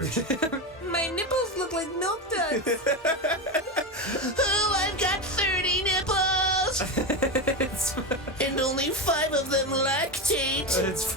large. My nipples look like milk duds. Oh, I've got 30 nipples! It's And only 5 of them lactate. it's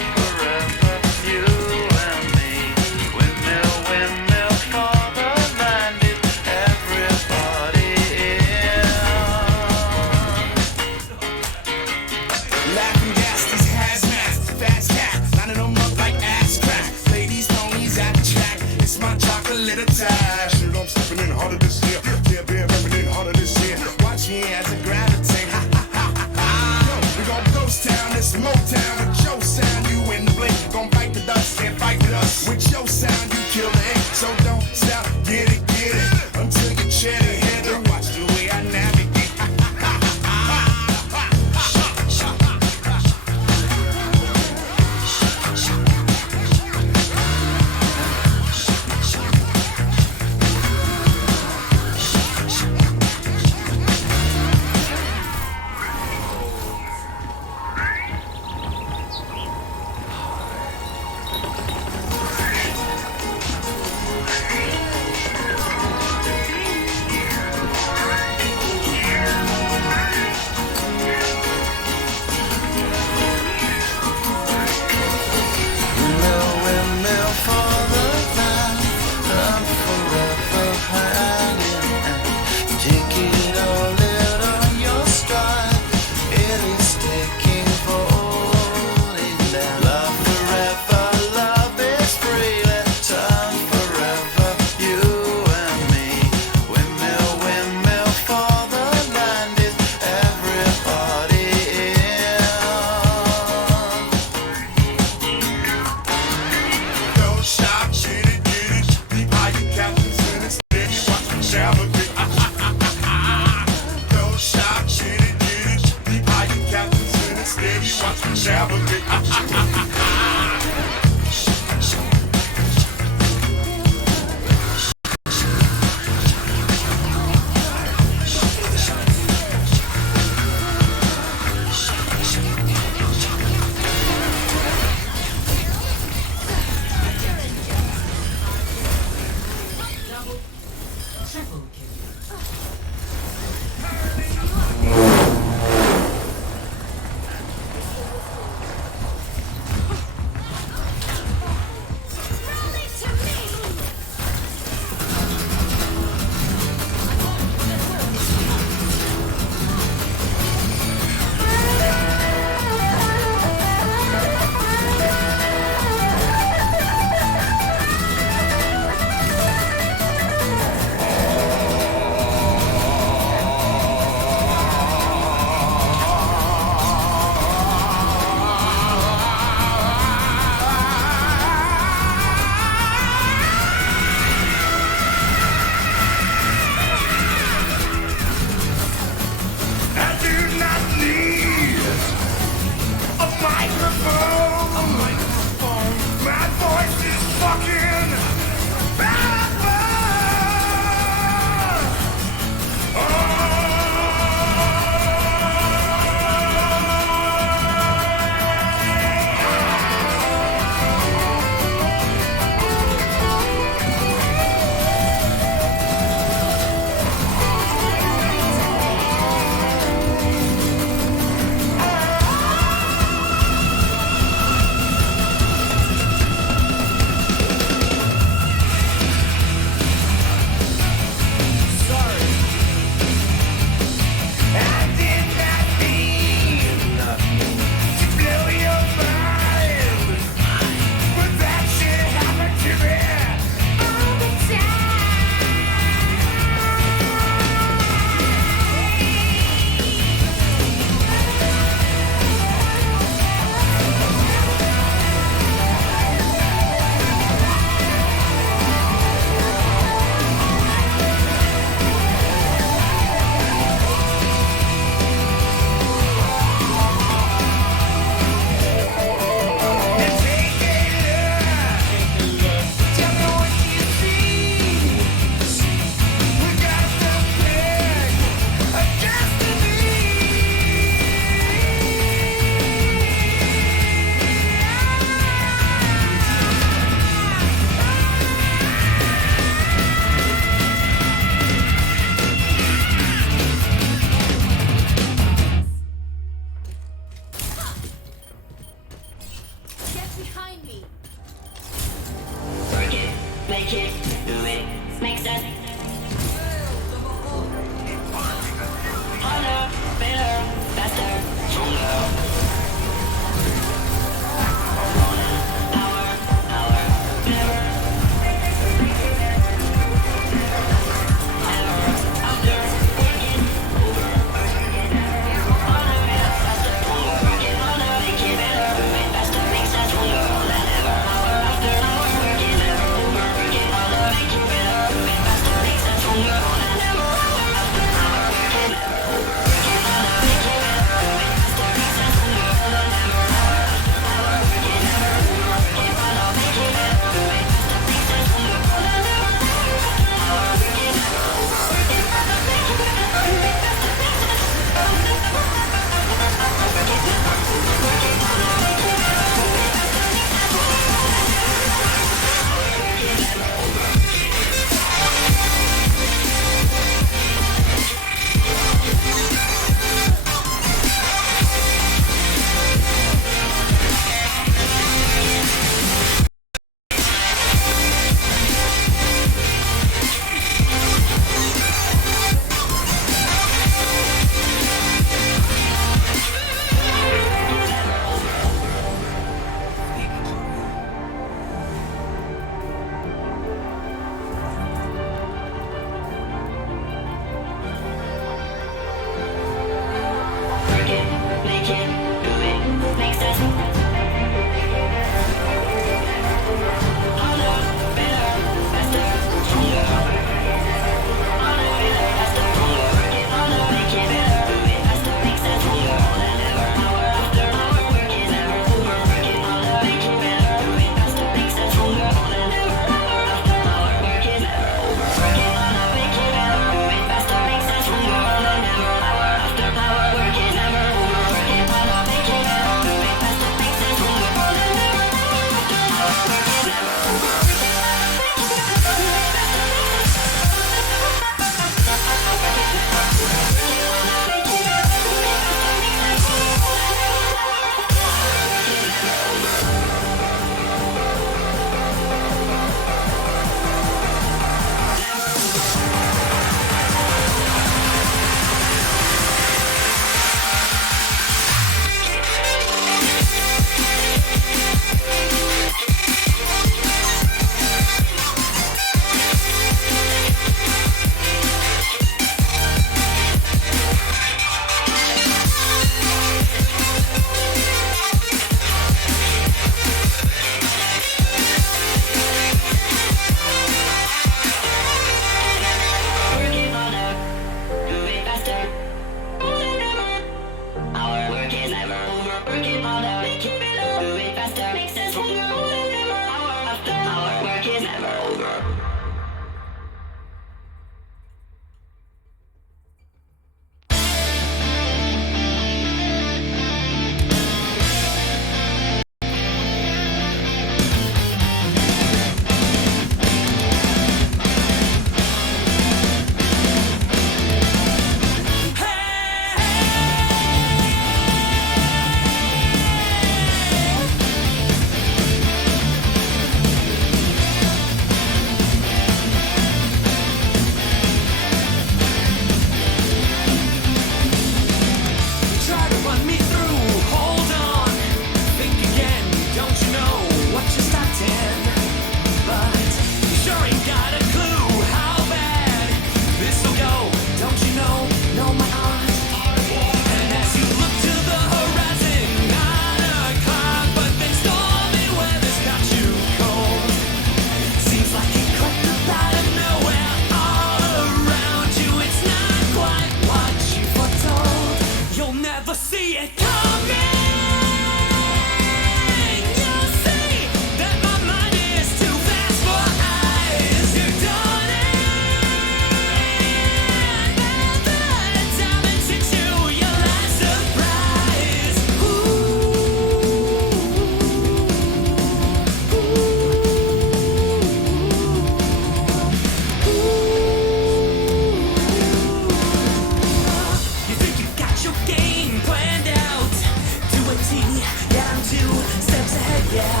yeah.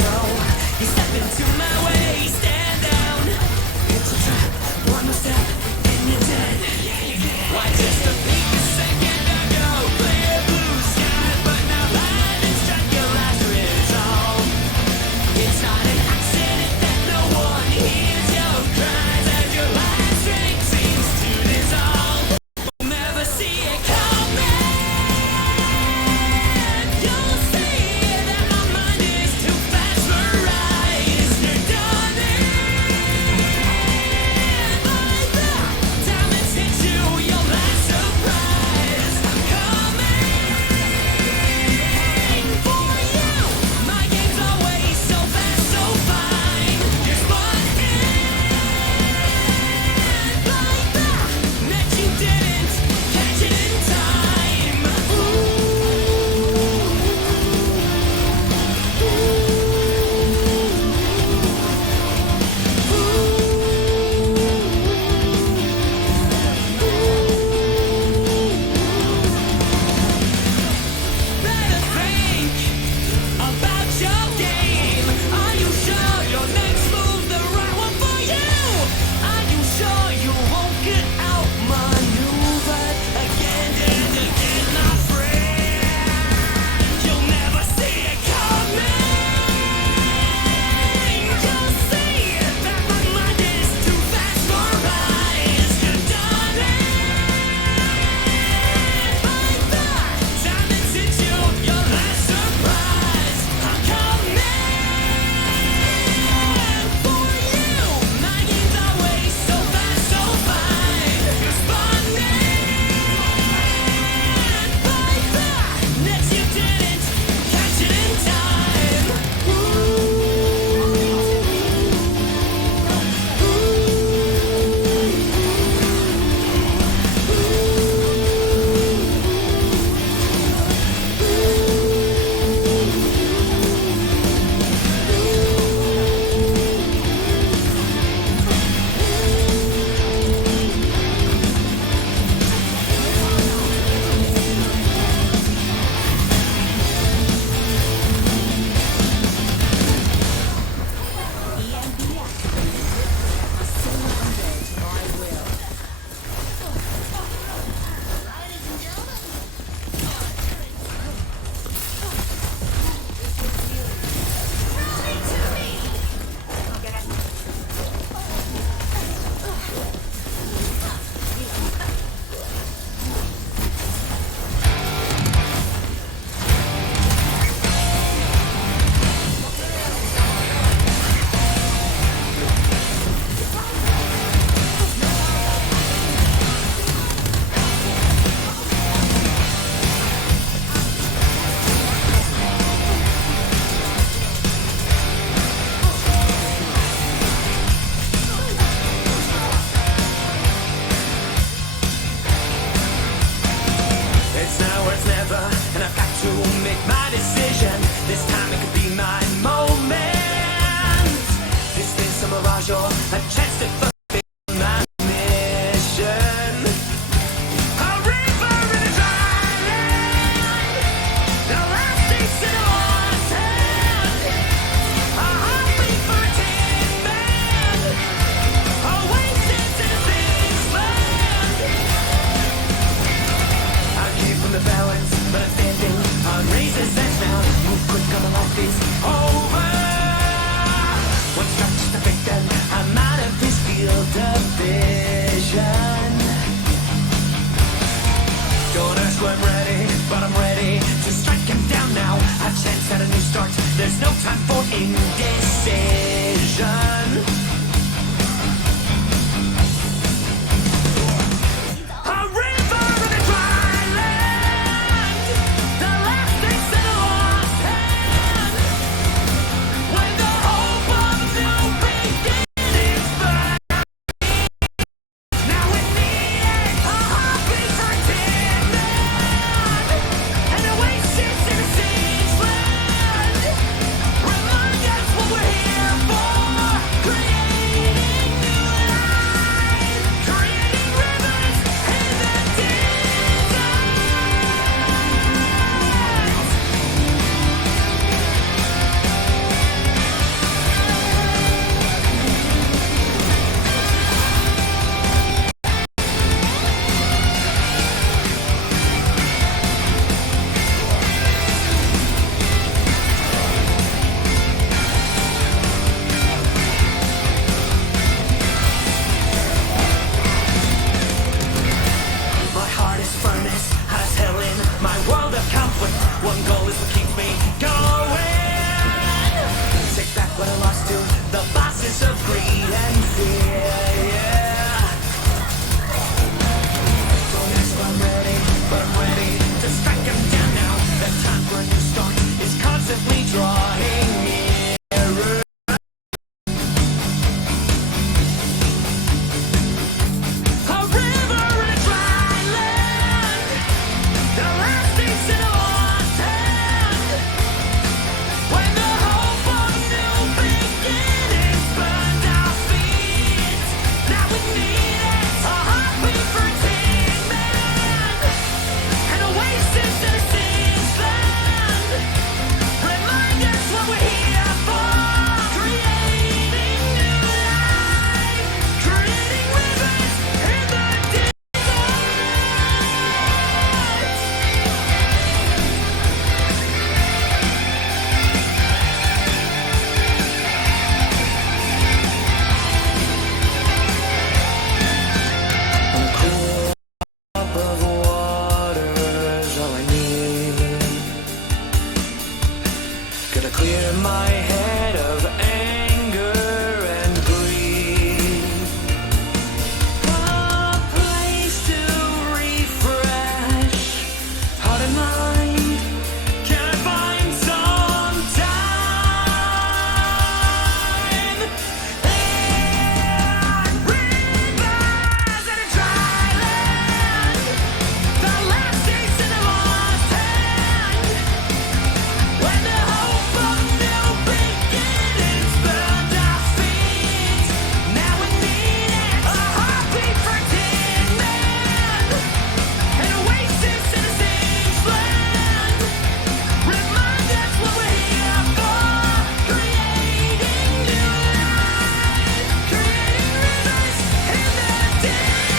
So you step into my way, stand down. It's a trap, one more step, and you're dead. Why just a peek a second ago, clear blue skies, but now lightning struck your last resolve. It's not an accident that no one hears your cries as your life strength seems to dissolve. You'll never see it coming. You'll see that my mind is too fast for eyes. You're done by the time it's hit you, your last surprise. I'm coming for you. My game's always so fast, so fine. You're spun like that you didn't catch it in time. Better think about your game. Are you sure your next move the right one for you? Are you sure you won't get outmaneuvered again and again, my friend? You'll never see it coming. You'll see that my mind is too fast for eyes. You're done by the time it's hit you, your last surprise. I'm coming for you. My game's always so fast, so fine. You're spun by the net you didn't catch it in time. It's now or it's never, and I've got to make my decision. This time it could be my moment. It's been some mirage or a chance to fulfill my mission. A river in a dry land, the last taste in a lost hand, a heartbeat for a tin man, oasis in a wasteland. I keep from the balance, but I'm standing on razor's edge now. Move quick, come on, life is over. One shot just to pick them, I'm out of his field of vision. Don't ask when I'm ready, but I'm ready to strike him down now. A chance at a new start, there's no time for indecision. A river in a dry land, the last things in a lost hand, when the hope of new beginnings burns. Now we need a heartbeat for tin man, an oasis in a wasteland. Remind us what we're here for. softly drawing nearer. A river in a dry land, the last things in a lost hand. When the hope of new beginnings burned our feet, now we need it, a heartbeat for a teen man, an oasis in a sea's land. Remind us what we're here for, creating new life, creating rivers in the desert. Cup of water's all I need. Gotta clear my head of anger and greed. A place to refresh heart and mind. Can I find some time? And rivers in a dry land, the last days in a lost hand. When the hope of new beginnings burned our feet, now we need it, a heartbeat for a teen man, an oasis in a sea's land. Remind us what we're here for, creating new life, creating rivers in the desert.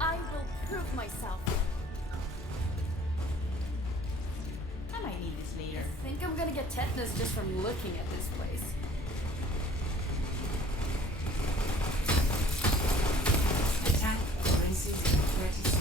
I will prove myself. I might need this later. I think I'm gonna get tetanus just from looking at this place. Attack commences in 30 seconds.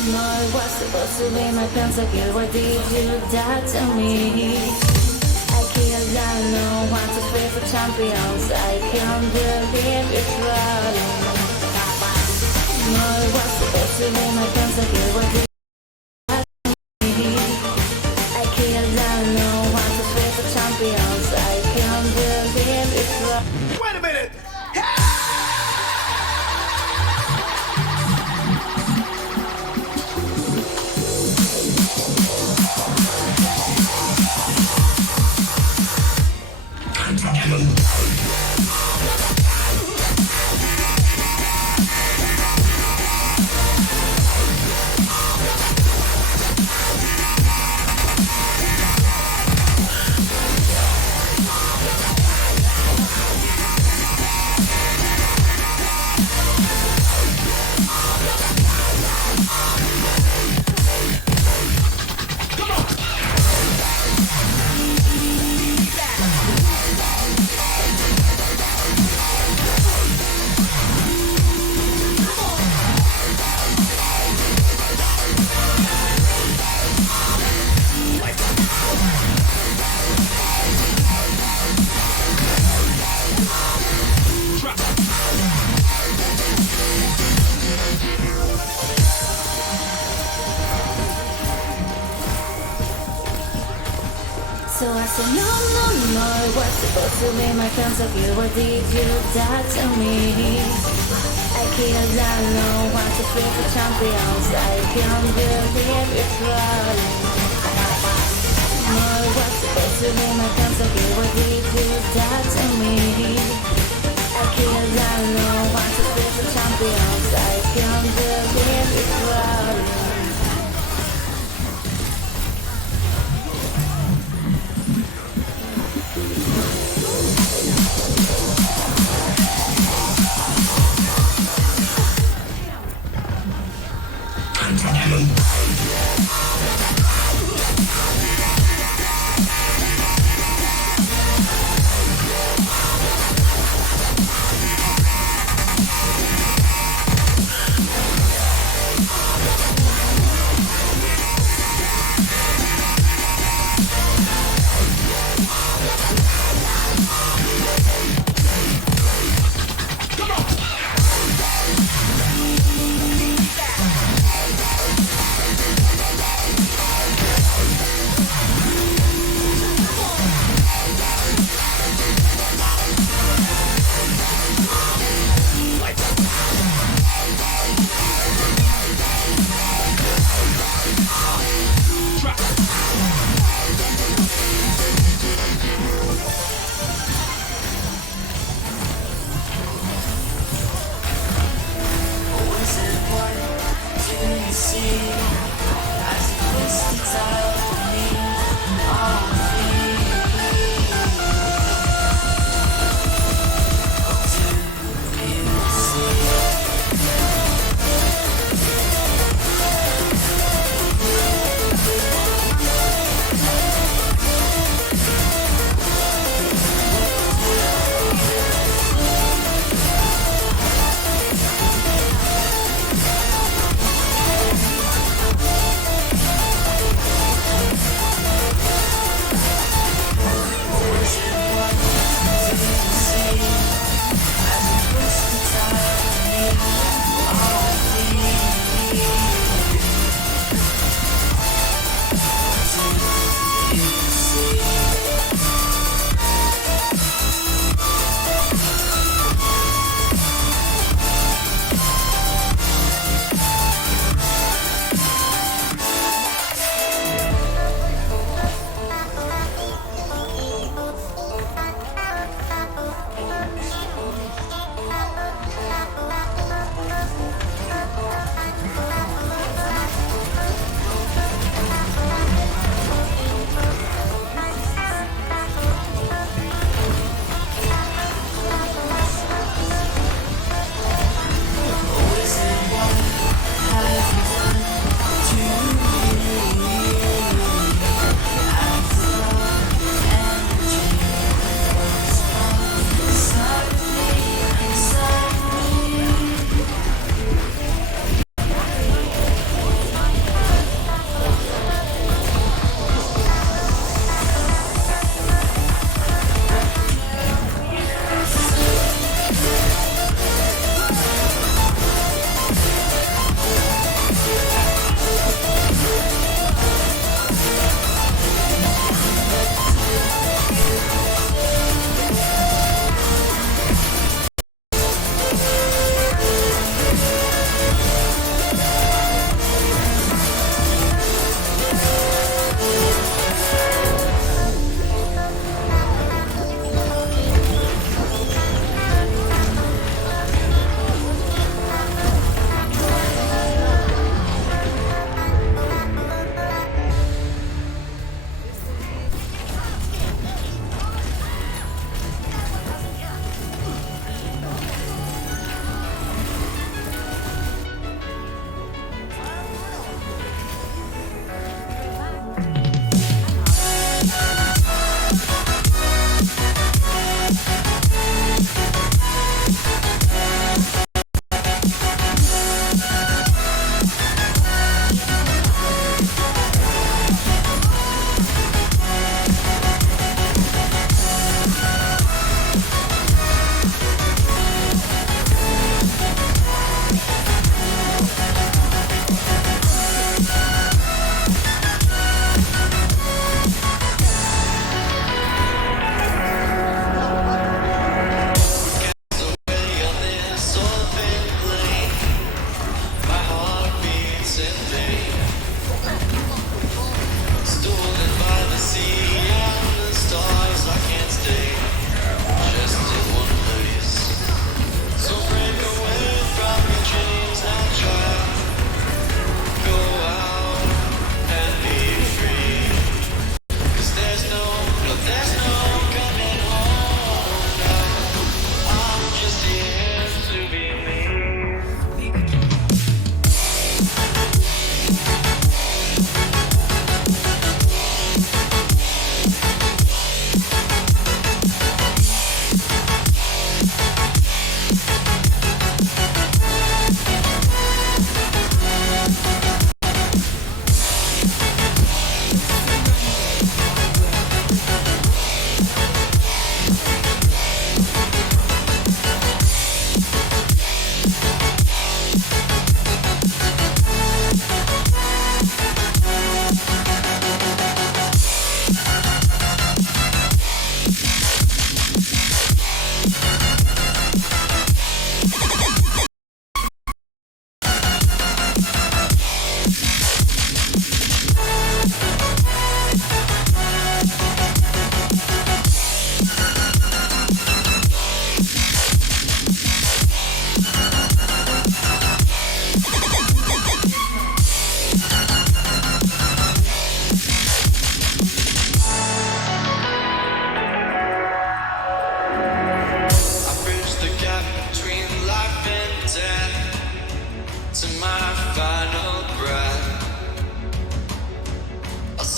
No, it was supposed to be my pentakill. Why did you die to me? I killed, I know, want to fight for champions. I can't believe it's running. No, it was supposed to be my pentakill. Why did you I killed, I know, want to fight for champions. I can't believe it's running. Wait a minute! So I said, no, no, no, it was supposed to be my pentakill. Why did you die to me? I killed, I know, want to fight for champions. I can't believe it's running. No, it was supposed to be my pentakill. Why did you die to me? I killed, I know, want to fight for champions. I can't believe it's running.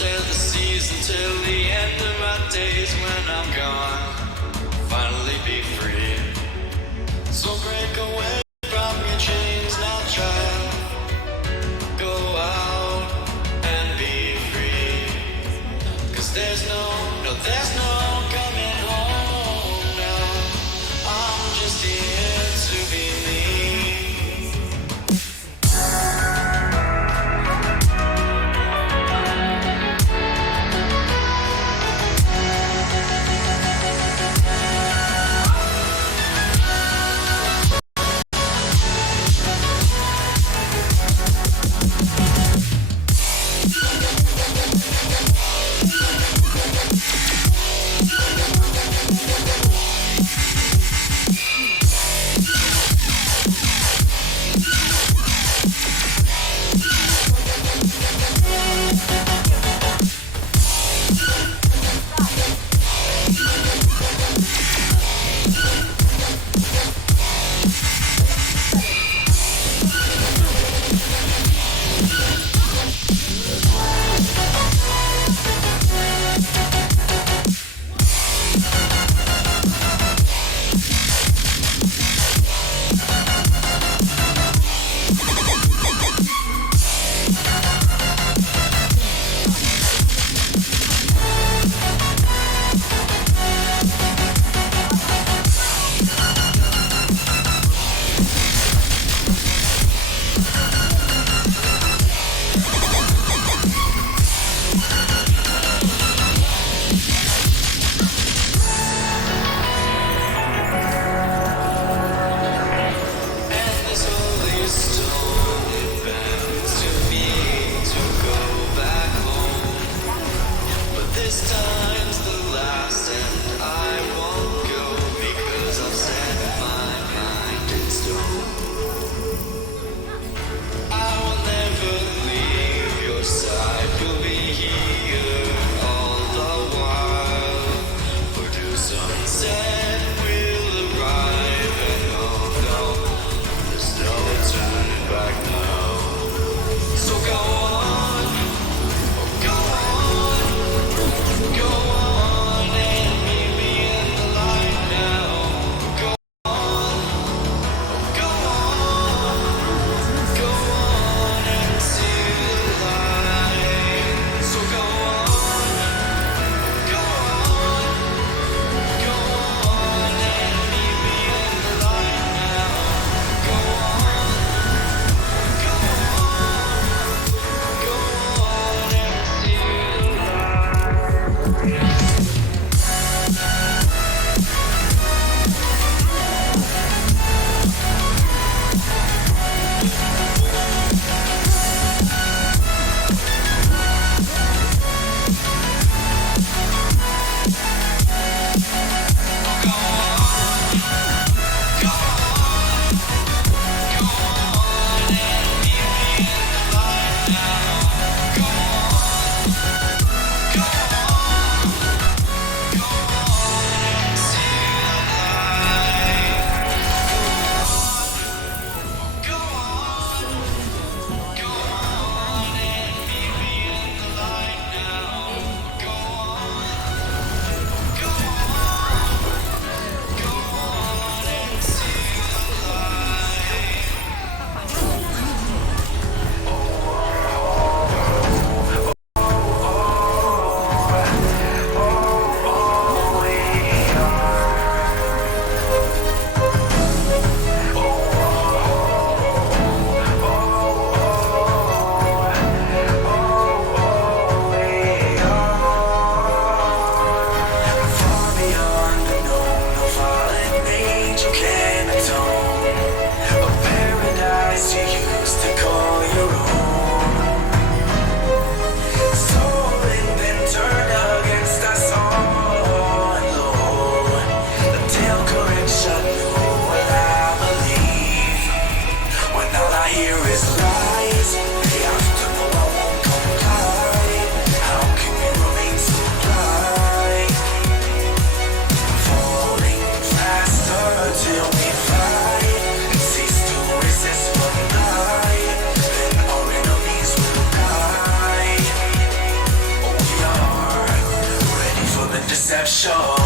sail the seas until the end of our days. When I'm gone, finally be free. So break away from your chains now, child. Go out and be free. 'Cause there's no coming home now. I'm just here to be me. And this holy stone bends to me to go back home. But this time's the last, and I won't go because I've set my mind in stone. I will never leave your side. We'll be here all the while. For to sunset we'll arrive, and oh no, there's no turning back now. So go on, go on, go deception.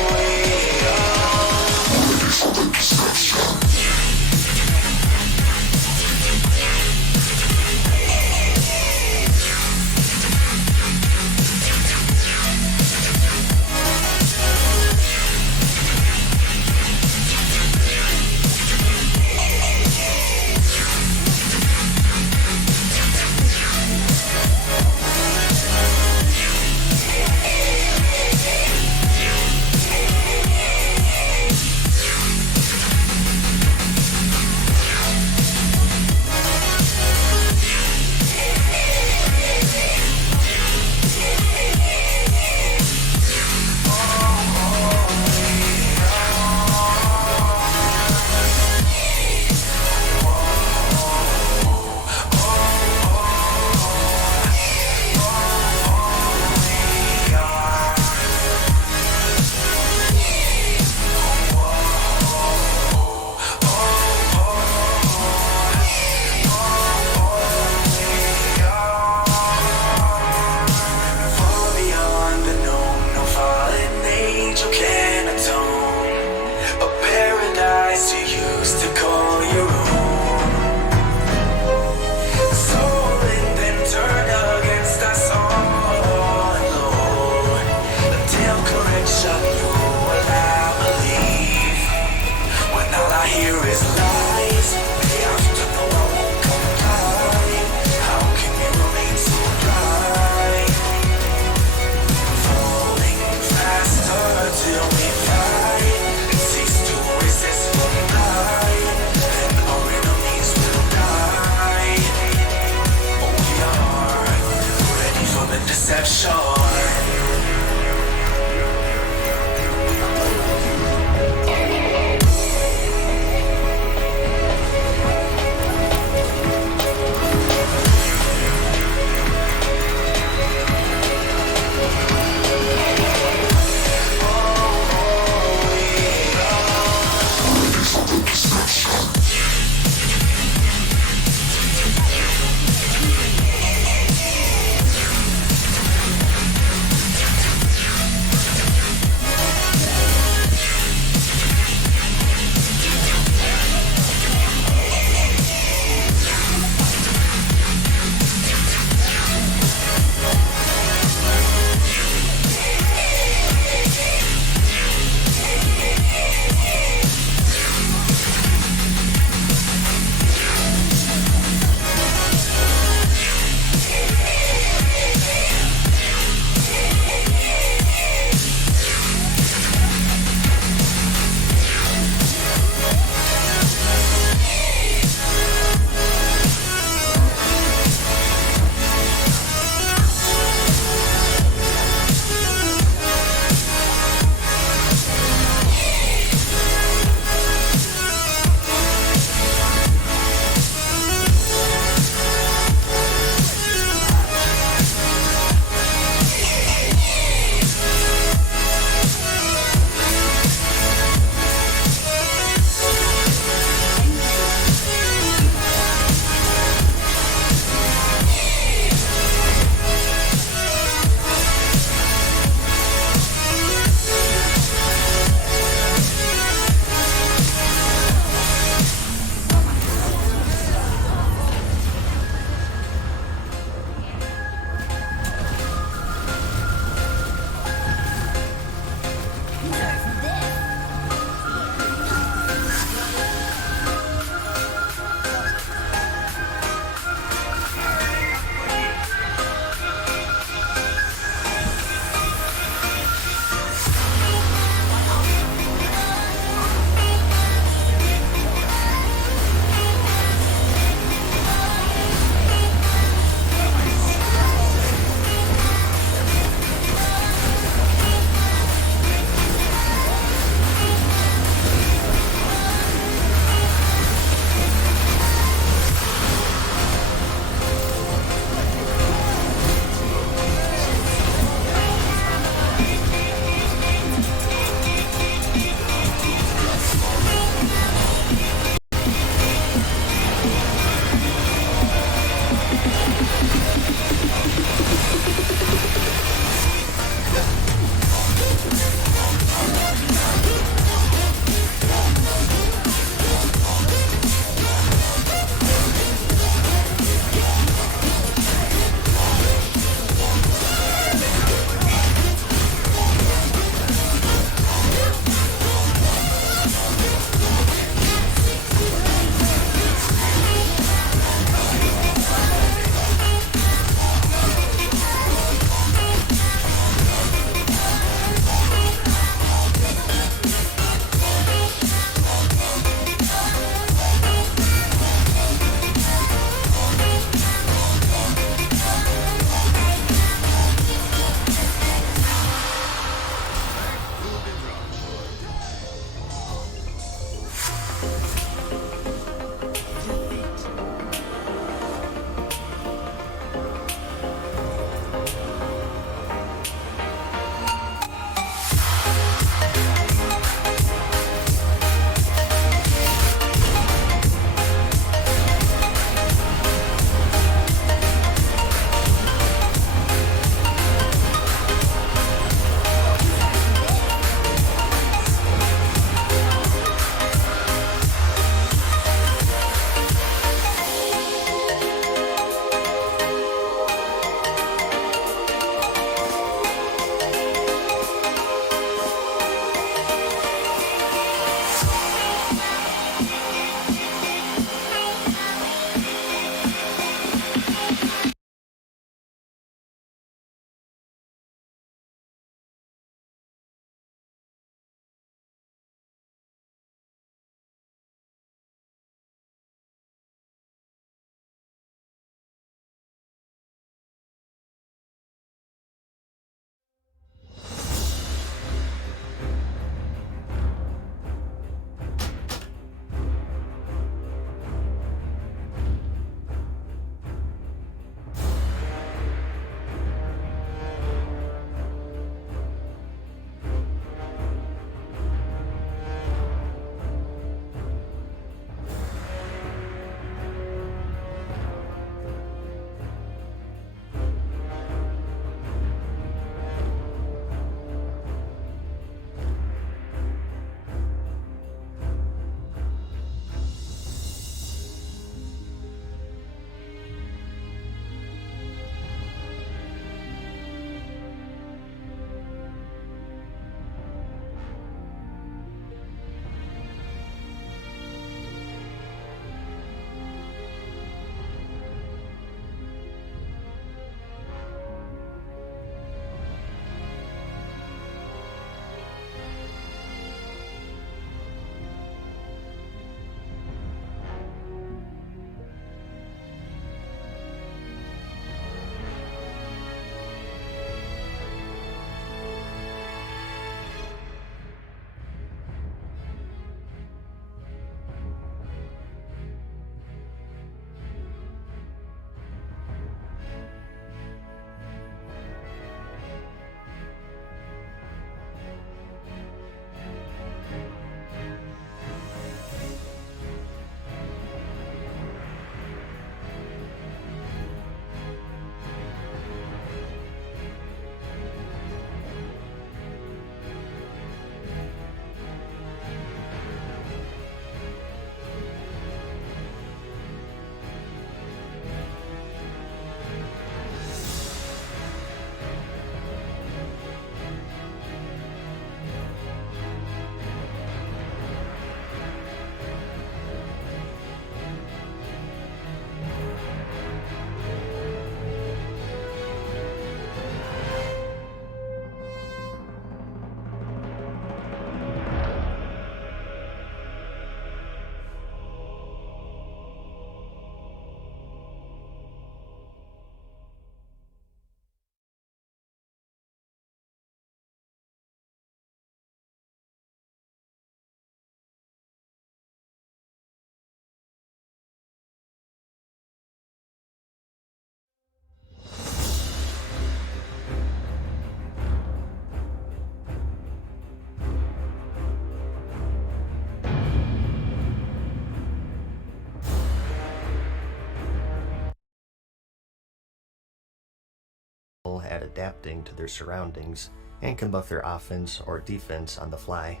At adapting to their surroundings and can buff their offense or defense on the fly.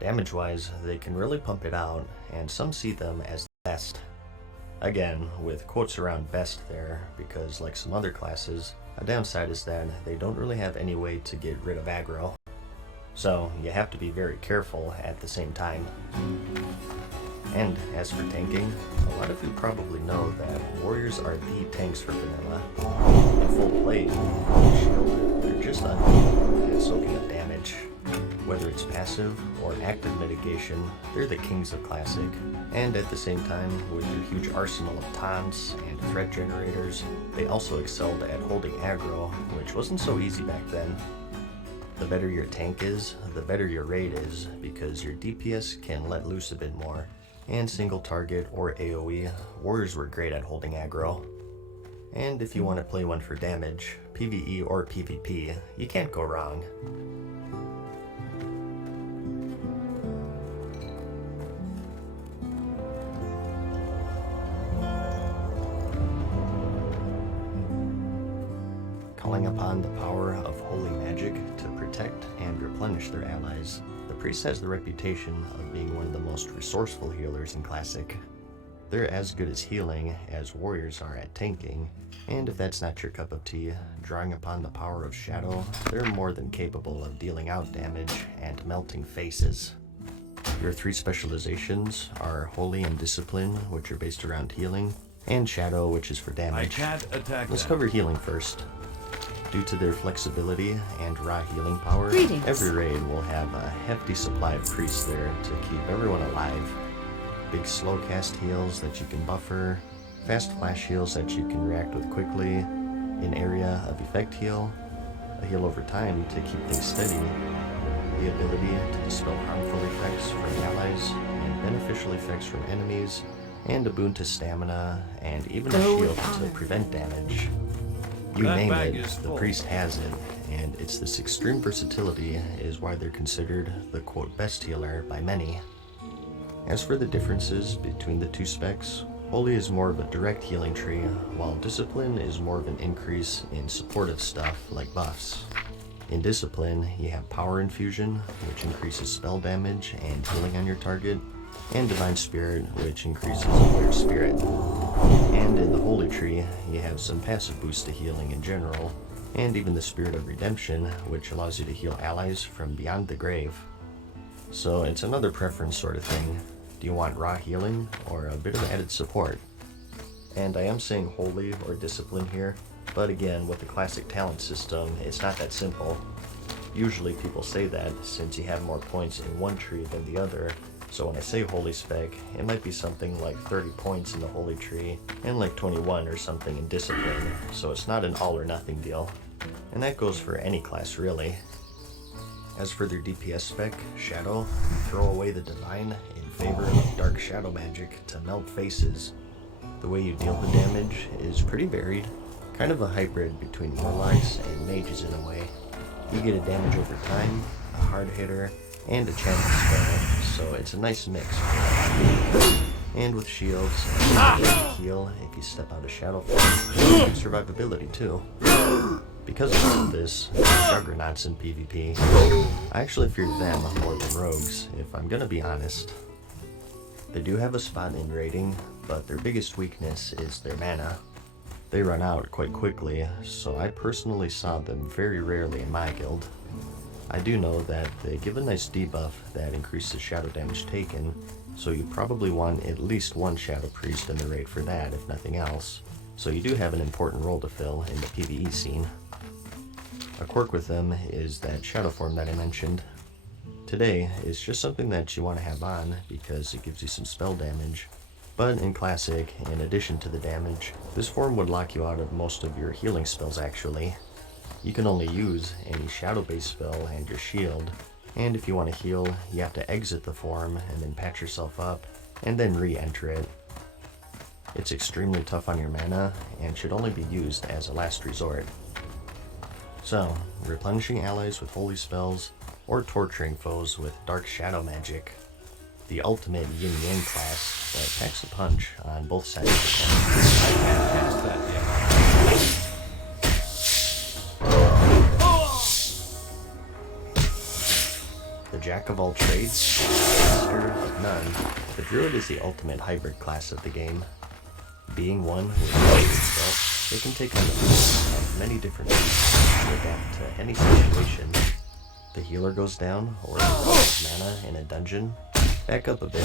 Damage-wise, they can really pump it out, and some see them as the best. Again, with quotes around best there, because like some other classes, a downside is that they don't really have any way to get rid of aggro. So you have to be very careful at the same time. And as for tanking, a lot of you probably know that warriors are the tanks for vanilla. In full play, shield, they're just unbeatable at soaking up damage. Whether it's passive or active mitigation, they're the kings of classic. And at the same time, with their huge arsenal of taunts and threat generators, they also excelled at holding aggro, which wasn't so easy back then. The better your tank is, the better your raid is, because your DPS can let loose a bit more. And single target or AoE, warriors were great at holding aggro. And if you want to play one for damage, PvE or PvP, you can't go wrong. Calling upon the power of holy magic to protect and replenish their allies, the priest has the reputation of being one of the most resourceful healers in Classic. They're as good as healing as warriors are at tanking, and if that's not your cup of tea, drawing upon the power of shadow, they're more than capable of dealing out damage and melting faces. Your three specializations are Holy and Discipline, which are based around healing, and Shadow, which is for I damage. can't attack Let's them. cover healing first. Due to their flexibility and raw healing power, Greetings. every raid will have a hefty supply of priests there to keep everyone alive. Big slow cast heals that you can buffer, fast flash heals that you can react with quickly, an area of effect heal, a heal over time to keep things steady, the ability to dispel harmful effects from allies and beneficial effects from enemies, and a boon to stamina, and even a Go with shield to honor. prevent damage. You That name bag it, is the full. priest has it, and it's this extreme versatility is why they're considered the quote best healer by many. As for the differences between the two specs, Holy is more of a direct healing tree, while Discipline is more of an increase in supportive stuff like buffs. In Discipline, you have Power Infusion, which increases spell damage and healing on your target, and Divine Spirit, which increases a player's spirit. And in the Holy Tree, you have some passive boosts to healing in general, and even the Spirit of Redemption, which allows you to heal allies from beyond the grave. So it's another preference sort of thing. Do you want raw healing or a bit of added support? And I am saying Holy or Discipline here, but again, with the classic talent system, it's not that simple. Usually people say that since you have more points in one tree than the other, so when I say Holy spec, it might be something like 30 points in the Holy tree and like 21 or something in Discipline, so it's not an all or nothing deal. And that goes for any class really. As for their DPS spec, Shadow, throw away the Divine in favor of Dark Shadow magic to melt faces. The way you deal the damage is pretty varied, kind of a hybrid between Warlocks and Mages in a way. You get a damage over time, a hard hitter, and a chance spell, so it's a nice mix. And with shields, you can heal if you step out of Shadow form, and survivability too. Because of all of this, Juggernauts in PvP, I actually fear them more than rogues, if I'm gonna be honest. They do have a spot in raiding, but their biggest weakness is their mana. They run out quite quickly, so I personally saw them very rarely in my guild. I do know that they give a nice debuff that increases shadow damage taken, so you probably want at least one Shadow Priest in the raid for that, if nothing else. So you do have an important role to fill in the PvE scene. A quirk with them is that Shadow form that I mentioned. Today is just something that you want to have on because it gives you some spell damage. But in Classic, in addition to the damage, this form would lock you out of most of your healing spells actually. You can only use any shadow-based spell and your shield, and if you want to heal, you have to exit the form and then patch yourself up, and then re-enter it. It's extremely tough on your mana, and should only be used as a last resort. So, replenishing allies with holy spells, or torturing foes with dark shadow magic. The ultimate yin-yang class that packs a punch on both sides of the coin. I can't cast that yet. The jack of all trades, master of none, the druid is the ultimate hybrid class of the game. Being one with itself, it can take on the form of many different beasts to adapt to any situation. The healer goes down, or runs mana in a dungeon, back up a bit,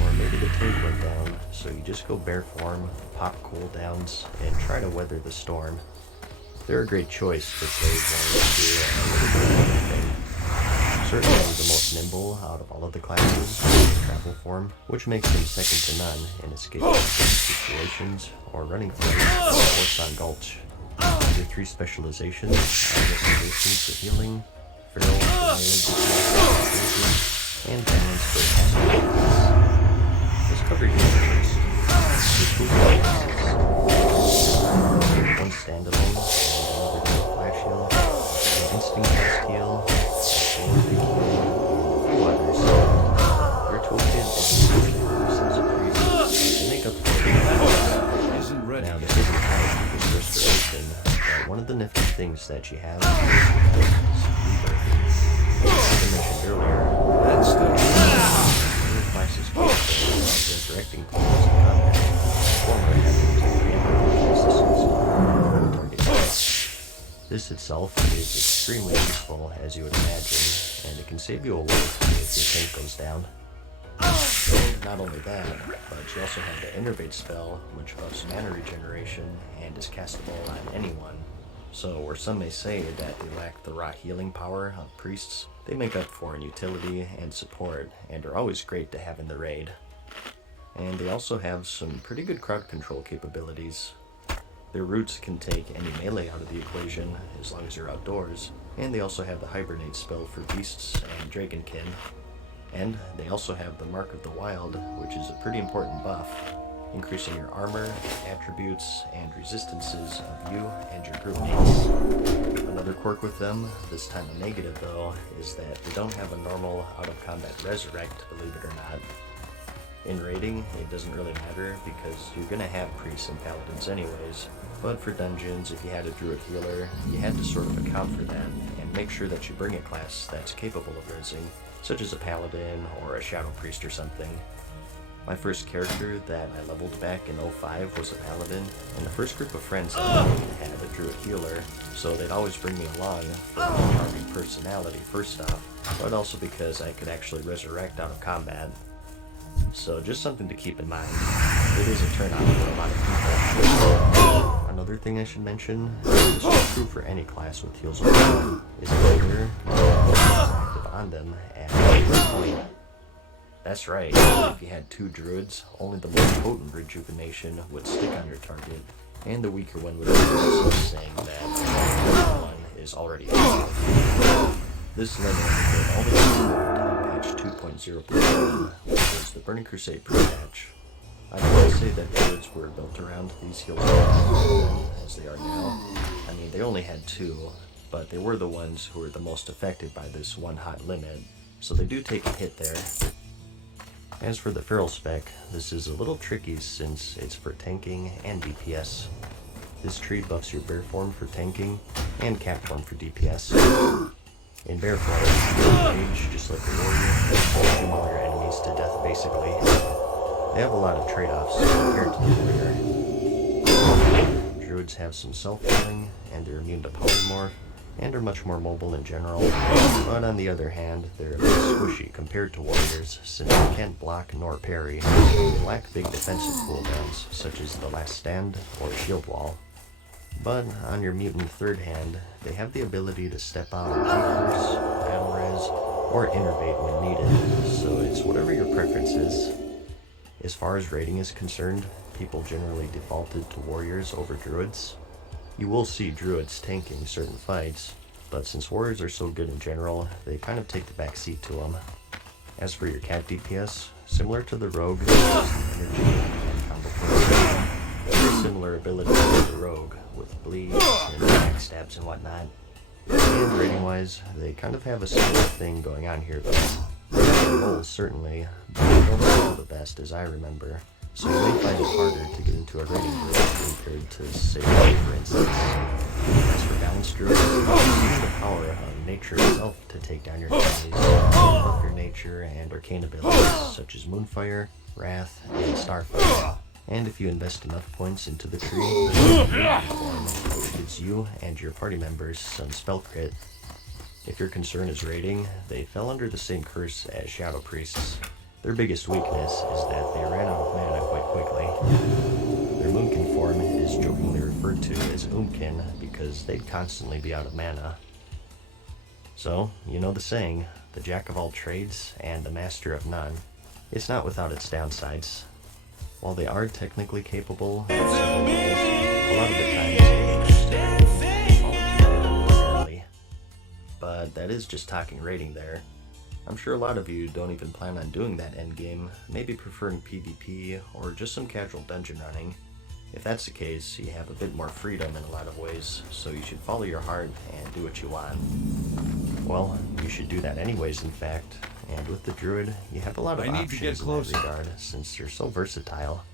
or maybe the tank went down, so you just go bare form, pop cooldowns, and try to weather the storm. They're a great choice for players wanting to do anything. Certainly the most nimble out of all of the classes is the travel form, which makes them second to none in escaping situations or running through Orson Gulch. Their three specializations are restorations for healing, feral for melee defense, and balance for passive defense. Let's cover healing first. This will be one standalone, and another dual flash heal, an instinct cast heal, or a big heal, and a few others. Their toolkit is usually used as a priest to make up for it. Isn't ready. Now, this isn't tied to this restoration, but one of the nifty things that you have is rebirth. As I mentioned earlier, That's the your classes capable of resurrecting players in combat, or having to preempt resistance on target death. This itself is extremely useful, as you would imagine, and it can save you a life if your tank goes down. And not only that, but you also have the Innervate spell, which buffs mana regeneration and is castable on anyone. So where some may say that they lack the raw healing power of priests, they make up for in utility and support, and are always great to have in the raid. And they also have some pretty good crowd control capabilities. Their roots can take any melee out of the equation, as long as you're outdoors, and they also have the Hibernate spell for beasts and dragonkin. And they also have the Mark of the Wild, which is a pretty important buff, increasing your armor, attributes, and resistances of you and your group mates. Another quirk with them, this time a negative though, is that they don't have a normal out-of-combat resurrect, believe it or not. In raiding, it doesn't really matter because you're gonna have priests and paladins anyways, but for dungeons, if you had a druid healer, you had to sort of account for that and make sure that you bring a class that's capable of resing, such as a paladin or a shadow priest or something. My first character that I leveled back in 05 was a paladin, and the first group of friends I made had a druid healer, so they'd always bring me along for my charming personality first off, but also because I could actually resurrect out of combat. So just something to keep in mind. It is a turnout for a lot of people. Another thing I should mention, this is true for any class with heals or health, is that you're active on them at any point. That's right, if you had 2 druids, only the most potent rejuvenation would stick on your target, and the weaker one would be saying that the one is already active. This limit would only be removed in patch 2.0.1, which was the Burning Crusade pre-patch. I don't want to say that druids were built around these heals as they are now. I mean, they only had 2, but they were the ones who were the most affected by this one hot limit, so they do take a hit there. As for the feral spec, this is a little tricky since it's for tanking and DPS. This tree buffs your bear form for tanking and cat form for DPS. In bear form, you rage just like a warrior, and all your enemies to death basically. They have a lot of trade-offs compared to the warrior. Druids have some self-healing, and they're immune to polymorph, and are much more mobile in general, but on the other hand, they're a bit squishy compared to warriors, since they can't block nor parry. They lack big defensive cooldowns, such as the Last Stand or Shield Wall. But on your mutant third hand, they have the ability to step out and Curse, Battle Res, or Innervate when needed, so it's whatever your preference is. As far as raiding is concerned, people generally defaulted to warriors over druids. You will see druids tanking certain fights, but since warriors are so good in general, they kind of take the back seat to them. As for your cat DPS, similar to the rogue, energy and combo points, very similar abilities to the rogue, with bleeds and backstabs and whatnot. And rating wise, they kind of have a similar thing going on here though. They have their roles certainly, but they don't feel the best as I remember. So you may find it harder to get into a raiding group compared to, say, for instance. As for balanced druids, you use the power of nature itself to take down your enemies, buff your nature and arcane abilities, such as Moonfire, Wrath, and Starfire. And if you invest enough points into the tree, which gives you and your party members some spell crit. If your concern is raiding, they fell under the same curse as Shadow Priests. Their biggest weakness is that they ran out of mana quite quickly. Their Moonkin form is jokingly referred to as Oomkin because they'd constantly be out of mana. So, you know the saying, the jack of all trades and the master of none. It's not without its downsides. While they are technically capable of several roles, a lot of the times they early. But that is just talking raiding there. I'm sure a lot of you don't even plan on doing that endgame, maybe preferring PvP or just some casual dungeon running. If that's the case, you have a bit more freedom in a lot of ways, so you should follow your heart and do what you want. Well, you should do that anyways, in fact, and with the Druid, you have a lot of options in that regard, since you're so versatile.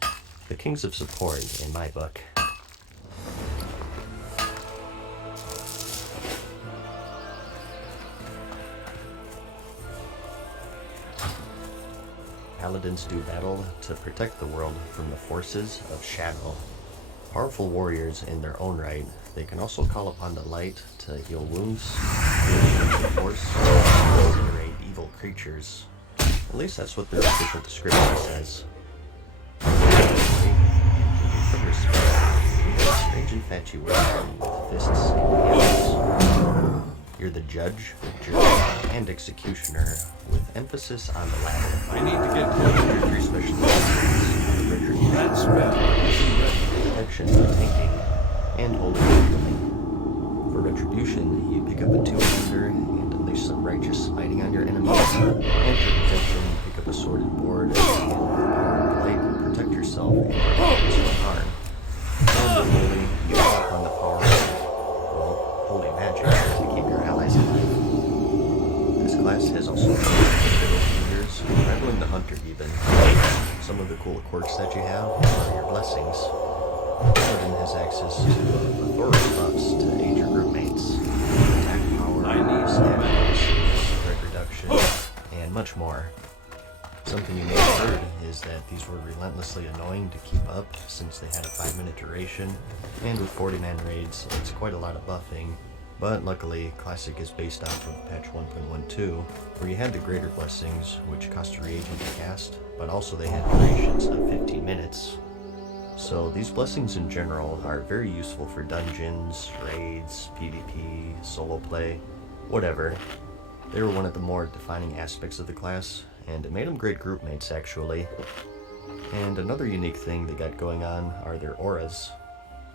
The kings of support, in my book. Paladins do battle to protect the world from the forces of shadow. Powerful warriors in their own right, they can also call upon the light to heal wounds, force, and incinerate evil creatures. At least that's what their official description says. Strange infatuation with fists and hands. You're the judge, jury, and executioner, with emphasis on the latter. I need to get closer. Your three specializations: retribution, protection, tanking, and holy healing. For retribution, you pick up a two-hander and unleash some righteous smiting on your enemies. And for protection, you pick up a sworded board and with the power of light, protect yourself and your enemies from harm. And with holy, you tap on the power of, well, holy magic to keep your allies alive. This class has also years, rivaling the hunter even. Some of the cool quirks that you have are your blessings. Paladin has access to authority buffs to aid your group mates, attack power, stamina, threat reduction, and much more. Something you may have heard is that these were relentlessly annoying to keep up since they had a 5-minute duration, and with 40-man raids, it's quite a lot of buffing. But luckily, Classic is based off of patch 1.12, where you had the greater blessings, which cost a reagent to cast, but also they had durations of 15 minutes. So these blessings in general are very useful for dungeons, raids, PvP, solo play, whatever. They were one of the more defining aspects of the class, and it made them great group mates actually. And another unique thing they got going on are their auras.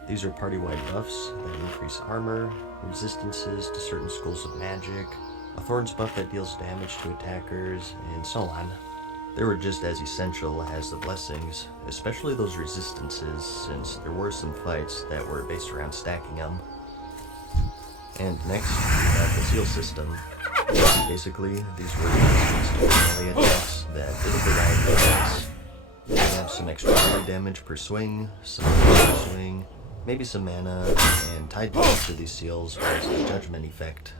These are party-wide buffs that increase armor, resistances to certain schools of magic, a thorns buff that deals damage to attackers, and so on. They were just as essential as the blessings, especially those resistances, since there were some fights that were based around stacking them. And next, we have the seal system. Basically, these were melee attacks that did a variety of things. You have some extra melee damage per swing, some per swing, maybe some mana, and tied to each of these seals was the judgment effect.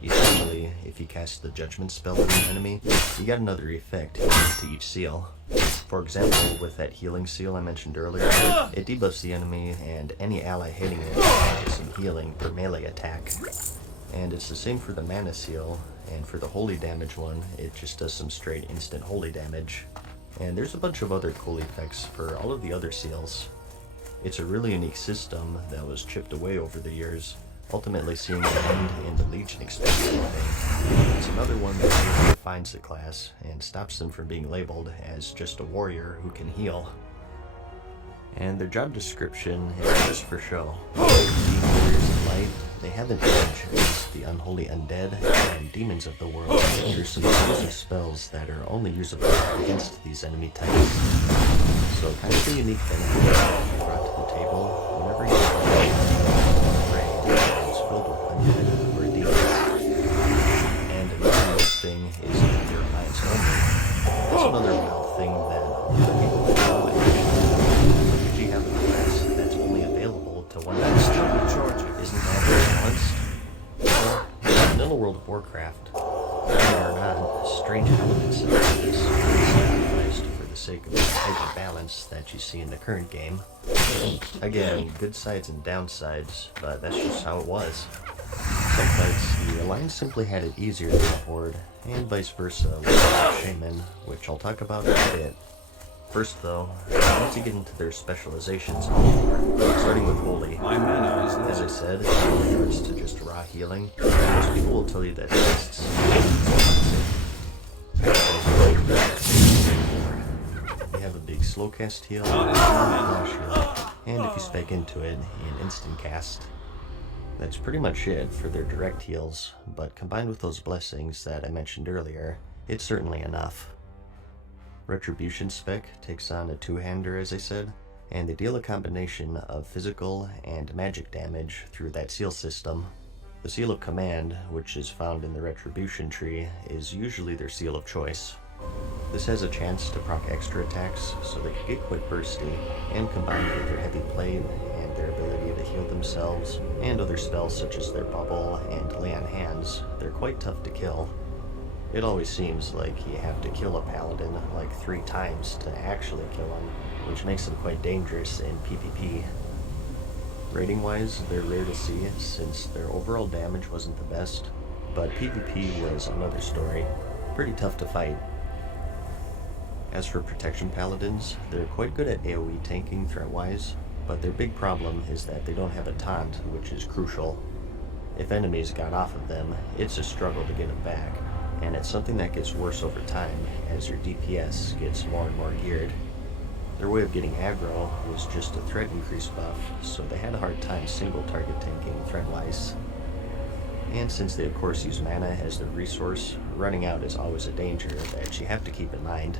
Essentially, if you cast the judgment spell on an enemy, you get another effect to each seal. For example, with that healing seal I mentioned earlier, it debuffs the enemy and any ally hitting it gets some healing per melee attack. And it's the same for the mana seal, and for the holy damage one, it just does some straight instant holy damage. And there's a bunch of other cool effects for all of the other seals. It's a really unique system that was chipped away over the years, ultimately seeing the end in the Legion expansion thing. It's another one that really defines the class and stops them from being labeled as just a warrior who can heal. And their job description is just for show. Being warriors of light, they have an edge against the unholy undead and demons of the world. There's some exclusive spells that are only usable against these enemy types. So kind of a unique benefit that you brought to the table whenever you filled with undead or demons. And another nice thing is that your alliance only. That's another wild thing that other people don't know. RPG have a class that's only available to one master. Isn't that balanced? Well, in vanilla World of Warcraft, believe it or not, strange elements of this sacrificed for the sake of the type of balance that you see in the current game. Again, good sides and downsides, but that's just how it was. Some fights, the Alliance simply had it easier than the Horde, and vice versa with the Shaman, which I'll talk about in a bit. First though, I want to get into their specializations, starting with Holy. As I said, in regards to just raw healing, most people will tell you that fists. They have a big slow cast heal, and a flash heal, and if you spec into it, an instant cast. That's pretty much it for their direct heals, but combined with those blessings that I mentioned earlier, it's certainly enough. Retribution spec takes on a two-hander, as I said, and they deal a combination of physical and magic damage through that seal system. The Seal of Command, which is found in the Retribution tree, is usually their seal of choice. This has a chance to proc extra attacks, so they can get quite bursty, and combined with their heavy plate and their ability to heal themselves, and other spells such as their bubble and lay on hands, they're quite tough to kill. It always seems like you have to kill a paladin like 3 times to actually kill him, which makes them quite dangerous in PvP. Rating wise, they're rare to see since their overall damage wasn't the best, but PvP was another story. Pretty tough to fight. As for protection paladins, they're quite good at AoE tanking threat-wise, but their big problem is that they don't have a taunt, which is crucial. If enemies got off of them, it's a struggle to get them back, and it's something that gets worse over time as your DPS gets more and more geared. Their way of getting aggro was just a threat increase buff, so they had a hard time single target tanking threat-wise. And since they of course use mana as their resource, running out is always a danger that you have to keep in mind.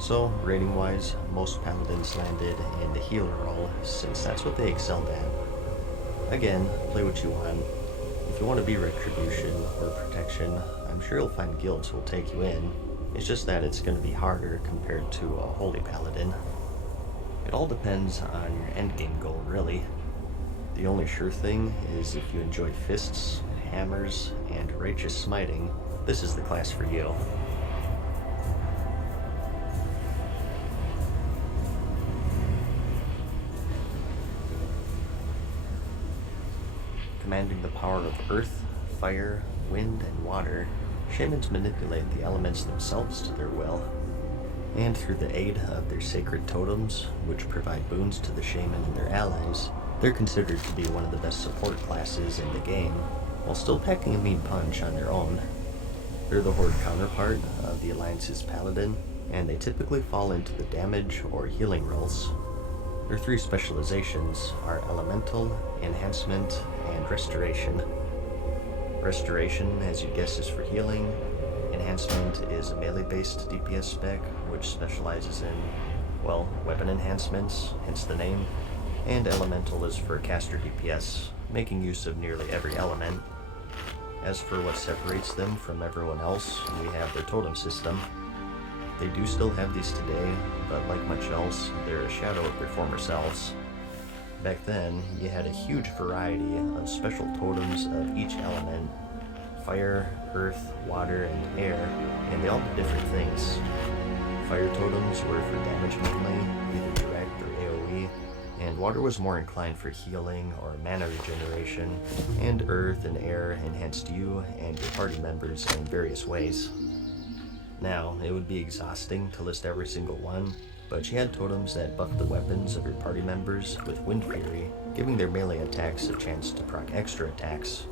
So, rating-wise, most paladins landed in the healer role, since that's what they excelled at. Again, play what you want. If you want to be Retribution or Protection, I'm sure you'll find guilds will take you in. It's just that it's going to be harder compared to a Holy Paladin. It all depends on your endgame goal, really. The only sure thing is if you enjoy fists, hammers, and righteous smiting, this is the class for you. Commanding the power of earth, fire, wind, and water, shamans manipulate the elements themselves to their will. And through the aid of their sacred totems, which provide boons to the shaman and their allies, they're considered to be one of the best support classes in the game, while still packing a mean punch on their own. They're the horde counterpart of the Alliance's paladin, and they typically fall into the damage or healing roles. Their three specializations are Elemental, Enhancement, and Restoration. Restoration, as you'd guess, is for healing. Enhancement is a melee-based DPS spec, which specializes in, well, weapon enhancements, hence the name. And Elemental is for caster DPS, making use of nearly every element. As for what separates them from everyone else, we have their totem system. They do still have these today, but like much else, they're a shadow of their former selves. Back then, you had a huge variety of special totems of each element: fire, earth, water, and air, and they all did different things. Fire totems were for damage mainly, either direct or AoE, and water was more inclined for healing or mana regeneration, and earth and air enhanced you and your party members in various ways. Now, it would be exhausting to list every single one, but you had totems that buffed the weapons of your party members with Wind Fury, giving their melee attacks a chance to proc extra attacks.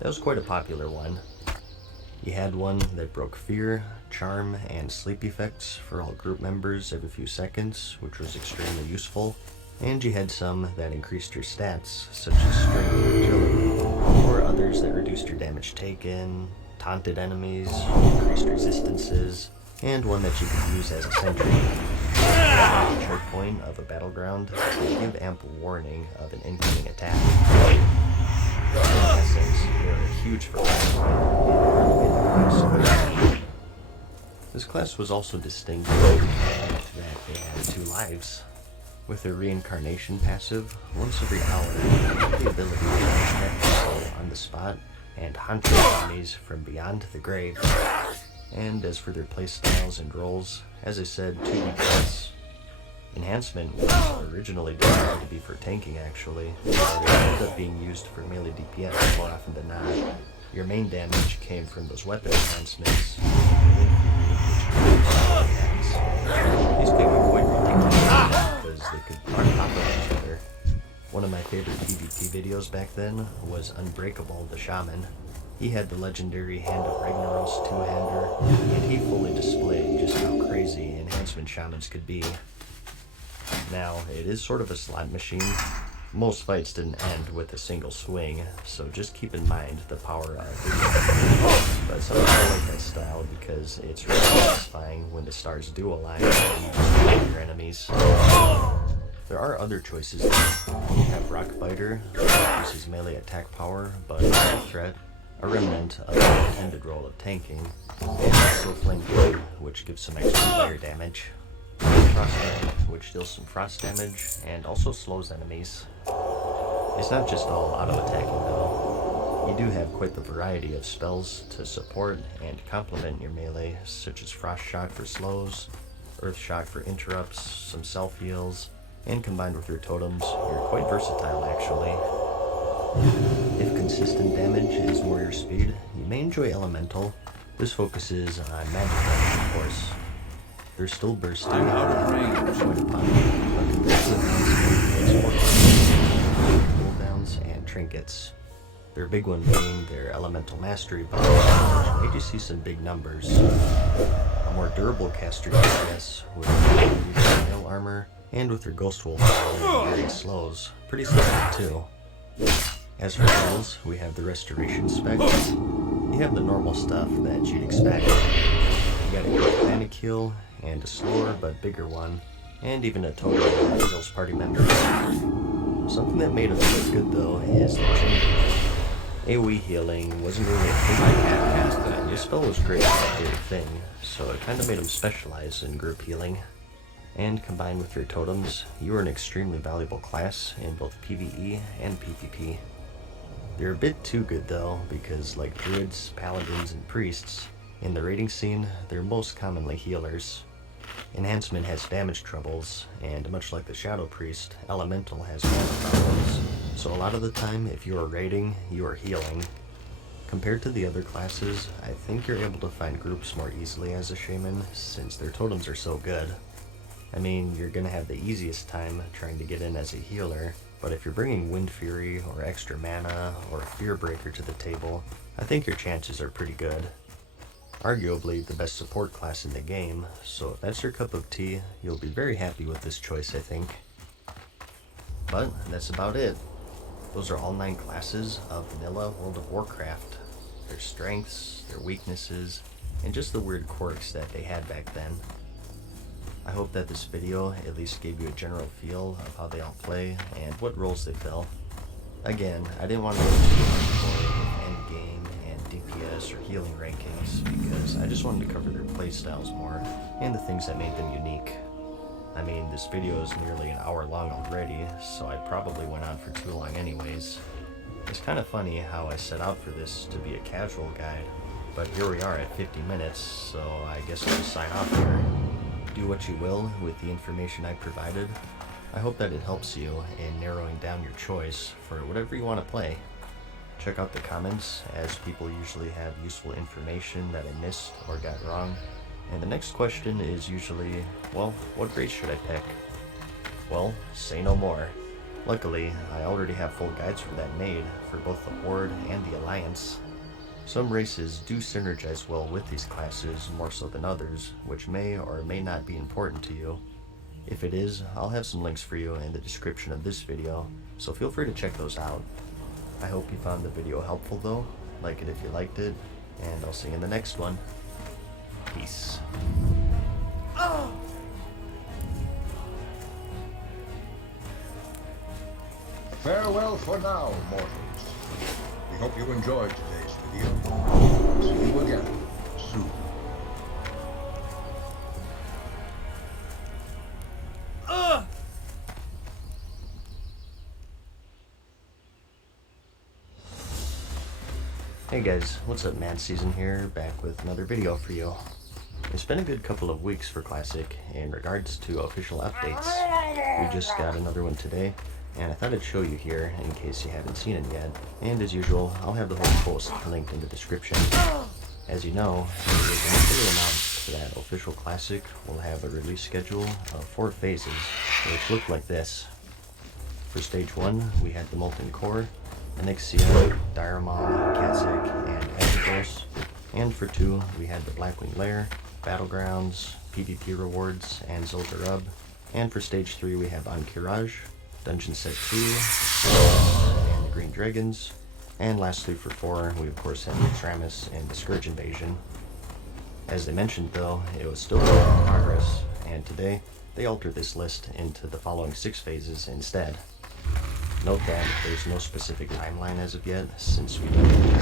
That was quite a popular one. You had one that broke fear, charm, and sleep effects for all group members every few seconds, which was extremely useful. And you had some that increased your stats, such as strength and agility, or others that reduced your damage taken, taunted enemies, increased resistances, and one that you could use as a sentry. At the choke point of a battleground to give ample warning of an incoming attack. In essence, they're a huge variety in the class. This class was also distinct in the fact that they had two lives. With their reincarnation passive, once every hour, you have the ability to attack people on the spot and hunt enemies from beyond the grave. And as for their playstyles and roles, as I said, 2 DPS. Enhancement was originally designed to be for tanking actually, but it ended up being used for melee DPS more often than not. Your main damage came from those weapon enhancements, these could get quite ridiculous because they could park off of each other. One of my favorite PvP videos back then was Unbreakable the Shaman. He had the legendary Hand of Ragnaros two-hander, and he fully displayed just how crazy enhancement shamans could be. Now, it is sort of a slot machine. Most fights didn't end with a single swing, so just keep in mind the power of it. But some people like that style because it's really satisfying when the stars do align and you destroy your enemies. There are other choices though. You have Rockbiter, which uses melee attack power, but is a threat, a remnant of the intended role of tanking, and also Flame Blade, which gives some extra fire damage. Frostbite, which deals some frost damage, and also slows enemies. It's not just all auto-attacking though. You do have quite the variety of spells to support and complement your melee, such as Frost Shock for slows, Earth Shock for interrupts, some self-heals, and combined with your totems, you're quite versatile actually. If consistent damage is more your speed, you may enjoy Elemental. This focuses on magic damage, of course. they're still bursty. I'm out of range. Quite a pun, but this enhancement makes more cooldowns and trinkets. Their big one being their elemental mastery buff, which made you see some big numbers. A more durable caster DPS with nail armor, and with their Ghost Wolf and slows. Pretty solid too. As for tools, we have the restoration spec. You have the normal stuff that you'd expect. You got a quick panic heal, and a slower but bigger one, and even a total that heals party members. Something that made it look good though is the chamber. AoE healing wasn't really a thing I had past that. This spell was great at their thing, so it kinda made them specialize in group healing. And combined with your totems, you are an extremely valuable class in both PvE and PvP. They're a bit too good though, because like druids, paladins, and priests, in the raiding scene, they're most commonly healers. Enhancement has damage troubles, and much like the Shadow Priest, Elemental has mana problems. So a lot of the time, if you are raiding, you are healing. Compared to the other classes, I think you're able to find groups more easily as a shaman, since their totems are so good. I mean, you're gonna have the easiest time trying to get in as a healer, but if you're bringing Wind Fury or extra mana or a Fear Breaker to the table, I think your chances are pretty good. Arguably the best support class in the game, so if that's your cup of tea, you'll be very happy with this choice, I think. But that's about it. Those are all 9 classes of vanilla World of Warcraft. Their strengths, their weaknesses, and just the weird quirks that they had back then. I hope that this video at least gave you a general feel of how they all play and what roles they fill. Again, I didn't want to go too much more with endgame and DPS or healing rankings because I just wanted to cover their playstyles more and the things that made them unique. I mean, this video is nearly an hour long already, so I probably went on for too long anyways. It's kind of funny how I set out for this to be a casual guide, but here we are at 50 minutes, so I guess I'll just sign off here. Do what you will with the information I provided. I hope that it helps you in narrowing down your choice for whatever you want to play. Check out the comments, as people usually have useful information that I missed or got wrong. And the next question is usually, well, what race should I pick? Well, say no more. Luckily, I already have full guides for that made for both the Horde and the Alliance. Some races do synergize well with these classes more so than others, which may or may not be important to you. If it is, I'll have some links for you in the description of this video, so feel free to check those out. I hope you found the video helpful though, like it if you liked it, and I'll see you in the next one. Peace. Farewell for now, mortals. We hope you enjoyed today's video. See you again soon. Hey guys, what's up? Man Season here, back with another video for you. It's been a good couple of weeks for Classic in regards to official updates. We just got another one today, and I thought I'd show you here in case you haven't seen it yet. And as usual, I'll have the whole post linked in the description. As you know, it was initially announced that official Classic will have a release schedule of 4 phases, which look like this. For Stage 1, we had the Molten Core, Onyxia, Diarmaw, Kazakh, and Azagos. And for 2, we had the Blackwing Lair, Battlegrounds, PvP Rewards, and Zolgarub. And for Stage 3, we have Ankiraj, Dungeon Set 2, and the Green Dragons. And lastly, for 4, we of course have the Tramus and the Scourge Invasion. As they mentioned though, it was still work in progress, and today, they altered this list into the following 6 phases instead. Note that there's no specific timeline as of yet, since we don't know,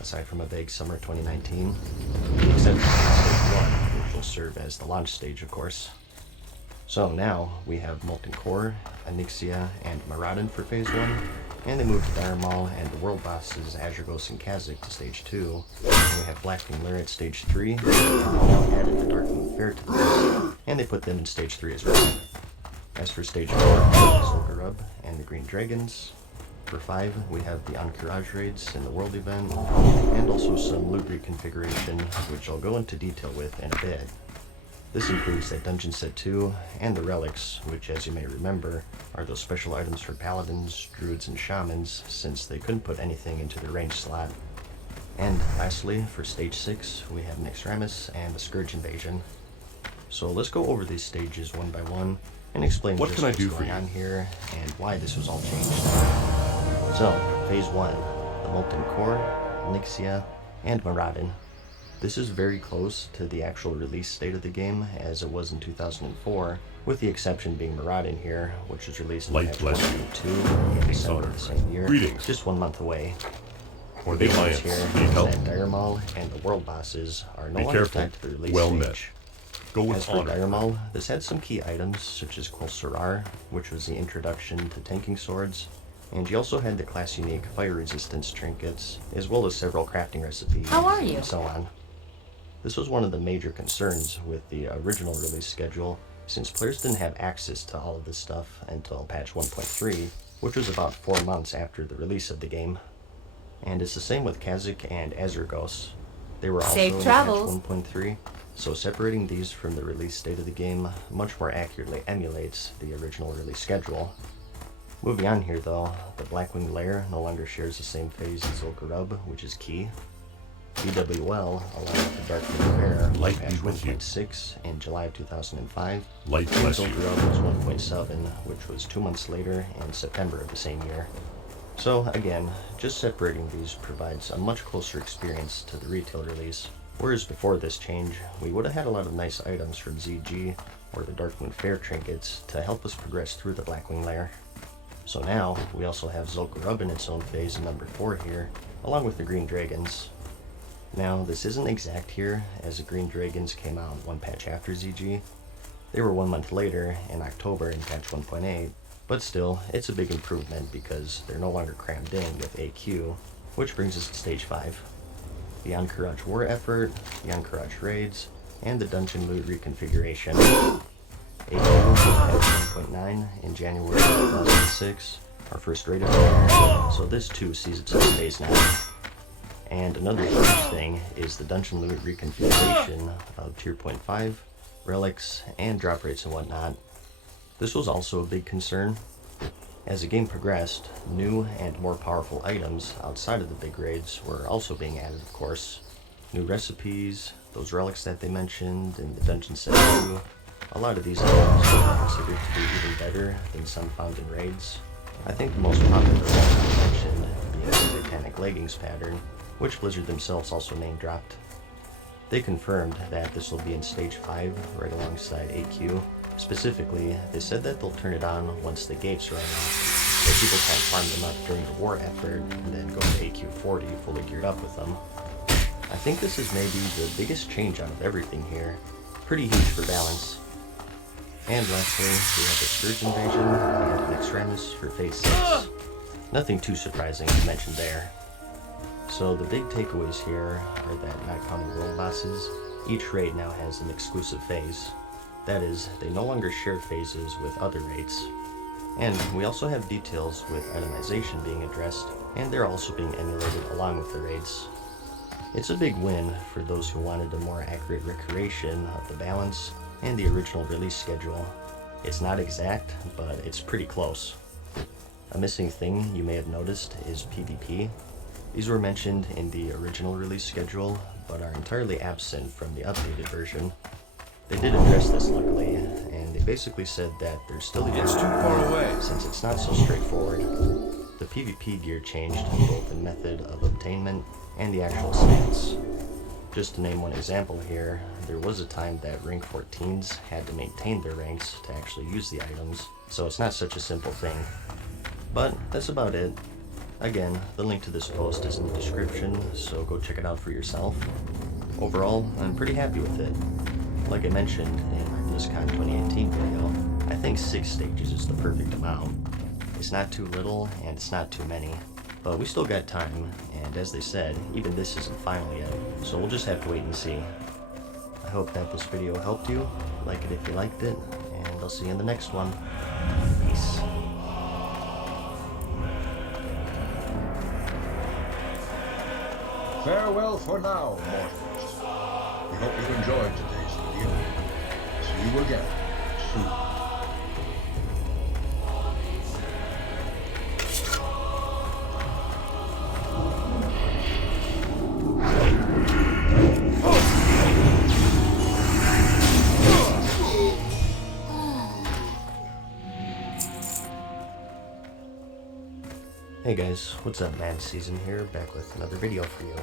aside from a vague summer 2019, except for Stage 1, which will serve as the launch stage, of course. So now, we have Molten Core, Onyxia, and Maraudon for Phase 1, and they moved Diarmaw and the world bosses Azagos and Kazakh to Stage 2, and we have Blackwing Lair at Stage 3, and they now added the Darkwing Fair to the list, and they put them in Stage 3 as well. As for Stage 4, Zolgarub and the Green Dragons. For 5, we have the Ankiraj raids in the world event, and also some loot reconfiguration, which I'll go into detail with in a bit. This includes that Dungeon Set 2 and the relics, which, as you may remember, are those special items for paladins, druids, and shamans, since they couldn't put anything into their range slot. And lastly, for Stage 6, we have an Extremis and the Scourge Invasion. So let's go over these stages one by one and explain What just can I what's do for going you? on here and why this was all changed. So, Phase 1, the Molten Core, Nixia, and Moradin. This is very close to the actual release date of the game, as it was in 2004, with the exception being Moradin here, which was released in Light patch bless you. 1.2 in December of the same year, Greetings. just 1 month away. For the Big news Alliance, here need is help? that Dire Maul and the world bosses are no Be longer careful. tied to the release Well stage. met. Go with As for honor. Dire Maul, this had some key items such as Kol Sorar, which was the introduction to tanking swords, and you also had the class unique fire resistance trinkets, as well as several crafting recipes How are you? and so on. This was one of the major concerns with the original release schedule, since players didn't have access to all of this stuff until patch 1.3, which was about 4 months after the release of the game. And it's the same with Kazakh and Azurgos. They were also Safe in travels. patch 1.3, so separating these from the release date of the game much more accurately emulates the original release schedule. Moving on here though, the Blackwing Lair no longer shares the same phase as Zul'Gurub, which is key. BWL, along with the Darkmoon Fair, Light patch be with you. 1.6 in July of 2005, Light and bless you. Zul'Gurub was 1.7, which was 2 months later in September of the same year. So again, just separating these provides a much closer experience to the retail release, whereas before this change, we would have had a lot of nice items from ZG or the Darkmoon Fair trinkets to help us progress through the Blackwing Lair. So now, we also have Zul'Gurub in its own phase in number 4 here, along with the Green Dragons. Now, this isn't exact here, as the Green Dragons came out 1 patch after ZG. They were 1 month later, in October in patch 1.8, but still, it's a big improvement because they're no longer crammed in with AQ, which brings us to Stage 5. The Ahn'Qiraj War Effort, the Ahn'Qiraj Raids, and the Dungeon Loot Reconfiguration. AQ was patch 1.9 in January 2006, our first raid of the year, so this too sees its own phase now. And another huge thing is the Dungeon Loot Reconfiguration of Tier 0.5, relics, and drop rates and whatnot. This was also a big concern. As the game progressed, new and more powerful items outside of the big raids were also being added, of course. New recipes, those relics that they mentioned in the Dungeon Set 2, a lot of these items were considered to be even better than some found in raids. I think the most popular one mentioned being the Titanic Leggings pattern, which Blizzard themselves also name-dropped. They confirmed that this will be in Stage 5, right alongside AQ. Specifically, they said that they'll turn it on once the gates run out, so people can't farm them up during the war effort and then go to AQ 40 fully geared up with them. I think this is maybe the biggest change out of everything here. Pretty huge for balance. And lastly, we have the Scourge Invasion and an Extremis for Phase 6. Nothing too surprising to mention there. So the big takeaways here are that, not counting world bosses, each raid now has an exclusive phase. That is, they no longer share phases with other raids. And we also have details with itemization being addressed, and they're also being emulated along with the raids. It's a big win for those who wanted a more accurate recreation of the balance and the original release schedule. It's not exact, but it's pretty close. A missing thing you may have noticed is PvP. These were mentioned in the original release schedule, but are entirely absent from the updated version. They did address this luckily, and they basically said that there's still a It's too far away. since it's not so straightforward. The PvP gear changed both in method of obtainment and the actual stats. Just to name one example here, there was a time that rank 14s had to maintain their ranks to actually use the items, so it's not such a simple thing. But that's about it. Again, the link to this post is in the description, so go check it out for yourself. Overall, I'm pretty happy with it. Like I mentioned in my BlizzCon 2018 video, I think 6 stages is the perfect amount. It's not too little, and it's not too many. But we still got time, and as they said, even this isn't final yet, so we'll just have to wait and see. I hope that this video helped you. Like it if you liked it, and I'll see you in the next one. Peace. Farewell for now, mortals. We hope you enjoyed today's video. See you again soon. Hey guys, what's up? Mad Season here, back with another video for you.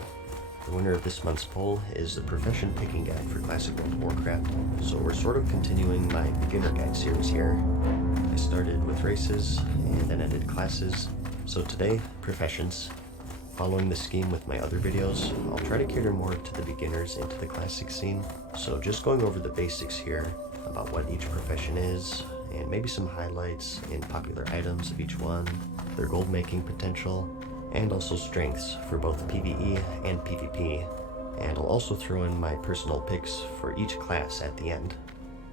The winner of this month's poll is the Profession Picking Guide for Classic World of Warcraft, so we're sort of continuing my beginner guide series here. I started with races, and then I did classes, so today, professions. Following the scheme with my other videos, I'll try to cater more to the beginners into the classic scene, so just going over the basics here about what each profession is, and maybe some highlights in popular items of each one, their gold making potential, and also strengths for both PvE and PvP. And I'll also throw in my personal picks for each class at the end.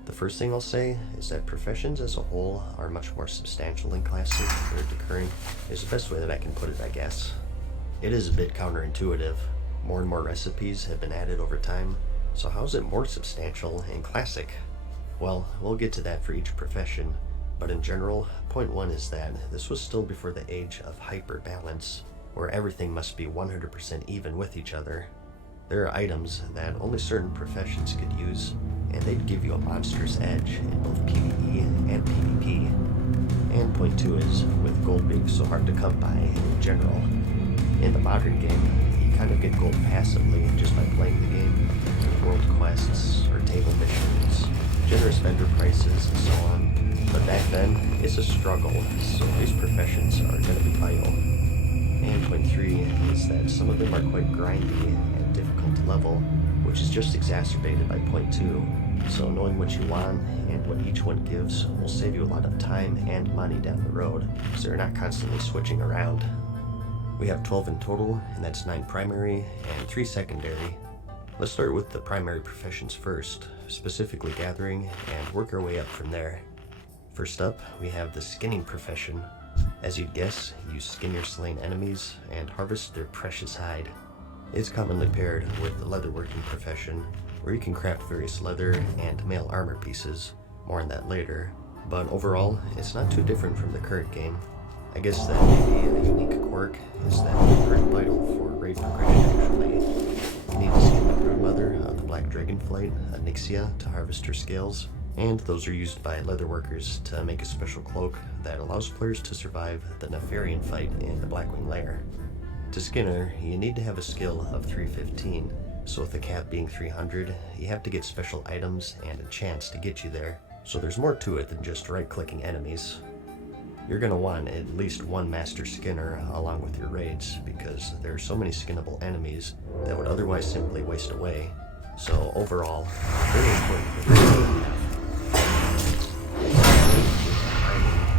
The first thing I'll say is that professions as a whole are much more substantial in classic compared to current, is the best way that I can put it, I guess. It is a bit counterintuitive. More and more recipes have been added over time, so how is it more substantial in classic? Well, we'll get to that for each profession, but in general, point one is that this was still before the age of hyper-balance, where everything must be 100% even with each other. There are items that only certain professions could use, and they'd give you a monstrous edge in both PvE and PvP. And point two is, with gold being so hard to come by in general, in the modern game, you kind of get gold passively just by playing the game, with world quests or table missions, generous vendor prices, and so on. But back then, it's a struggle, so these professions are going to be vital. And point three is that some of them are quite grindy and difficult to level, which is just exacerbated by point two. So knowing what you want and what each one gives will save you a lot of time and money down the road, so you're not constantly switching around. We have 12 in total, and that's 9 primary and 3 secondary. Let's start with the primary professions first, specifically gathering, and work our way up from there. First up, we have the skinning profession. As you'd guess, you skin your slain enemies and harvest their precious hide. It's commonly paired with the leatherworking profession, where you can craft various leather and mail armor pieces. More on that later, but overall, it's not too different from the current game. I guess that maybe a unique quirk is that they're pretty vital for raid progression actually. You need to skin the broodmother of the black dragonflight, Onyxia, to harvest her scales, and those are used by leatherworkers to make a special cloak that allows players to survive the Nefarian fight in the Blackwing Lair. To skin her, you need to have a skill of 315, so with the cap being 300, you have to get special items and a chance to get you there, so there's more to it than just right-clicking enemies. You're going to want at least one master skinner along with your raids, because there are so many skinnable enemies that would otherwise simply waste away. So overall, very important for this to have.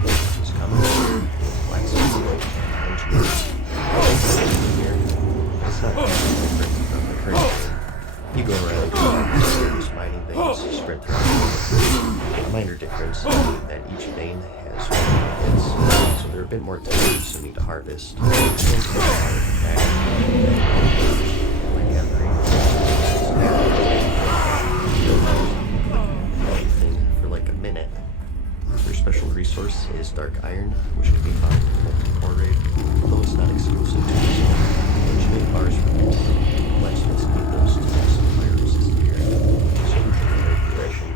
Which is common blacksmith, engineer. It's not that different from the current game. You go around various mining veins spread throughout. A minor difference is that each vein has 1 hits, so they're a bit more time-consuming to harvest. For like a minute. Their special resource is dark iron, which can be found in the multi-core raid, although it's not exclusive to this one. Engineering bars for gold, blacksmiths need those to have some fire-resistant gear, so usually progression.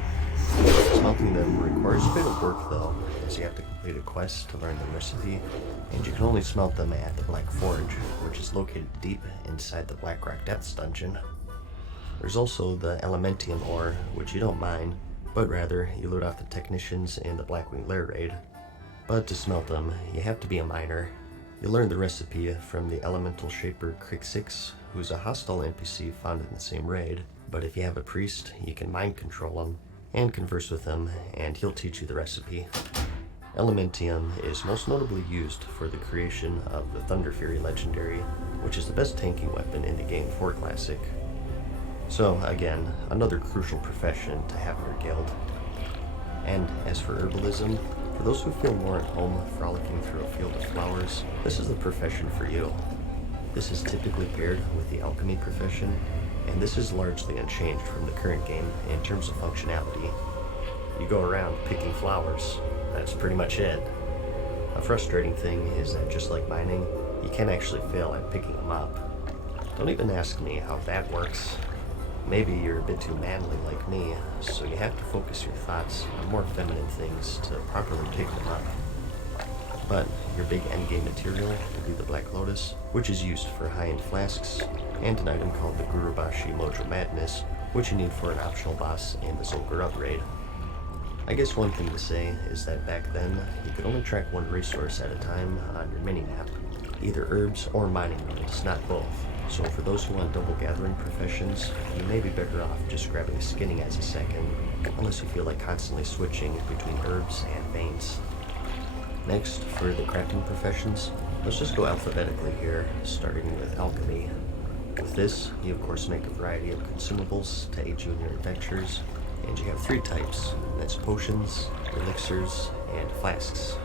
Smelting them requires a bit of work though, as you have to complete a quest to learn the recipe, and you can only smelt them at the Black Forge, which is located deep inside the Blackrock Depths dungeon. There's also the Elementium ore, which you don't mine, but rather you loot off the technicians in the Blackwing Lair raid. But to smelt them, you have to be a miner. You learn the recipe from the elemental shaper Crixix, who's a hostile NPC found in the same raid, but if you have a priest, you can mind control him and converse with him, and he'll teach you the recipe. Elementium is most notably used for the creation of the Thunder Fury legendary, which is the best tanking weapon in the game for Classic. So again, another crucial profession to have in your guild. And as for herbalism, for those who feel more at home frolicking through a field of flowers, this is the profession for you. This is typically paired with the alchemy profession, and this is largely unchanged from the current game in terms of functionality. You go around picking flowers. That's pretty much it. A frustrating thing is that just like mining, you can actually fail at picking them up. Don't even ask me how that works. Maybe you're a bit too manly like me, so you have to focus your thoughts on more feminine things to properly pick them up. But your big endgame material will be the Black Lotus, which is used for high-end flasks, and an item called the Gurubashi Mojo Madness, which you need for an optional boss in the Zolgar upgrade. I guess one thing to say is that back then, you could only track one resource at a time on your mini-map, either herbs or mining nodes, not both. So for those who want double gathering professions, you may be better off just grabbing skinning as a second, unless you feel like constantly switching between herbs and veins. Next, for the crafting professions, let's just go alphabetically here, starting with alchemy. With this, you of course make a variety of consumables to aid you in your adventures, and you have 3 types, that's potions, elixirs, and flasks.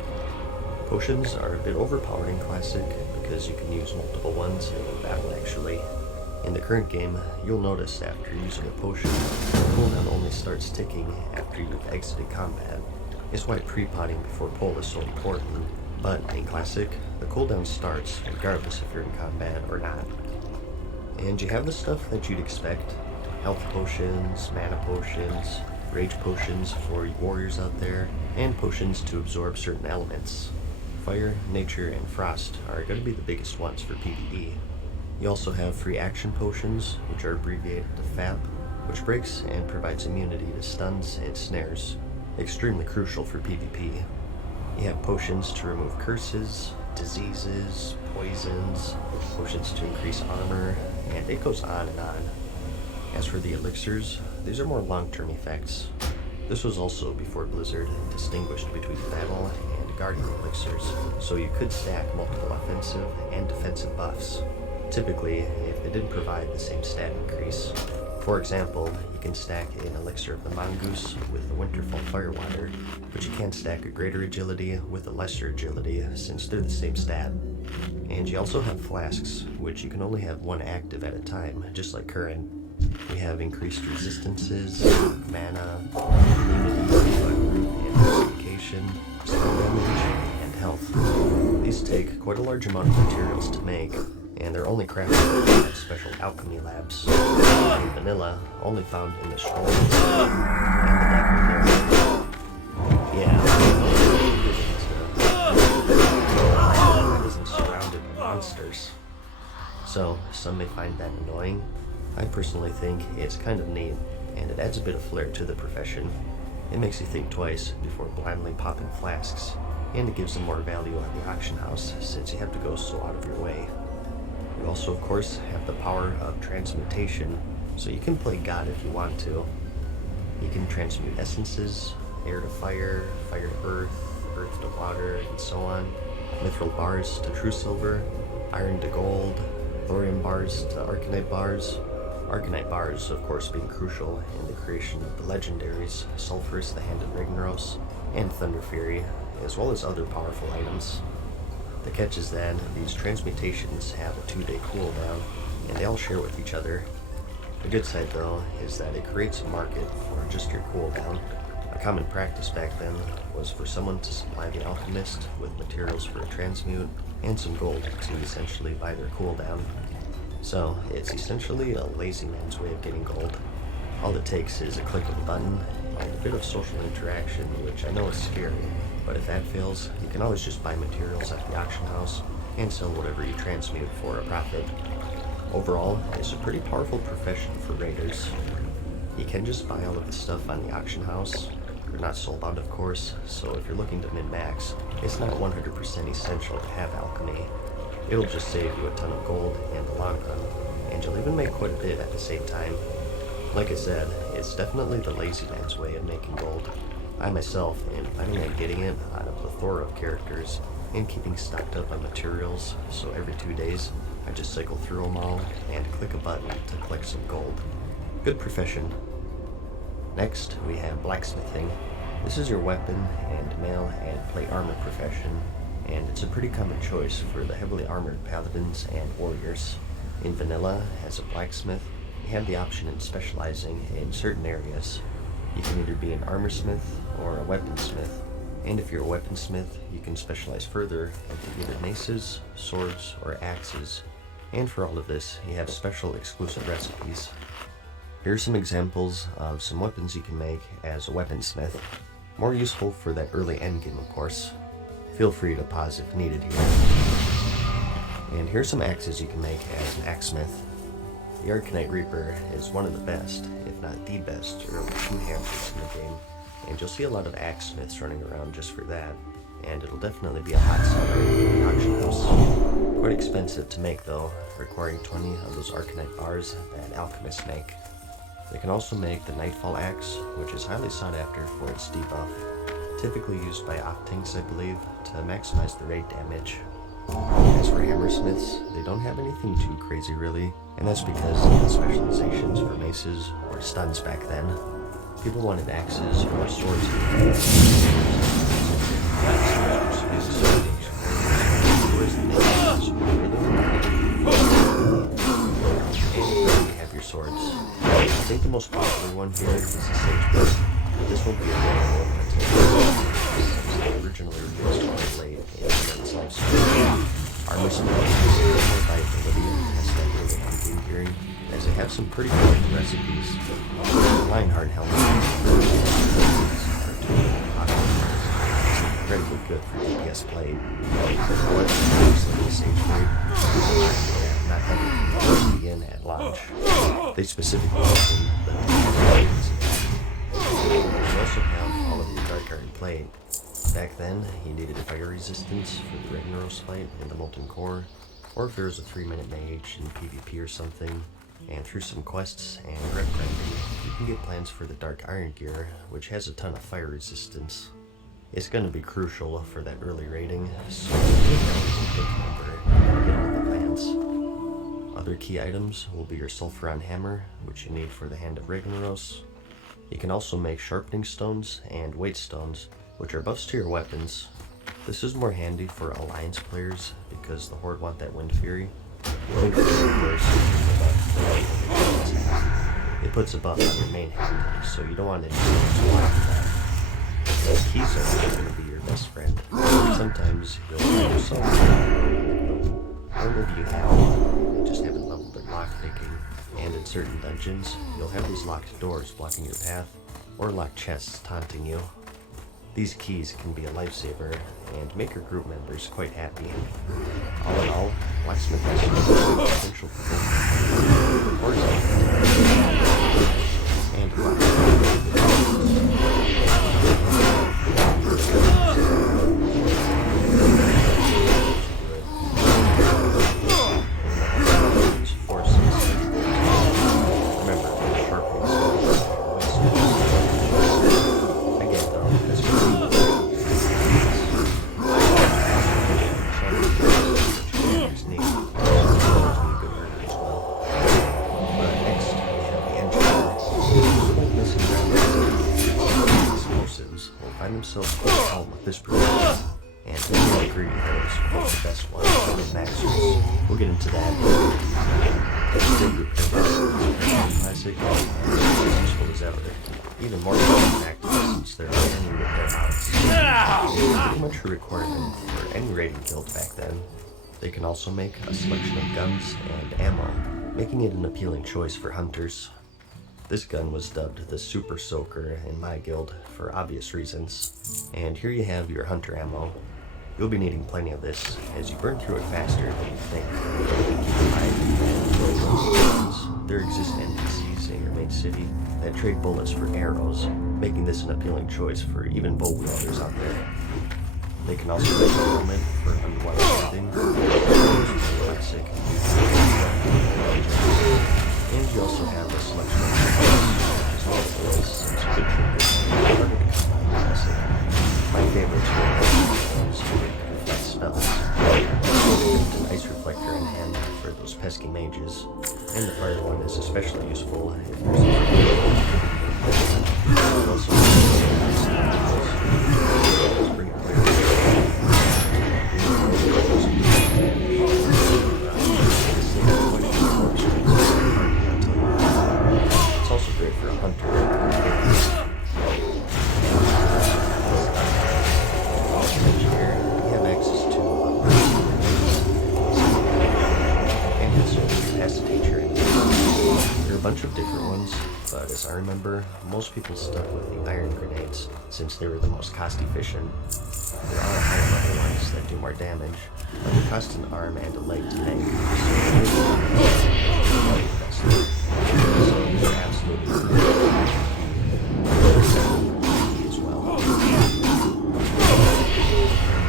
Potions are a bit overpowered in Classic because you can use multiple ones in battle actually. In the current game, you'll notice after using a potion, the cooldown only starts ticking after you've exited combat. It's why pre-potting before pull is so important, but in Classic, the cooldown starts regardless if you're in combat or not. And you have the stuff that you'd expect: health potions, mana potions, rage potions for you warriors out there, and potions to absorb certain elements. Fire, nature, and frost are going to be the biggest ones for PvE. You also have free action potions, which are abbreviated to FAP, which breaks and provides immunity to stuns and snares, extremely crucial for PvP. You have potions to remove curses, diseases, poisons, potions to increase armor, and it goes on and on. As for the elixirs, these are more long-term effects. This was also before Blizzard distinguished between battle and guardian elixirs, so you could stack multiple offensive and defensive buffs, typically if they didn't provide the same stat increase. For example, you can stack an elixir of the mongoose with the Winterfell Firewater, but you can't stack a greater agility with a lesser agility since they're the same stat. And you also have flasks, which you can only have one active at a time, just like current. We have increased resistances, mana, immunity, and purification, spell damage, and health. These take quite a large amount of materials to make, and they're only crafted at special alchemy labs. In vanilla, only found in the scrolls and the Dagger. Yeah, isn't surrounded by monsters. So, some may find that annoying. I personally think it's kind of neat, and it adds a bit of flair to the profession. It makes you think twice before blindly popping flasks, and it gives them more value at the auction house since you have to go so out of your way. You also, of course, have the power of transmutation, so you can play God if you want to. You can transmute essences, air to fire, fire to earth, earth to water, and so on. Mithril bars to true silver, iron to gold, thorium bars to arcanite bars. Arcanite bars, of course, being crucial in the creation of the legendaries Sulphurus, the Hand of Ragnaros, and Thunder Fury, as well as other powerful items. The catch is that these transmutations have a 2-day cooldown, and they all share with each other. The good side, though, is that it creates a market for just your cooldown. A common practice back then was for someone to supply the alchemist with materials for a transmute and some gold to essentially buy their cooldown. So, it's essentially a lazy man's way of getting gold. All it takes is a click of a button and a bit of social interaction, which I know is scary, but if that fails, you can always just buy materials at the auction house and sell whatever you transmute for a profit. Overall, it's a pretty powerful profession for raiders. You can just buy all of the stuff on the auction house. They're not sold out, of course, so if you're looking to min-max, it's not 100% essential to have alchemy. It'll just save you a ton of gold in the long run, and you'll even make quite a bit at the same time. Like I said, it's definitely the lazy man's way of making gold. I myself am planning on getting it on a plethora of characters and keeping stocked up on materials, so every 2 days I just cycle through them all and click a button to collect some gold. Good profession. Next, we have blacksmithing. This is your weapon and mail and plate armor profession, and it's a pretty common choice for the heavily armored paladins and warriors. In vanilla, as a blacksmith, you have the option in specializing in certain areas. You can either be an armorsmith or a weaponsmith, and if you're a weaponsmith, you can specialize further into either maces, swords, or axes. And for all of this, you have special exclusive recipes. Here are some examples of some weapons you can make as a weaponsmith. More useful for that early endgame, of course. Feel free to pause if needed here. And here's some axes you can make as an axesmith. The Arcanite Reaper is one of the best, if not the best, early two-handers in the game, and you'll see a lot of axesmiths running around just for that, and it'll definitely be a hot seller in the auction house. Quite expensive to make though, requiring 20 of those Arcanite bars that alchemists make. They can also make the Nightfall Axe, which is highly sought after for its debuff, typically used by Octanks, I believe, to maximize the raid damage. As for hammersmiths, they don't have anything too crazy really, and that's because the specializations for maces were stuns back then. People wanted axes or swords. Swords. I think the most popular one here is the Sagebrush, but this won't be available until it was originally released quite late in its lifespan. Armorsmith is more viability as that early hunting gearing, as they have some pretty good recipes. Lionheart helmet are incredibly good for DPS play. However, the Sage Blade not having to begin at launch. They specifically mention the blades. You also have all of your Dark Iron Plate. Back then, you needed fire resistance for the Ragnaros fight in the Molten Core, or if there was a 3-minute mage in PvP or something, and through some quests and red grinding, you can get plans for the Dark Iron Gear, which has a ton of fire resistance. It's going to be crucial for that early raiding, so get all the plans. Other key items will be your Sulfuron Hammer, which you need for the Hand of Ragnaros. You can also make Sharpening Stones and Weight Stones, which are buffs to your weapons. This is more handy for Alliance players, because the Horde want that Wind Fury. Wind Fury, of course, it puts a buff on your main hand, so you don't want to those keys are going to be your best friend. Sometimes you'll find yourself or maybe you have one, you just haven't leveled in lockpicking, and in certain dungeons, you'll have these locked doors blocking your path, or locked chests taunting you. These keys can be a lifesaver, and make your group members quite happy. All in all, Blacksmith has potential for both themselves quite calm with this progression, and many agree that it's one of the best ones with maxers. We'll get into that. Classic, as useful as ever. Even more compact since they're any with their mouths. Pretty much a requirement for any raiding guild back then. They can also make a selection of guns and ammo, making it an appealing choice for hunters. This gun was dubbed the Super Soaker in my guild for obvious reasons. And here you have your hunter ammo. You'll be needing plenty of this, as you burn through it faster than you think. There exist NPCs in your main city that trade bullets for arrows, making this an appealing choice for even bow wielders out there. They can also make a helmet for underwater breathing, classic. And you also have a selection of spells, as well as those good triggers, harder to come by classic. My favorites were reflect spells. An ice reflector in hand for those pesky mages, and the fire one is especially useful if you're as I remember, most people stuck with the iron grenades since they were the most cost efficient. There are higher level ones that do more damage, but they cost an arm and a leg to make, so they're absolutely as well.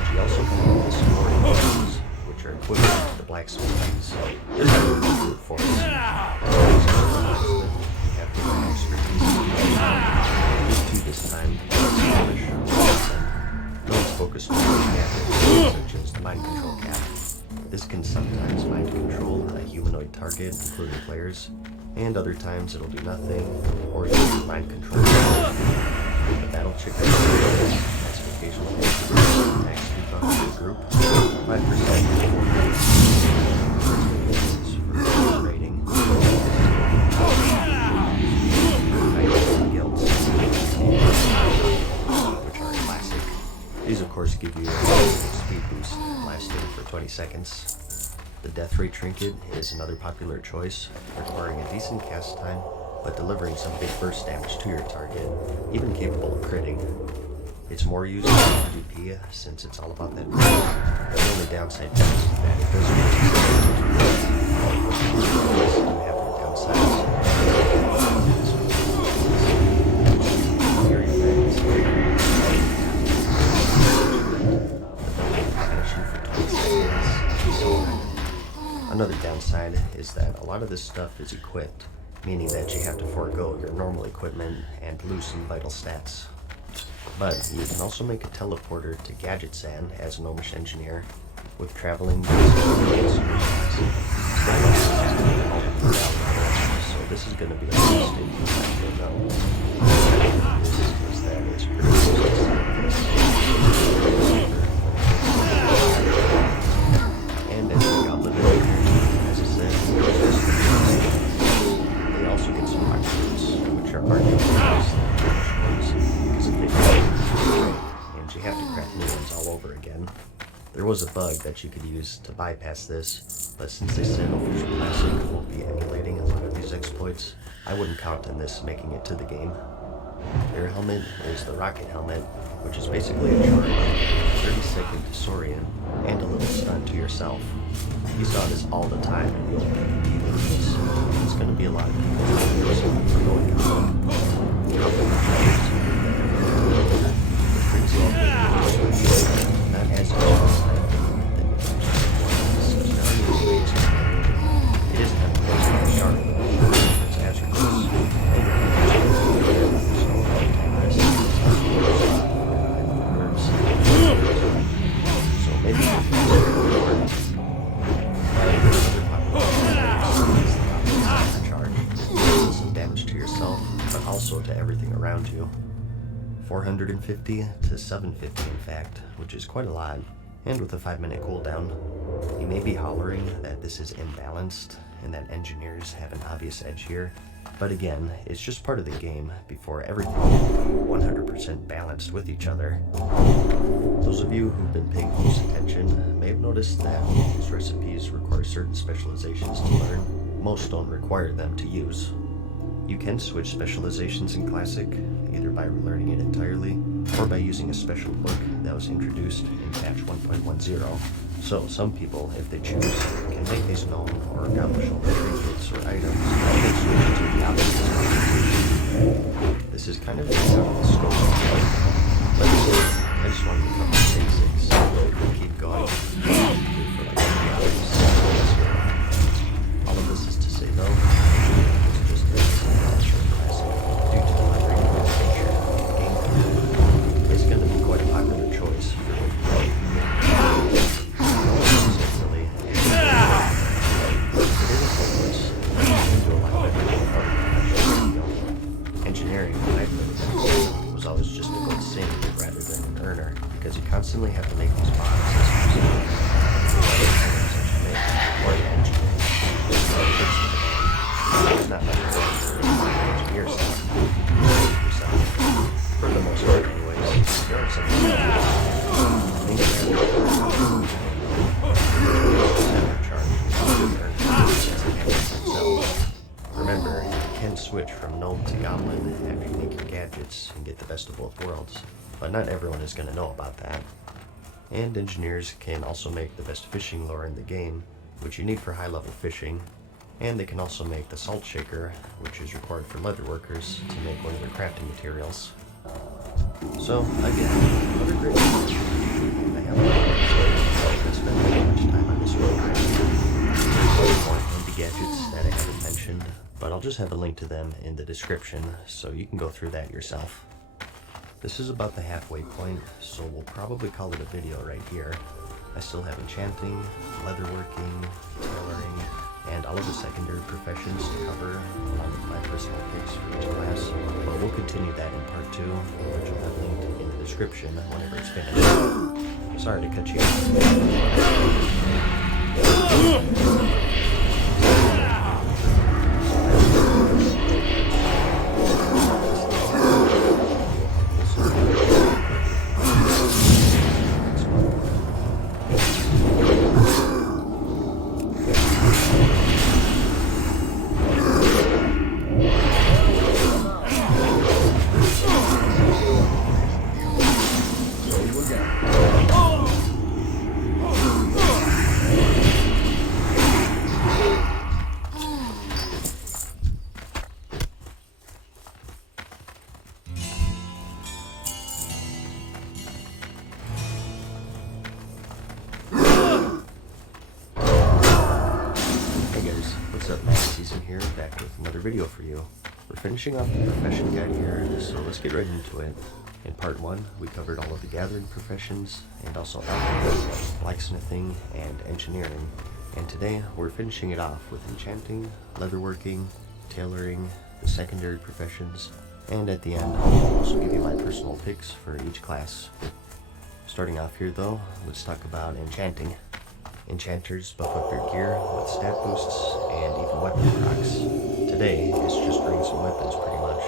She also called the supporting weapons, which are equivalent to the blacksmith weapons. They're not really brute force. You have different expertise. These two this time, no one's focused on the gadgets, such as the mind control cap. This can sometimes mind control a humanoid target, including players, and other times it'll do nothing, or use mind control. The battle chick has occasionally max debuff to the group, 5% for rating. Guilds, which are classic. These of course give you a speed boost lasting for 20 seconds. The death ray trinket is another popular choice, requiring a decent cast time, but delivering some big burst damage to your target, even capable of critting. It's more used in PvP since it's all about that burst. The only downside is that it doesn't have the downside. Another downside is that a lot of this stuff is equipped, meaning that you have to forego your normal equipment and lose some vital stats. But you can also make a teleporter to Gadget Sand as a gnomish engineer, with traveling so this is going to be a mistake you know. Is that it's pretty and as a goblin, as I said, they also get some rock fruits, which are arguably because if they fail, and you have to craft new ones all over again. There was a bug that you could use to bypass this, but since they said Official Classic won't be emulating a lot of these exploits, I wouldn't count on this making it to the game. Their helmet is the rocket helmet, which is basically a charge, 30-second Saurian, and a little stun to yourself. You saw this all the time in the old PvP videos. It's going to be a lot of people for going out. Not as much it is kind of close to the shark, it's hazardous. So maybe some damage to yourself, but also to everything around you. 450 to 750 in fact, which is quite a lot, and with a 5-minute cooldown. You may be hollering that this is imbalanced and that engineers have an obvious edge here, but again, it's just part of the game before everything can be 100% balanced with each other. Those of you who've been paying close attention may have noticed that these recipes require certain specializations to learn. Most don't require them to use. You can switch specializations in Classic, either by relearning it entirely, or by using a special book that was introduced in patch 1.10. So some people, if they choose, can make these known or accomplish all trinkets or items and then switch to the opposite. This is kind of out of the scope of the fight, but I just wanted to cover the basics. We'll keep going for like 3 hours. All of this is to say though, it's just a Classic due to the unreadable nature of the gameplay. It's going to be quite a popular choice for when you play. Engineering, I played, was always just a gold sink rather than an earner, because you constantly have to make these bombs. gadgets and get the best of both worlds, but not everyone is going to know about that. And engineers can also make the best fishing lure in the game, which you need for high-level fishing, and they can also make the salt shaker, which is required for leatherworkers to make one of their crafting materials. So, again, another great video. I haven't spent very much time on this one. There's more handy gadgets that I haven't mentioned, but I'll just have a link to them in the description so you can go through that yourself. This is about the halfway point, so we'll probably call it a video right here. I still have enchanting, leatherworking, tailoring, and all of the secondary professions to cover, along with my personal picks for each class. But we'll continue that in part 2, which will have linked in the description whenever it's finished. Sorry to cut you off. What's up, Matt Season here, back with another video for you. We're finishing off the profession guide here, so let's get right into it. In part 1, we covered all of the gathering professions, and also alchemy, blacksmithing, and engineering. And today, we're finishing it off with enchanting, leatherworking, tailoring, the secondary professions, and at the end, I'll also give you my personal picks for each class. Starting off here though, let's talk about enchanting. Enchanters buff up their gear with stat boosts and even weapon procs. Today is just bringing some weapons pretty much,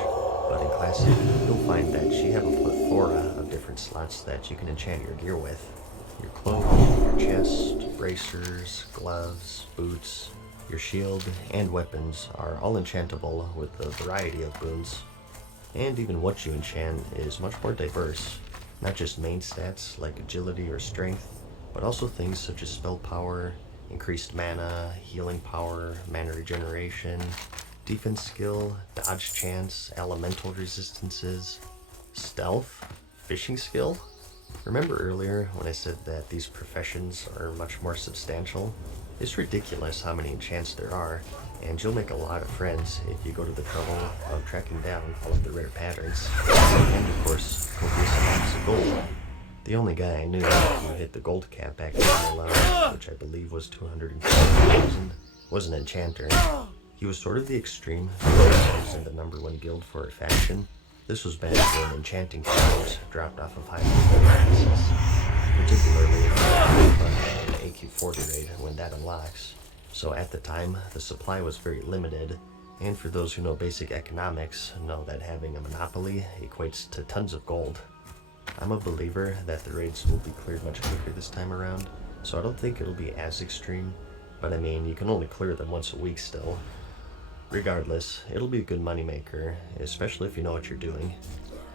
but in Classic, you'll find that you have a plethora of different slots that you can enchant your gear with. Your cloak, your chest, bracers, gloves, boots, your shield, and weapons are all enchantable with a variety of boons. And even what you enchant is much more diverse, not just main stats like agility or strength, but also things such as spell power, increased mana, healing power, mana regeneration, defense skill, dodge chance, elemental resistances, stealth, fishing skill. Remember earlier when I said that these professions are much more substantial? It's ridiculous how many enchants there are, and you'll make a lot of friends if you go to the trouble of tracking down all of the rare patterns. And of course, copious amounts of gold. The only guy I knew who hit the gold cap back in the which I believe was 250,000, was an enchanter. He was sort of the extreme, was in the #1 guild for a faction. This was back when enchanting powers dropped off of high classes, particularly an AQ40 raid when that unlocks. So at the time, the supply was very limited, and for those who know basic economics, know that having a monopoly equates to tons of gold. I'm a believer that the raids will be cleared much quicker this time around, so I don't think it'll be as extreme, but I mean, you can only clear them once a week still. Regardless, it'll be a good moneymaker, especially if you know what you're doing.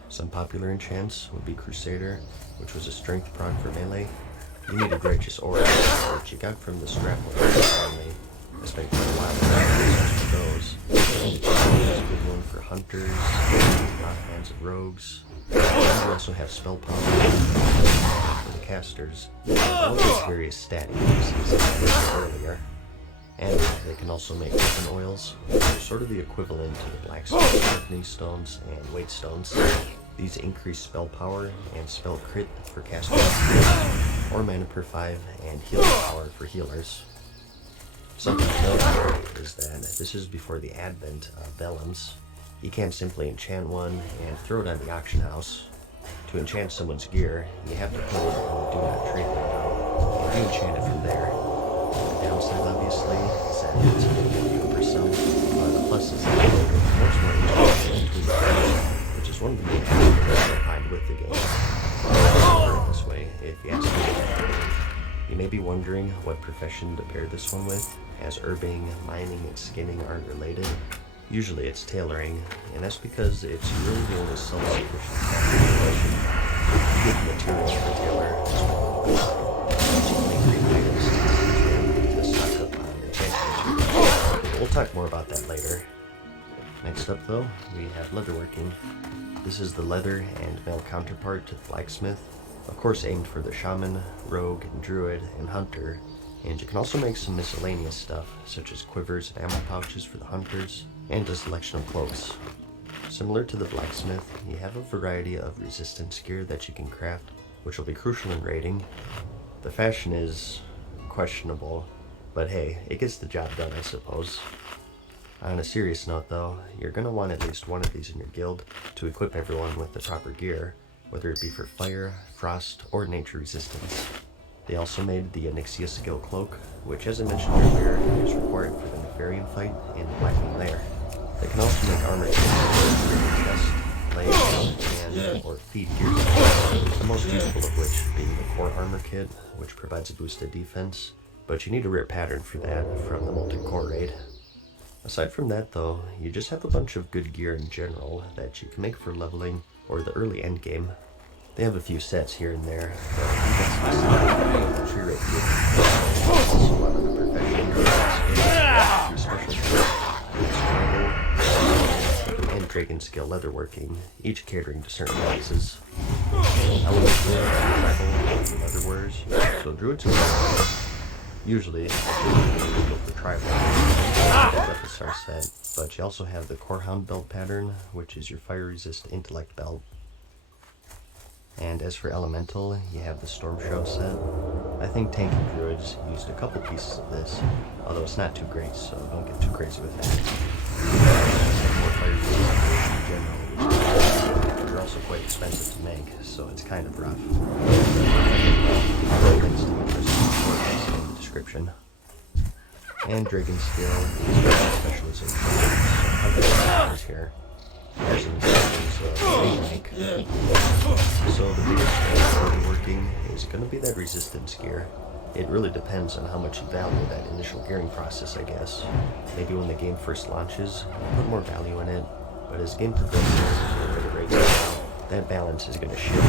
Some popular enchants would be Crusader, which was a strength prod for melee. You needed Righteous Aura, which you got from the Strapple family. I spent quite a while for those. And it's a good one for hunters, a lot of fans of rogues. And we also have spell power for the casters, all these various stat increases I mentioned earlier. And they can also make weapon oils, which are sort of the equivalent to the blacksmith sharpening stones and weight stones. These increase spell power and spell crit for casters, or mana per 5 and healing power for healers. Something to note here is that this is before the advent of vellums. You can't simply enchant one and throw it on the auction house. To enchant someone's gear, you have to put it in the do not trade window, and you enchant it from there. The downside, obviously, is that it's a bit more cumbersome, but the plus is that there's much more interaction between the players, which is one of the main things I find with the game. This way, if you ask me. You may be wondering what profession to pair this one with, as herbing, mining, and skinning aren't related. Usually it's tailoring, and that's because it's really the only self-sufficient profession. You get the materials for tailor as well. You can make great items to stock up on enchantments. We'll talk more about that later. Next up though, we have leatherworking. This is the leather and male counterpart to the blacksmith. Of course aimed for the shaman, rogue, druid, and hunter. And you can also make some miscellaneous stuff, such as quivers and ammo pouches for the hunters, and a selection of cloaks. Similar to the blacksmith, you have a variety of resistance gear that you can craft, which will be crucial in raiding. The fashion is questionable, but hey, it gets the job done, I suppose. On a serious note though, you're going to want at least one of these in your guild to equip everyone with the proper gear, whether it be for fire, frost, or nature resistance. They also made the Onyxia skill cloak, which as I mentioned earlier, is required for the Nefarian fight in the Blackwing Lair. They can also make armor kits for your chest, legs, and or feet gear, the most useful of which being the core armor kit, which provides a boosted defense, but you need a rare pattern for that from the Molten Core raid. Aside from that though, you just have a bunch of good gear in general that you can make for leveling or the early end game. They have a few sets here and there, but that's tree rate gear. Also a lot of the professional special and dragon skill leatherworking, each catering to certain classes. Elements tribal leather wearers, so druids are usually go for tribal the star set, but you also have the Corehound belt pattern, which is your fire resist intellect belt. And as for elemental, you have the Storm Shroud set. I think tanky druids used a couple pieces of this, although it's not too great, so don't get too crazy with that. More fire resist in general, they're also quite expensive to make, so it's kind of rough. Links to the in the description. And Dragon Skill is specialization, so here. There's some make. So the biggest thing for working is going to be that resistance gear. It really depends on how much you value that initial gearing process, I guess. Maybe when the game first launches, put more value in it, but as game progresses, that balance is going to shift to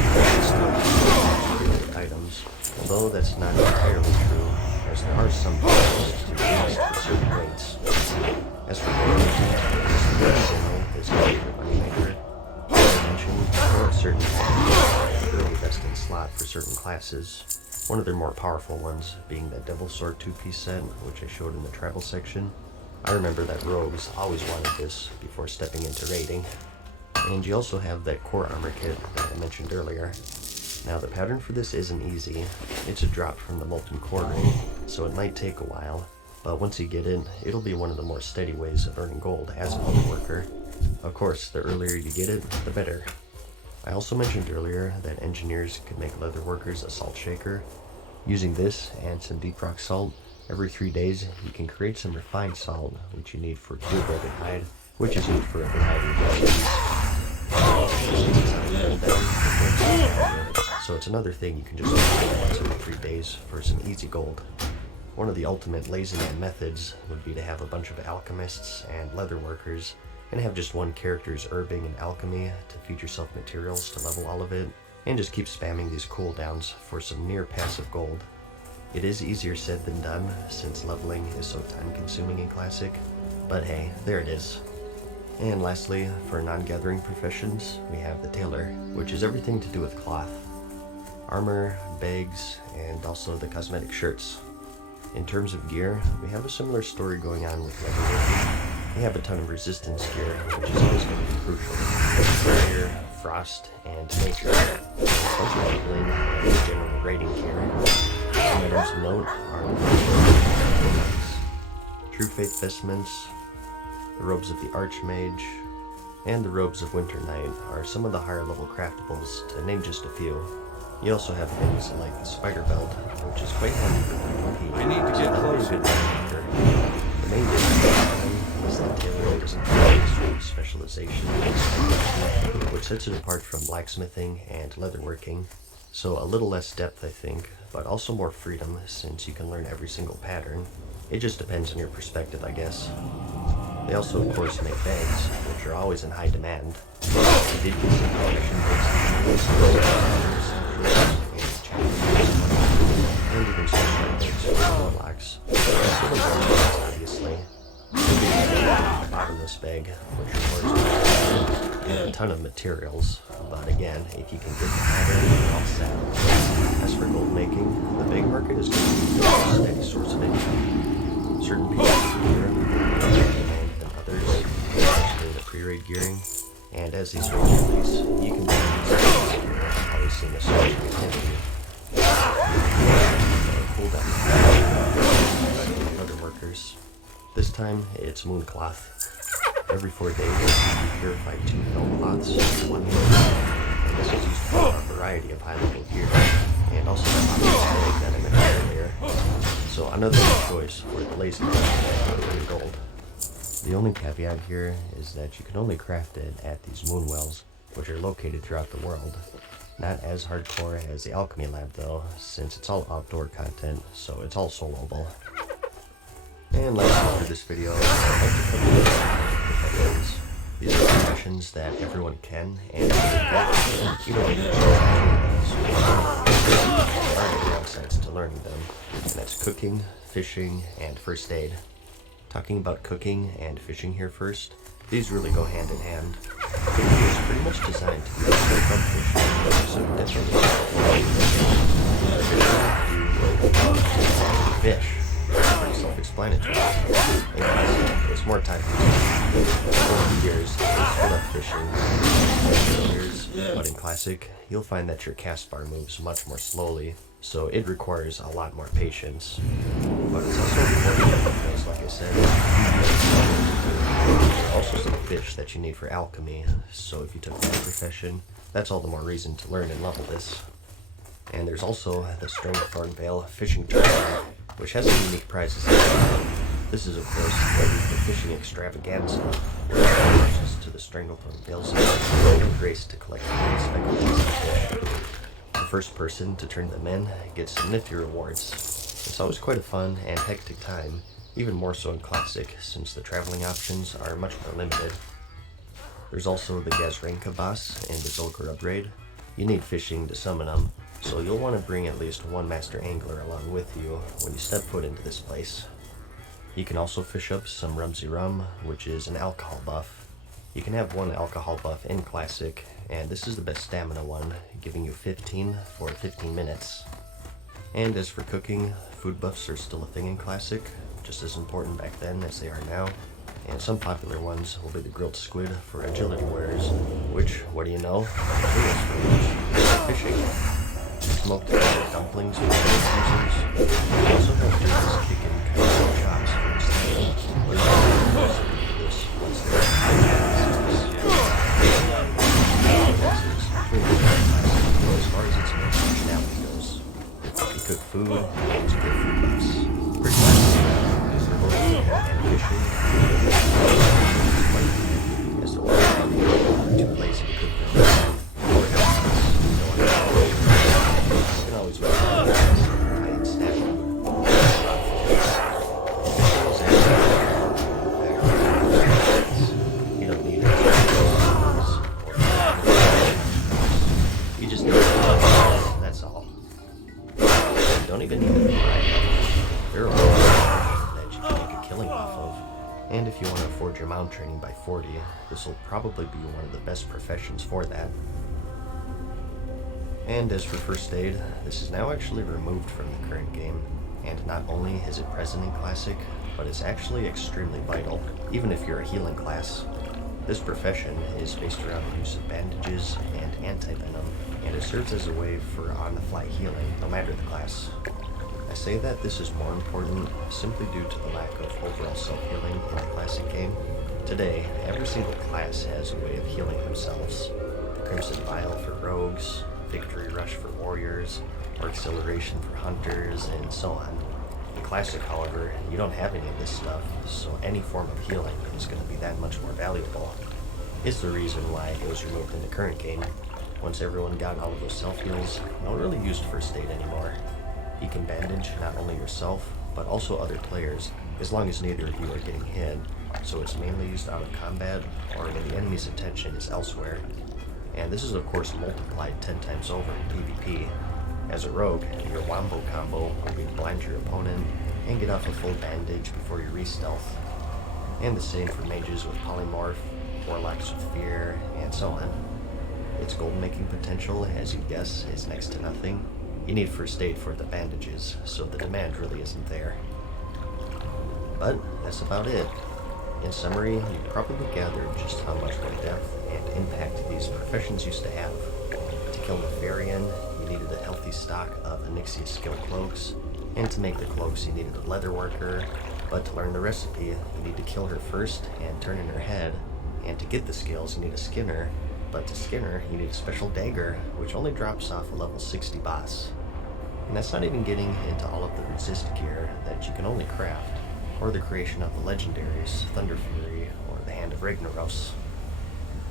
items. Although that's not entirely true, as there are some values to be used for certain rates. As for is a moneymaker. As I mentioned, there are certain early vesting slot for certain classes. One of their more powerful ones being the Devil Sword 2-piece set, which I showed in the travel section. I remember that rogues always wanted this before stepping into raiding. And you also have that core armor kit that I mentioned earlier. Now the pattern for this isn't easy. It's a drop from the Molten Core raid, so it might take a while. But once you get it, it'll be one of the more steady ways of earning gold as a leatherworker. Of course, the earlier you get it, the better. I also mentioned earlier that engineers could make leatherworkers a salt shaker. Using this and some deep rock salt, every 3 days you can create some refined salt, which you need for cube rugged hide, which is used for a variety of recipes. So it's another thing you can just do once every 3 days for some easy gold. One of the ultimate lazy man methods would be to have a bunch of alchemists and leatherworkers and have just one character's herbing and alchemy to feed yourself materials to level all of it, and just keep spamming these cooldowns for some near passive gold. It is easier said than done since leveling is so time consuming in Classic, but hey, there it is. And lastly, for non-gathering professions, we have the tailor, which is everything to do with cloth. Armor, bags, and also the cosmetic shirts. In terms of gear, we have a similar story going on with leatherworking. We have a ton of resistance gear, which is always going to be crucial. Fire, frost, and nature. Also leveling and general raiding gear. Some items of note are the True Faith vestments, the robes of the Archmage, and the robes of Winter Knight are some of the higher level craftables, to name just a few. You also have things like the Spider Belt, which is quite handy for PvP. I need to get closer. The main difference is that tailoring doesn't have extreme specialization, which sets it apart from blacksmithing and leatherworking. So a little less depth, I think, but also more freedom since you can learn every single pattern. It just depends on your perspective, I guess. They also, of course, make bags, which are always in high demand. They did get some collection books and even some bags for warlocks. That's for the warlocks, obviously. The bottomless bag, which requires a ton of materials, but again, if you can get the pattern, you're all set. As for gold making, the big market is going to be a steady source of income. Certain people here than others, especially the pre-raid gearing, and as these raids release, you can always seeing a surge of activity. Cooldown other workers. This time, it's mooncloth. Every 4 days, you purify 2 felt cloths in 1 year, and this is used for a variety of high-level gear, and also that I mentioned earlier. So another choice for the lazy in gold. The only caveat here is that you can only craft it at these moon wells, which are located throughout the world. Not as hardcore as the alchemy lab though, since it's all outdoor content, so it's all soloable. And lastly for this video, I'd like to cover professions. These are professions that everyone can and get. You don't need to downsides to learning them, and that's cooking, fishing, and first aid. Talking about cooking and fishing here first, these really go hand in hand. Cooking is pretty much designed to be from fishing, so different. Fish. Pretty self-explanatory. It's more time consuming. Years, it's full of fishing. But in Classic, you'll find that your cast bar moves much more slowly, so it requires a lot more patience. But it's also important because, like I said, also some fish that you need for alchemy, so if you took that profession, that's all the more reason to learn and level this. And there's also the Strength Thornvale fishing tournament, which has some unique prizes. This is, of course, the fishing extravaganza, where it pushes to the Stranglethorn Vale's and race to collect 3 speckled fish. The first person to turn them in gets some nifty rewards. It's always quite a fun and hectic time, even more so in Classic, since the traveling options are much more limited. There's also the Gazrenka boss and the Zul'Gurub raid. You need fishing to summon them, so you'll want to bring at least 1 master angler along with you when you step foot into this place. You can also fish up some Rumsey Rum, which is an alcohol buff. You can have 1 alcohol buff in Classic, and this is the best stamina one, giving you 15 for 15 minutes. And as for cooking, food buffs are still a thing in Classic, just as important back then as they are now. And some popular ones will be the grilled squid for agility wearers, which, what do you know? Fishing. Smoked dumplings with pieces. We also have this chicken kind of chops for this once as far as its functionality goes. If you cook food, it's good food buffs. Pretty much. And fishing. As the water too lazy to cook them. You can always and snap you don't need you just need that's all. You don't even need to fry. They're all that you can make a killing off of. And if you want to afford your mount training by 40, this will probably be one of the best professions for that. And as for first aid, this is now actually removed from the current game, and not only is it present in Classic, but it's actually extremely vital, even if you're a healing class. This profession is based around the use of bandages and anti-venom, and it serves as a way for on-the-fly healing, no matter the class. I say that this is more important simply due to the lack of overall self-healing in the Classic game. Today, every single class has a way of healing themselves. Crimson Vial for rogues, Victory Rush for warriors, or Acceleration for hunters, and so on. In Classic, however, you don't have any of this stuff, so any form of healing is going to be that much more valuable. Is the reason why it was removed in the current game. Once everyone got all of those self-heals, no one really used first aid anymore. You can bandage not only yourself, but also other players, as long as neither of you are getting hit, so it's mainly used out of combat or when the enemy's attention is elsewhere. And this is of course multiplied 10 times over in PvP. As a rogue, your wombo combo will be to blind your opponent and get off a full bandage before you re-stealth. And the same for mages with polymorph, warlocks with fear, and so on. Its gold making potential, as you'd guess, is next to nothing. You need first aid for the bandages, so the demand really isn't there. But that's about it. In summary, you've probably gathered just how much more depth and impact these professions used to have. To kill Nefarian, you needed a healthy stock of Onyxia skill cloaks, and to make the cloaks you needed a leather worker, but to learn the recipe, you need to kill her first and turn in her head, and to get the skills you need a skinner, but to skin her you need a special dagger, which only drops off a level 60 boss. And that's not even getting into all of the resist gear that you can only craft, or the creation of the legendaries, Thunder Fury, or the Hand of Ragnaros.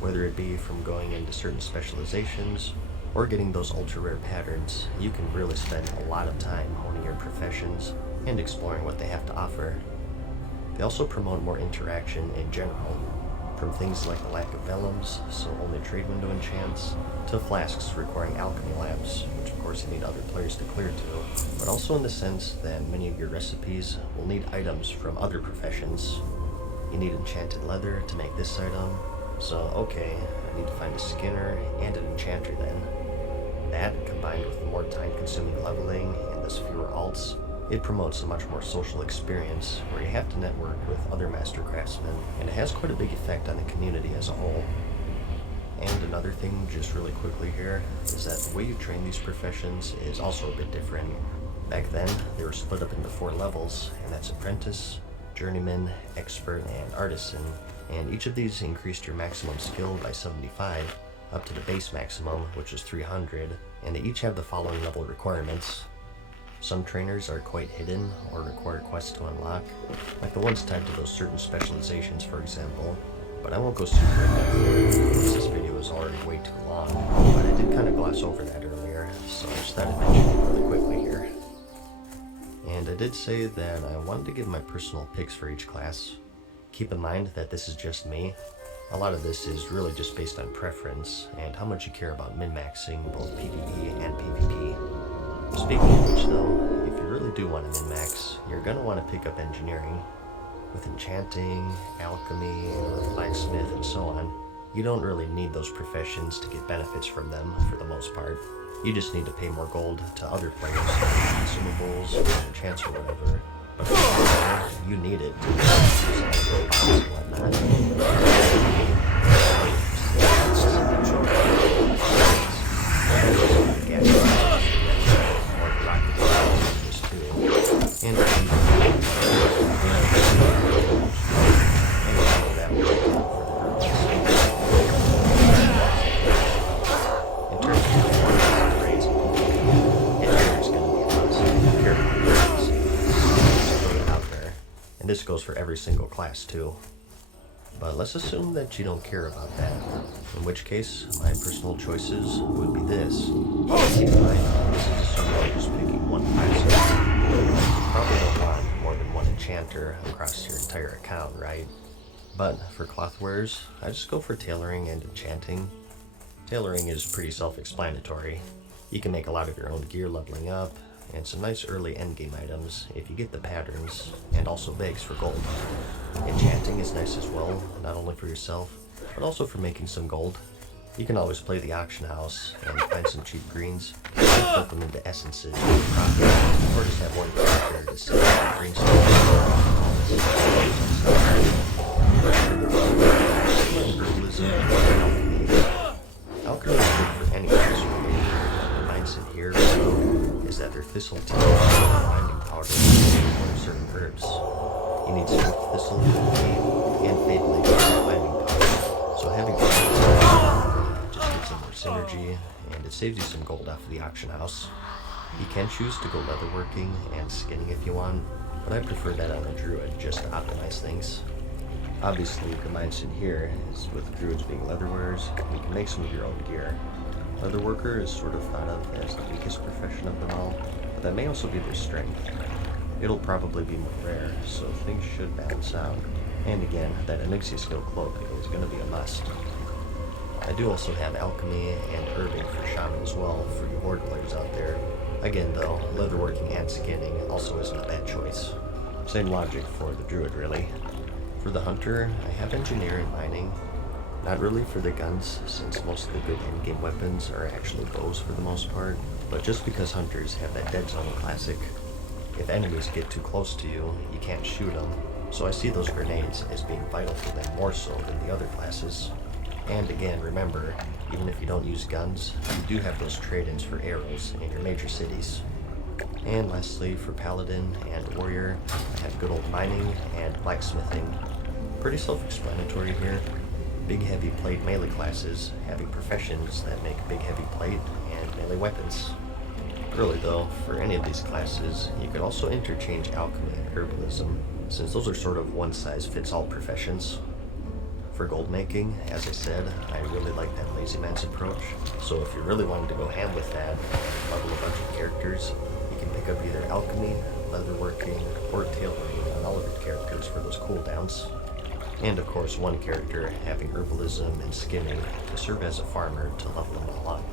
Whether it be from going into certain specializations, or getting those ultra rare patterns, you can really spend a lot of time honing your professions and exploring what they have to offer. They also promote more interaction in general, from things like the lack of vellums, so only trade window enchants, to flasks requiring alchemy labs, which of course you need other players to clear to, but also in the sense that many of your recipes will need items from other professions. You need enchanted leather to make this item, so okay, I need to find a skinner and an enchanter then. That, combined with the more time-consuming leveling and thus fewer alts, it promotes a much more social experience where you have to network with other master craftsmen, and it has quite a big effect on the community as a whole. And another thing, just really quickly here, is that the way you train these professions is also a bit different. Back then, they were split up into 4 levels, and that's Apprentice, Journeyman, Expert, and Artisan, and each of these increased your maximum skill by 75, up to the base maximum, which is 300, and they each have the following level requirements. Some trainers are quite hidden or require quests to unlock, like the ones tied to those certain specializations for example, but I won't go super in depth because this video is already way too long, but I did kind of gloss over that earlier, so I just thought I'd mention it really quickly here. And I did say that I wanted to give my personal picks for each class. Keep in mind that this is just me. A lot of this is really just based on preference and how much you care about min-maxing both PvE and PvP. Speaking of which though, if you really do want to min-max, you're going to want to pick up engineering. With enchanting, alchemy, blacksmith, and so on, you don't really need those professions to get benefits from them for the most part. You just need to pay more gold to other players, consumables, or enchants or whatever. But for the player, you need it to go bombs and whatnot. And this goes for every single class too. But let's assume that you don't care about that, in which case my personal choices would be this. Keep in mind, this is assuming you're just picking one class. You probably don't want more than one enchanter across your entire account, right? But for cloth wearers, I just go for tailoring and enchanting. Tailoring is pretty self-explanatory. You can make a lot of your own gear leveling up, and some nice early endgame items if you get the patterns, and also bags for gold. Enchanting is nice as well, not only for yourself, but also for making some gold. You can always play the auction house and find some cheap greens, and flip them into essences for profit, or just have one character to sell green alchemy is good for any class really. The mindset here is that their thistle tea and binding powder for certain herbs. You need swift thistle and fade leaf for binding powder. So having just gives them more synergy, and it saves you some gold off of the auction house. You can choose to go leatherworking and skinning if you want, but I prefer that on a druid just to optimize things. Obviously, the mindset here is with druids being leatherwearers, you can make some of your own gear. Leatherworker is sort of thought of as the weakest profession of them all, but that may also be their strength. it'll probably be more rare, so things should balance out. And again, that Onyxia skill cloak is going to be a must. I do also have alchemy and herbing for shaman as well for you horde players out there. Again though, leatherworking and skinning also isn't a bad choice. Same logic for the druid really. For the hunter, I have engineer and mining. Not really for the guns, since most of the good endgame weapons are actually bows for the most part, but just because hunters have that dead zone classic. If enemies get too close to you, you can't shoot them, so I see those grenades as being vital for them more so than the other classes. And again, remember, even if you don't use guns, you do have those trade-ins for arrows in your major cities. And lastly, for paladin and warrior, I have good old mining and blacksmithing. Pretty self-explanatory here. Big heavy plate melee classes having professions that make big heavy plate and melee weapons. Really though, for any of these classes, you could also interchange alchemy and herbalism, since those are sort of one-size-fits-all professions. For gold making, as I said, I really like that lazy man's approach, so if you're really wanting to go ham with that and level a bunch of characters, you can pick up either alchemy, leatherworking, or tailoring on all of your characters for those cooldowns. And of course, one character having herbalism and skinning to serve as a farmer to level them all up.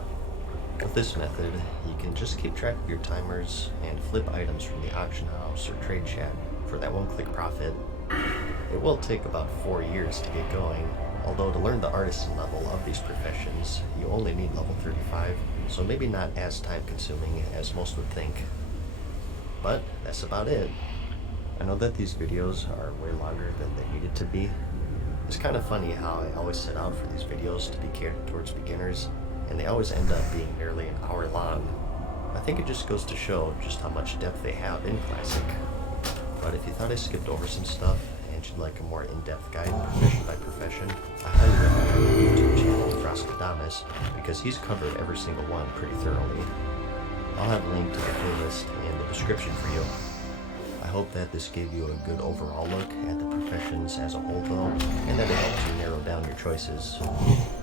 With this method, you can just keep track of your timers and flip items from the auction house or trade chat for that one-click profit. It will take about 4 years to get going, although to learn the artisan level of these professions, you only need level 35, so maybe not as time-consuming as most would think. But that's about it. I know that these videos are way longer than they needed to be. It's kind of funny how I always set out for these videos to be catered towards beginners, and they always end up being nearly an hour long. I think it just goes to show just how much depth they have in Classic. But if you thought I skipped over some stuff, and you'd like a more in-depth guide profession by profession, I highly recommend the YouTube channel Froscodamus, because he's covered every single one pretty thoroughly. I'll have a link to the playlist in the description for you. I hope that this gave you a good overall look at the professions as a whole though, and that it helped you narrow down your choices.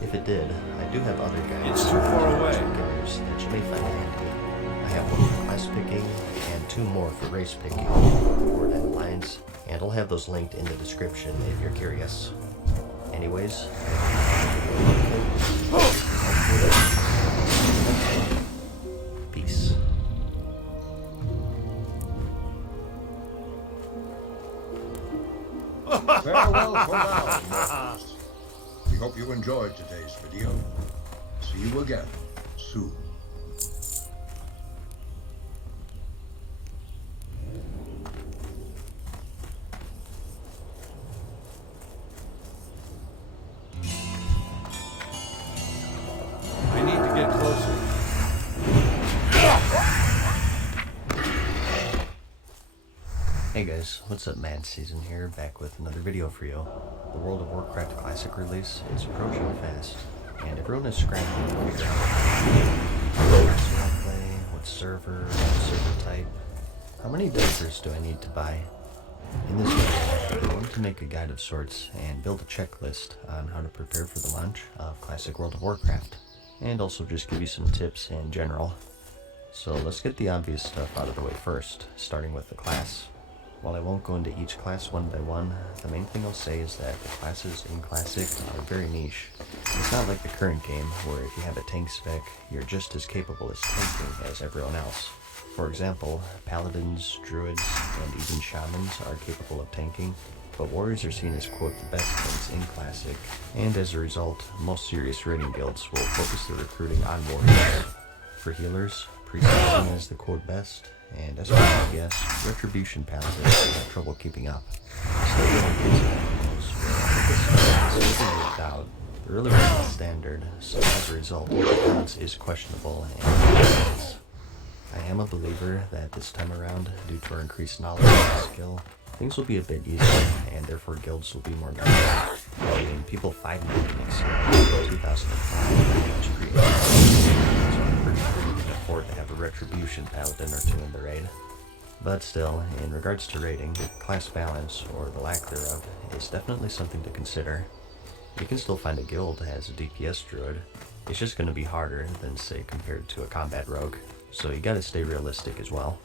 If it did, I do have other guides It's too far away. for beginners that you may find handy. I have one for class picking, and 2 more for race picking, Horde and Alliance, and I'll have those linked in the description if you're curious. Anyways, peace. Farewell for now, mortals. We hope you enjoyed today's video. See you again soon. I need to get closer. Hey guys, what's up? Mad Season here, back with another video for you. The World of Warcraft Classic release is approaching fast, and everyone is scrambling to figure out what class you want to play, what server, what server type. How many diapers do I need to buy? In this video, I want to make a guide of sorts and build a checklist on how to prepare for the launch of Classic World of Warcraft, and also just give you some tips in general. So let's get the obvious stuff out of the way first, starting with the class. While I won't go into each class one by one, the main thing I'll say is that the classes in Classic are very niche. It's not like the current game, where if you have a tank spec, you're just as capable as tanking as everyone else. For example, paladins, druids, and even shamans are capable of tanking, but warriors are seen as quote the best things in Classic, and as a result, most serious raiding guilds will focus their recruiting on warriors. For healers, priests are seen as the quote best, and as for DPS, Retribution paladins have trouble keeping up. Still getting kids and worked out. There really wasn't a standard, so as a result, balance is questionable and I am a believer that this time around, due to our increased knowledge and skill, things will be a bit easier, and therefore guilds will be more valuable. I mean, people 5 million in 2005 was created, so I'm pretty sure you can afford to have a Retribution paladin or 2 in the raid. But still, in regards to raiding, class balance, or the lack thereof, is definitely something to consider. You can still find a guild as a DPS druid, it's just going to be harder than say compared to a combat rogue, so you gotta stay realistic as well.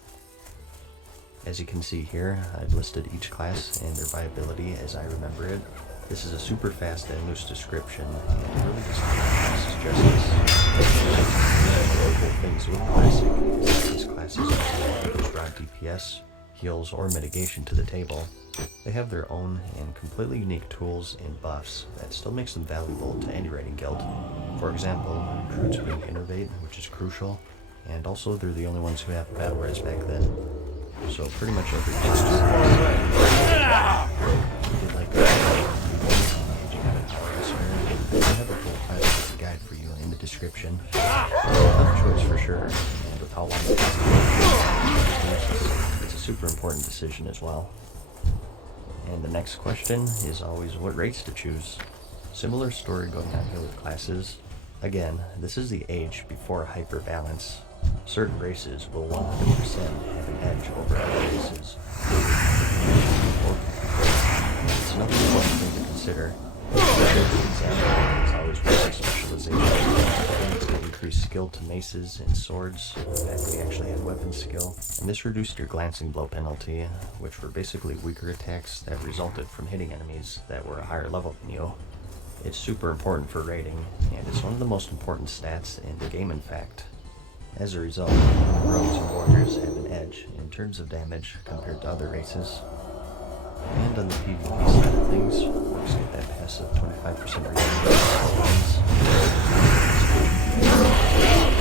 As you can see here, I've listed each class and their viability as I remember it. This is a super fast and loose description, and it really does not do classes justice. Notable things with Classic is that these classes don't just draw DPS, heals, or mitigation to the table. They have their own and completely unique tools and buffs that still makes them valuable to any raiding guild. For example, recruits being innervate, which is crucial, and also they're the only ones who have battle res back then. So pretty much every class did like that. I have a full class guide for you in the description. Tough choice for sure, and with how long it is, it's a super important decision as well. And the next question is always what race to choose. Similar story going on here with classes. Again, this is the age before hyper balance. Certain races will 100% have an edge over other races. It's another important thing to consider. It's always really specialization. Things that increase skill to maces and swords. Back we actually had weapon skill. And this reduced your glancing blow penalty, which were basically weaker attacks that resulted from hitting enemies that were a higher level than you. It's super important for raiding, and it's one of the most important stats in the game in fact. As a result, rogues and warriors have an edge in terms of damage compared to other races. And on the PvP side of things, orcs get that passive 25% reduction.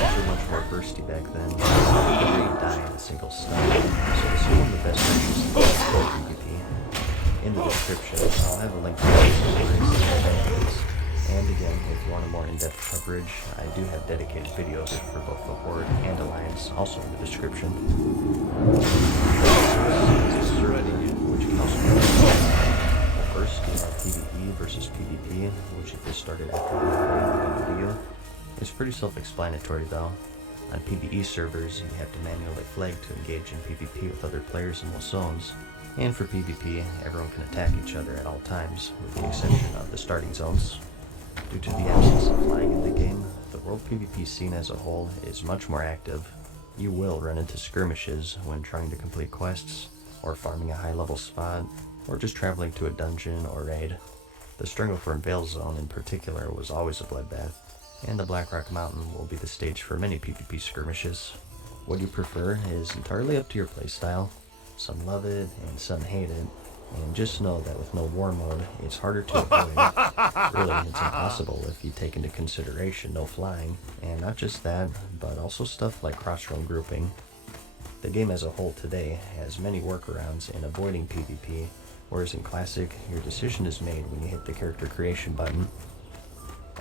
They're much more bursty back then. They didn't die in a single stun, so this is one of the best races to play for PvP. In the description, I'll have a link to races. And again, if you want a more in-depth coverage, I do have dedicated videos for both the Horde and Alliance, also in the description. Which can also be first, you have PvE versus PvP, which if you started after the video, it's pretty self-explanatory though. On PvE servers, you have to manually flag to engage in PvP with other players in those zones. And for PvP, everyone can attack each other at all times, with the exception of the starting zones. Due to the absence of flying in the game, the world PvP scene as a whole is much more active. You will run into skirmishes when trying to complete quests, or farming a high level spot, or just traveling to a dungeon or raid. The Stranglethorn Vale zone in particular was always a bloodbath, and the Blackrock Mountain will be the stage for many PvP skirmishes. What you prefer is entirely up to your playstyle. Some love it and some hate it, and just know that with no war mode, it's harder to avoid. Really, it's impossible if you take into consideration no flying, and not just that, but also stuff like cross-run grouping. The game as a whole today has many workarounds in avoiding PvP, whereas in Classic, your decision is made when you hit the character creation button.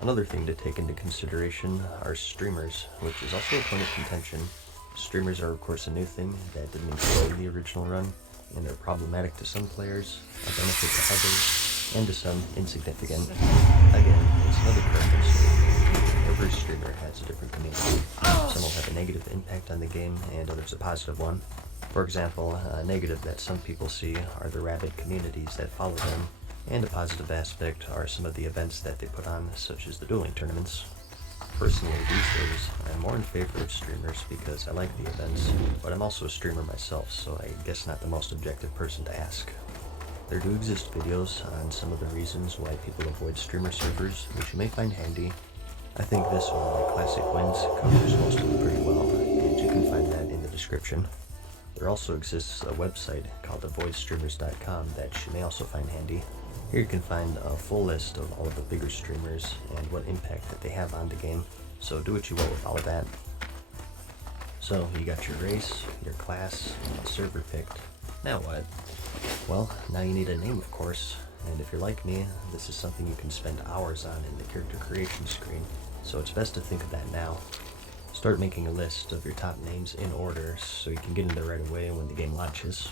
Another thing to take into consideration are streamers, which is also a point of contention. Streamers are of course a new thing that didn't exist in the original run, and they're problematic to some players, a benefit to others, and to some insignificant. Again, it's another preference. Every streamer has a different community. Some will have a negative impact on the game, and others a positive one. For example, a negative that some people see are the rabid communities that follow them, and a positive aspect are some of the events that they put on, such as the dueling tournaments. Personally, these days, I'm more in favor of streamers because I like the events, but I'm also a streamer myself, so I guess not the most objective person to ask. There do exist videos on some of the reasons why people avoid streamer servers, which you may find handy. I think this one, like Classic Wins, covers most of them pretty well, and you can find that in the description. There also exists a website called avoidstreamers.com that you may also find handy. Here you can find a full list of all of the bigger streamers and what impact that they have on the game, so do what you will with all of that. So, you got your race, your class, and server picked. Now what? Well, now you need a name of course, and if you're like me, this is something you can spend hours on in the character creation screen, so it's best to think of that now. Start making a list of your top names in order so you can get in there right away when the game launches.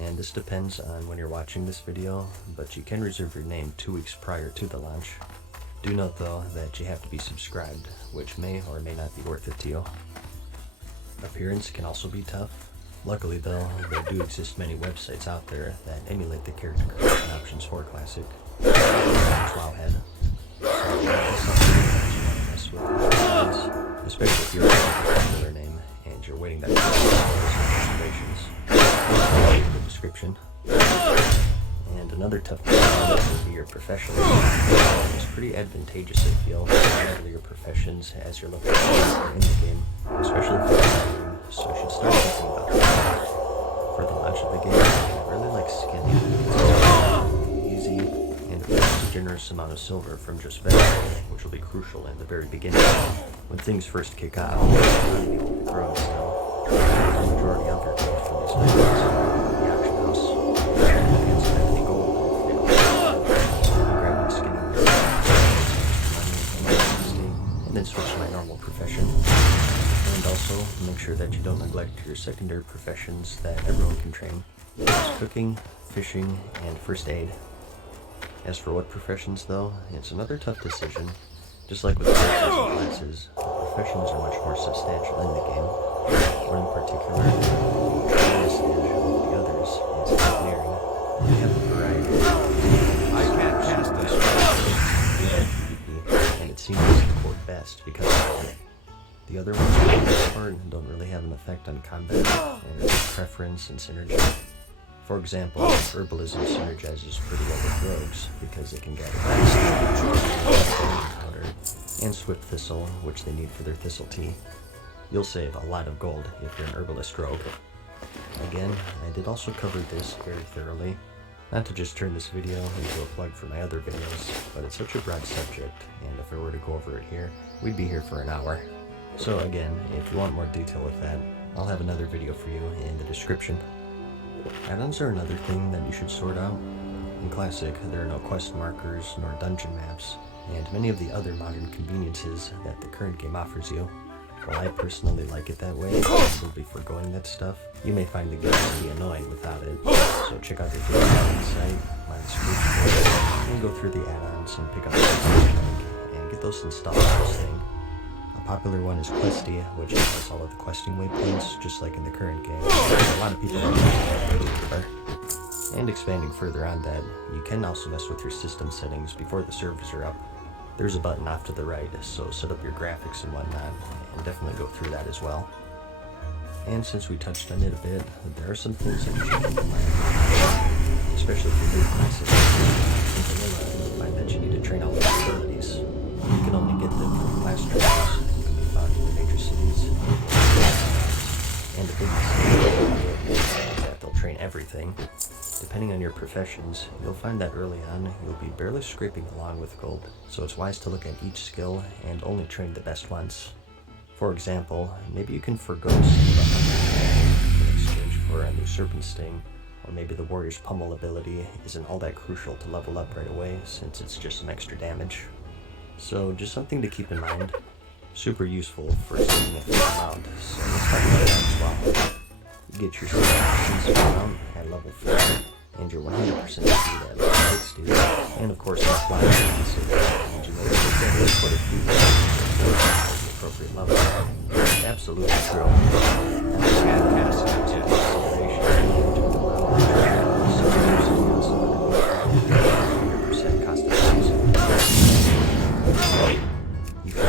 And this depends on when you're watching this video, but you can reserve your name 2 weeks prior to the launch. Do note though that you have to be subscribed, which may or may not be worth it to you. Appearance can also be tough. Luckily though, there do exist many websites out there that emulate the character creation options for Classic. Wowhead. So that's something that you want to mess with, especially if you're looking for a popular name and you're waiting that for observations. in the description. And another tough part would be your profession. It's pretty advantageous, I feel, to have your professions as you're looking in the game, especially for the game, so you should start thinking about that. For the launch of the game, I really like skin. It's easy, and it a generous amount of silver from just vending, which will be crucial in the very beginning. When things first kick off, the economy will be growing still. The majority of your gold from these vendors, the auction house, and spend any gold. Grab my skin and then switch to my normal profession. And also, make sure that you don't neglect your secondary professions that everyone can train. It's cooking, fishing, and first aid. As for what professions though, it's another tough decision. Just like with classes, professions are much more substantial in the game. One in particular, the highest edge of the others is engineering. We have a variety of I can't cast this and it seems to work best because of it. The other ones, for the most part, don't really have an effect on combat, and it's preference and synergy. For example, herbalism synergizes pretty well with rogues because they can gather powder and swift thistle, which they need for their thistle tea. You'll save a lot of gold if you're an herbalist rogue. Again, I did also cover this very thoroughly. Not to just turn this video into a plug for my other videos, but it's such a broad subject, and if I were to go over it here, we'd be here for an hour. So again, if you want more detail with that, I'll have another video for you in the description. Add-ons are another thing that you should sort out. In Classic, there are no quest markers nor dungeon maps, and many of the other modern conveniences that the current game offers you. While I personally like it that way, probably foregoing that stuff, you may find the game to be annoying without it. So check out the game add-on site, my description, and go through the add-ons and pick up the and get those installed first thing. A popular one is Questy, which has all of the questing waypoints, just like in the current game. A lot of people don't know that. And expanding further on that, you can also mess with your system settings before the servers are up. There's a button off to the right, so set up your graphics and whatnot, and definitely go through that as well. And since we touched on it a bit, there are some things that you should keep in mind, especially if you're doing classes. In vanilla, you'll find that you need to train all the abilities. You can only get them from class trainers who can be found in the major cities. And the biggest is that they'll train everything. Depending on your professions, you'll find that early on, you'll be barely scraping along with gold, so it's wise to look at each skill and only train the best ones. For example, maybe you can forgo some of the hunter in exchange for a new serpent sting, or maybe the warrior's pummel ability isn't all that crucial to level up right away since it's just some extra damage. So just something to keep in mind. Super useful for saving a fair amount, so let's talk about that as well. You get your options amount at level 4, and you're 100% speed at level 60, and of course that's why and you know put a few at the appropriate level. It's absolutely true. And the cast into consideration to allow the 100% cost of use. You can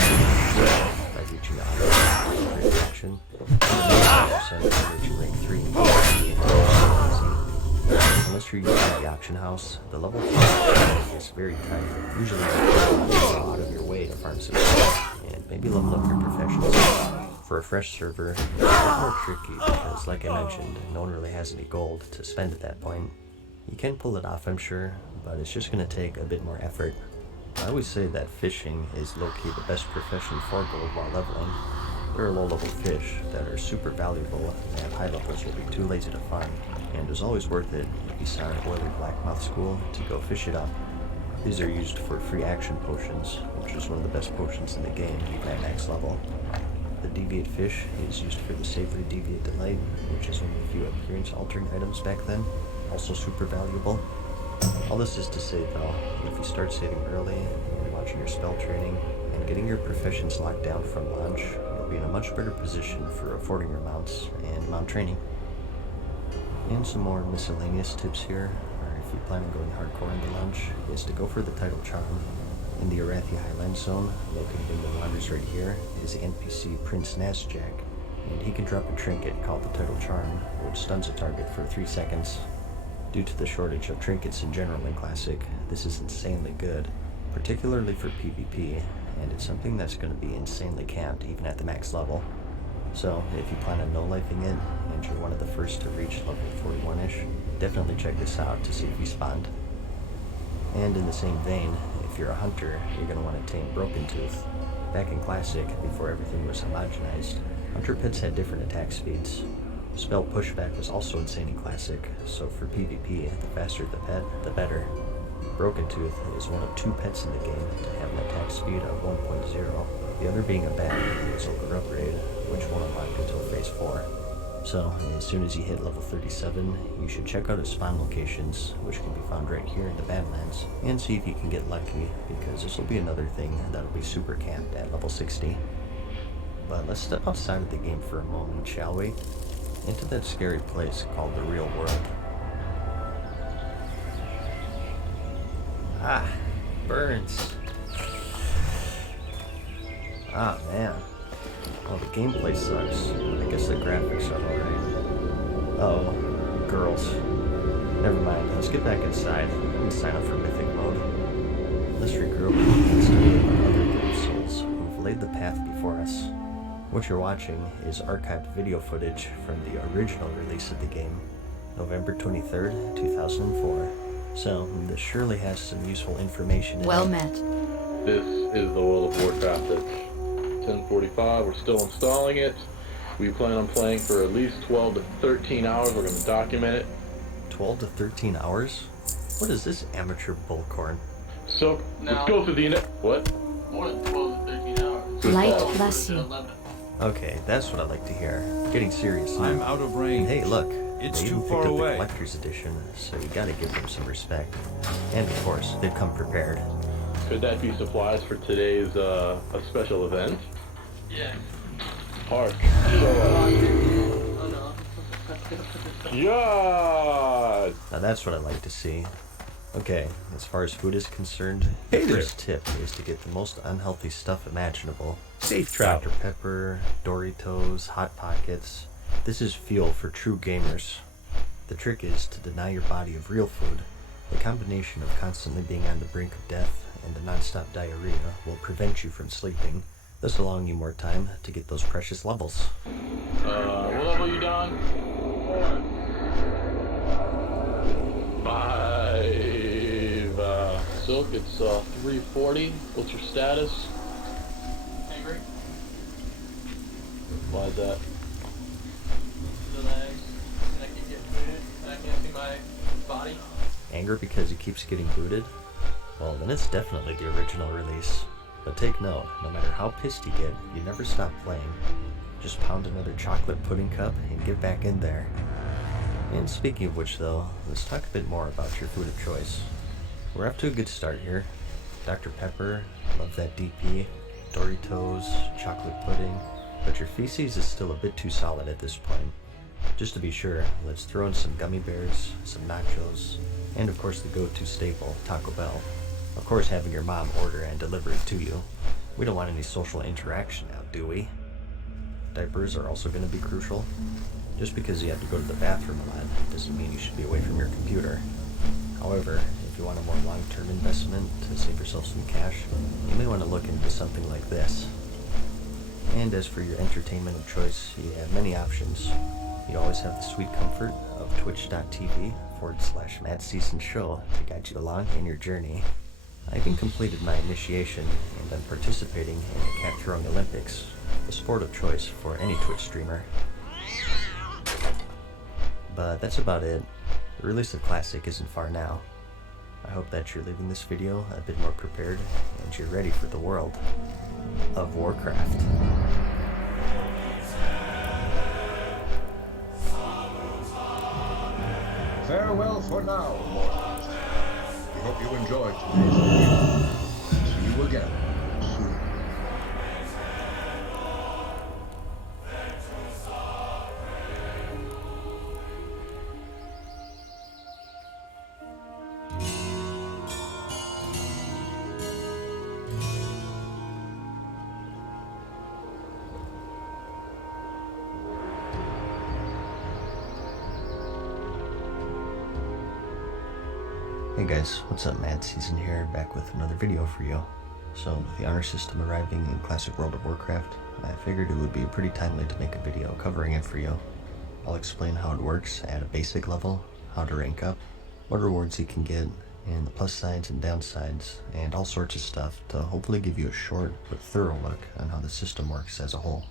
by reaching the auto action, and reaching rank 3. Unless you're using the auction house, the level 5 is very tight. Usually you go out of your way to farm some and maybe level up your professions. For a fresh server, it's a bit more tricky because, like I mentioned, no one really has any gold to spend at that point. You can pull it off, I'm sure, but it's just going to take a bit more effort. I always say that fishing is low-key the best profession for gold while leveling. There are low-level fish that are super valuable and at high levels will be too lazy to farm, and it is always worth it if you sign an oily blackmouth school to go fish it up. These are used for free action potions, which is one of the best potions in the game at max level. The deviate fish is used for the savory deviate delight, which is one of the few appearance altering items back then, also super valuable. All this is to say though, if you start saving early and watching your spell training and getting your professions locked down from launch, you'll be in a much better position for affording your mounts and mount training. And some more miscellaneous tips here, or if you plan on going hardcore into launch, is to go for the title charm. In the Arathi Highland Zone, located in the waters right here, is the NPC Prince Nasjack. and he can drop a trinket called the Tidal Charm, which stuns a target for 3 seconds. Due to the shortage of trinkets in general in Classic, this is insanely good, particularly for PvP, and it's something that's going to be insanely camped even at the max level. So, if you plan on no-lifing it, and you're one of the first to reach level 41-ish, definitely check this out to see if you spawned. And in the same vein, if you're a hunter, you're going to want to tame Broken Tooth. Back in Classic, before everything was homogenized, hunter pets had different attack speeds. Spell pushback was also insane in Classic, so for PvP, the faster the pet, the better. Broken Tooth is one of 2 pets in the game to have an attack speed of 1.0, the other being a bat in the Silver upgrade, which won't unlock until Phase 4. So, as soon as you hit level 37, you should check out his spawn locations, which can be found right here in the Badlands, and see if you can get lucky, because this will be another thing that'll be super camped at level 60. But let's step outside of the game for a moment, shall we? Into that scary place called the real world. Ah, burns. Ah, man. Well, the gameplay sucks, but I guess the graphics are alright. Oh, girls. Never mind, let's get back inside and sign up for Mythic mode. Let's regroup and study about other Game Souls who've laid the path before us. What you're watching is archived video footage from the original release of the game, November 23rd, 2004. So, this surely has some useful information in Well it. met. This is the World of Warcraft. It's 10:45. We're still installing it. We plan on playing for at least 12 to 13 hours. We're going to document it. 12 to 13 hours? What is this amateur bullcorn? So, let's go through the What? More than 12 to 13 hours. Light bless you. 11. Okay, that's what I like to hear. Getting serious. I'm out of range. Hey, look. It's they too even far picked up away. the collector's edition, so you gotta give them some respect. And of course, they've come prepared. Could that be supplies for today's a special event? Yeah. Park. Oh no. Yeah. Now that's what I like to see. Okay, as far as food is concerned, Hey the there. first tip is to get the most unhealthy stuff imaginable. Safe travel. Dr. Pepper, Doritos, Hot Pockets. This is fuel for true gamers. The trick is to deny your body of real food. The combination of constantly being on the brink of death and the non-stop diarrhea will prevent you from sleeping, thus allowing you more time to get those precious levels. What level are you done? 5. Silk, it's 340. What's your status? Angry. Why is that? The legs. And I keep getting booted. And I can't see my body. Anger because it keeps getting booted? Well, then it's definitely the original release. But take note, no matter how pissed you get, you never stop playing. Just pound another chocolate pudding cup and get back in there. And speaking of which though, let's talk a bit more about your food of choice. We're off to a good start here. Dr. Pepper, love that DP, Doritos, chocolate pudding, but your feces is still a bit too solid at this point. Just to be sure, let's throw in some gummy bears, some nachos, and of course the go-to staple, Taco Bell. Of course having your mom order and deliver it to you. We don't want any social interaction now, do we? Diapers are also going to be crucial. Just because you have to go to the bathroom a lot doesn't mean you should be away from your computer. However, if you want a more long-term investment to save yourself some cash, you may want to look into something like this. And as for your entertainment of choice, you have many options. You always have the sweet comfort of twitch.tv/MadSeasonShow to guide you along in your journey. I even completed my initiation and I'm participating in the cat throwing Olympics, the sport of choice for any Twitch streamer. But that's about it. The release of Classic isn't far now. I hope that you're leaving this video a bit more prepared and you're ready for the world of Warcraft. Farewell for now, mortals. We hope you enjoyed today's video. See you again soon. Hey guys, what's up? Mad Season here, back with another video for you. So, with the honor system arriving in Classic World of Warcraft, I figured it would be pretty timely to make a video covering it for you. I'll explain how it works at a basic level, how to rank up, what rewards you can get, and the plus sides and downsides, and all sorts of stuff to hopefully give you a short but thorough look on how the system works as a whole.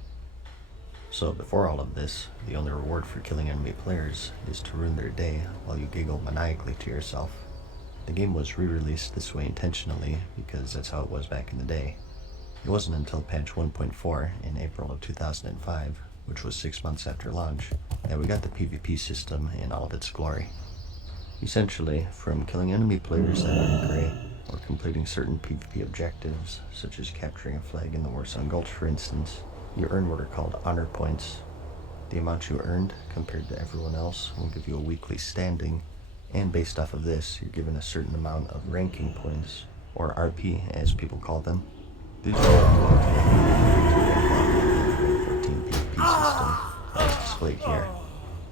So before all of this, the only reward for killing enemy players is to ruin their day while you giggle maniacally to yourself. The game was re-released this way intentionally because that's how it was back in the day. It wasn't until patch 1.4 in April of 2005, which was 6 months after launch, that we got the PvP system in all of its glory. Essentially, from killing enemy players that aren't gray, or completing certain PvP objectives, such as capturing a flag in the Warsun Gulch for instance, you earn what are called honor points. The amount you earned compared to everyone else will give you a weekly standing, and based off of this, you're given a certain amount of ranking points, or RP as people call them. These are the 14 PvP system, as displayed here.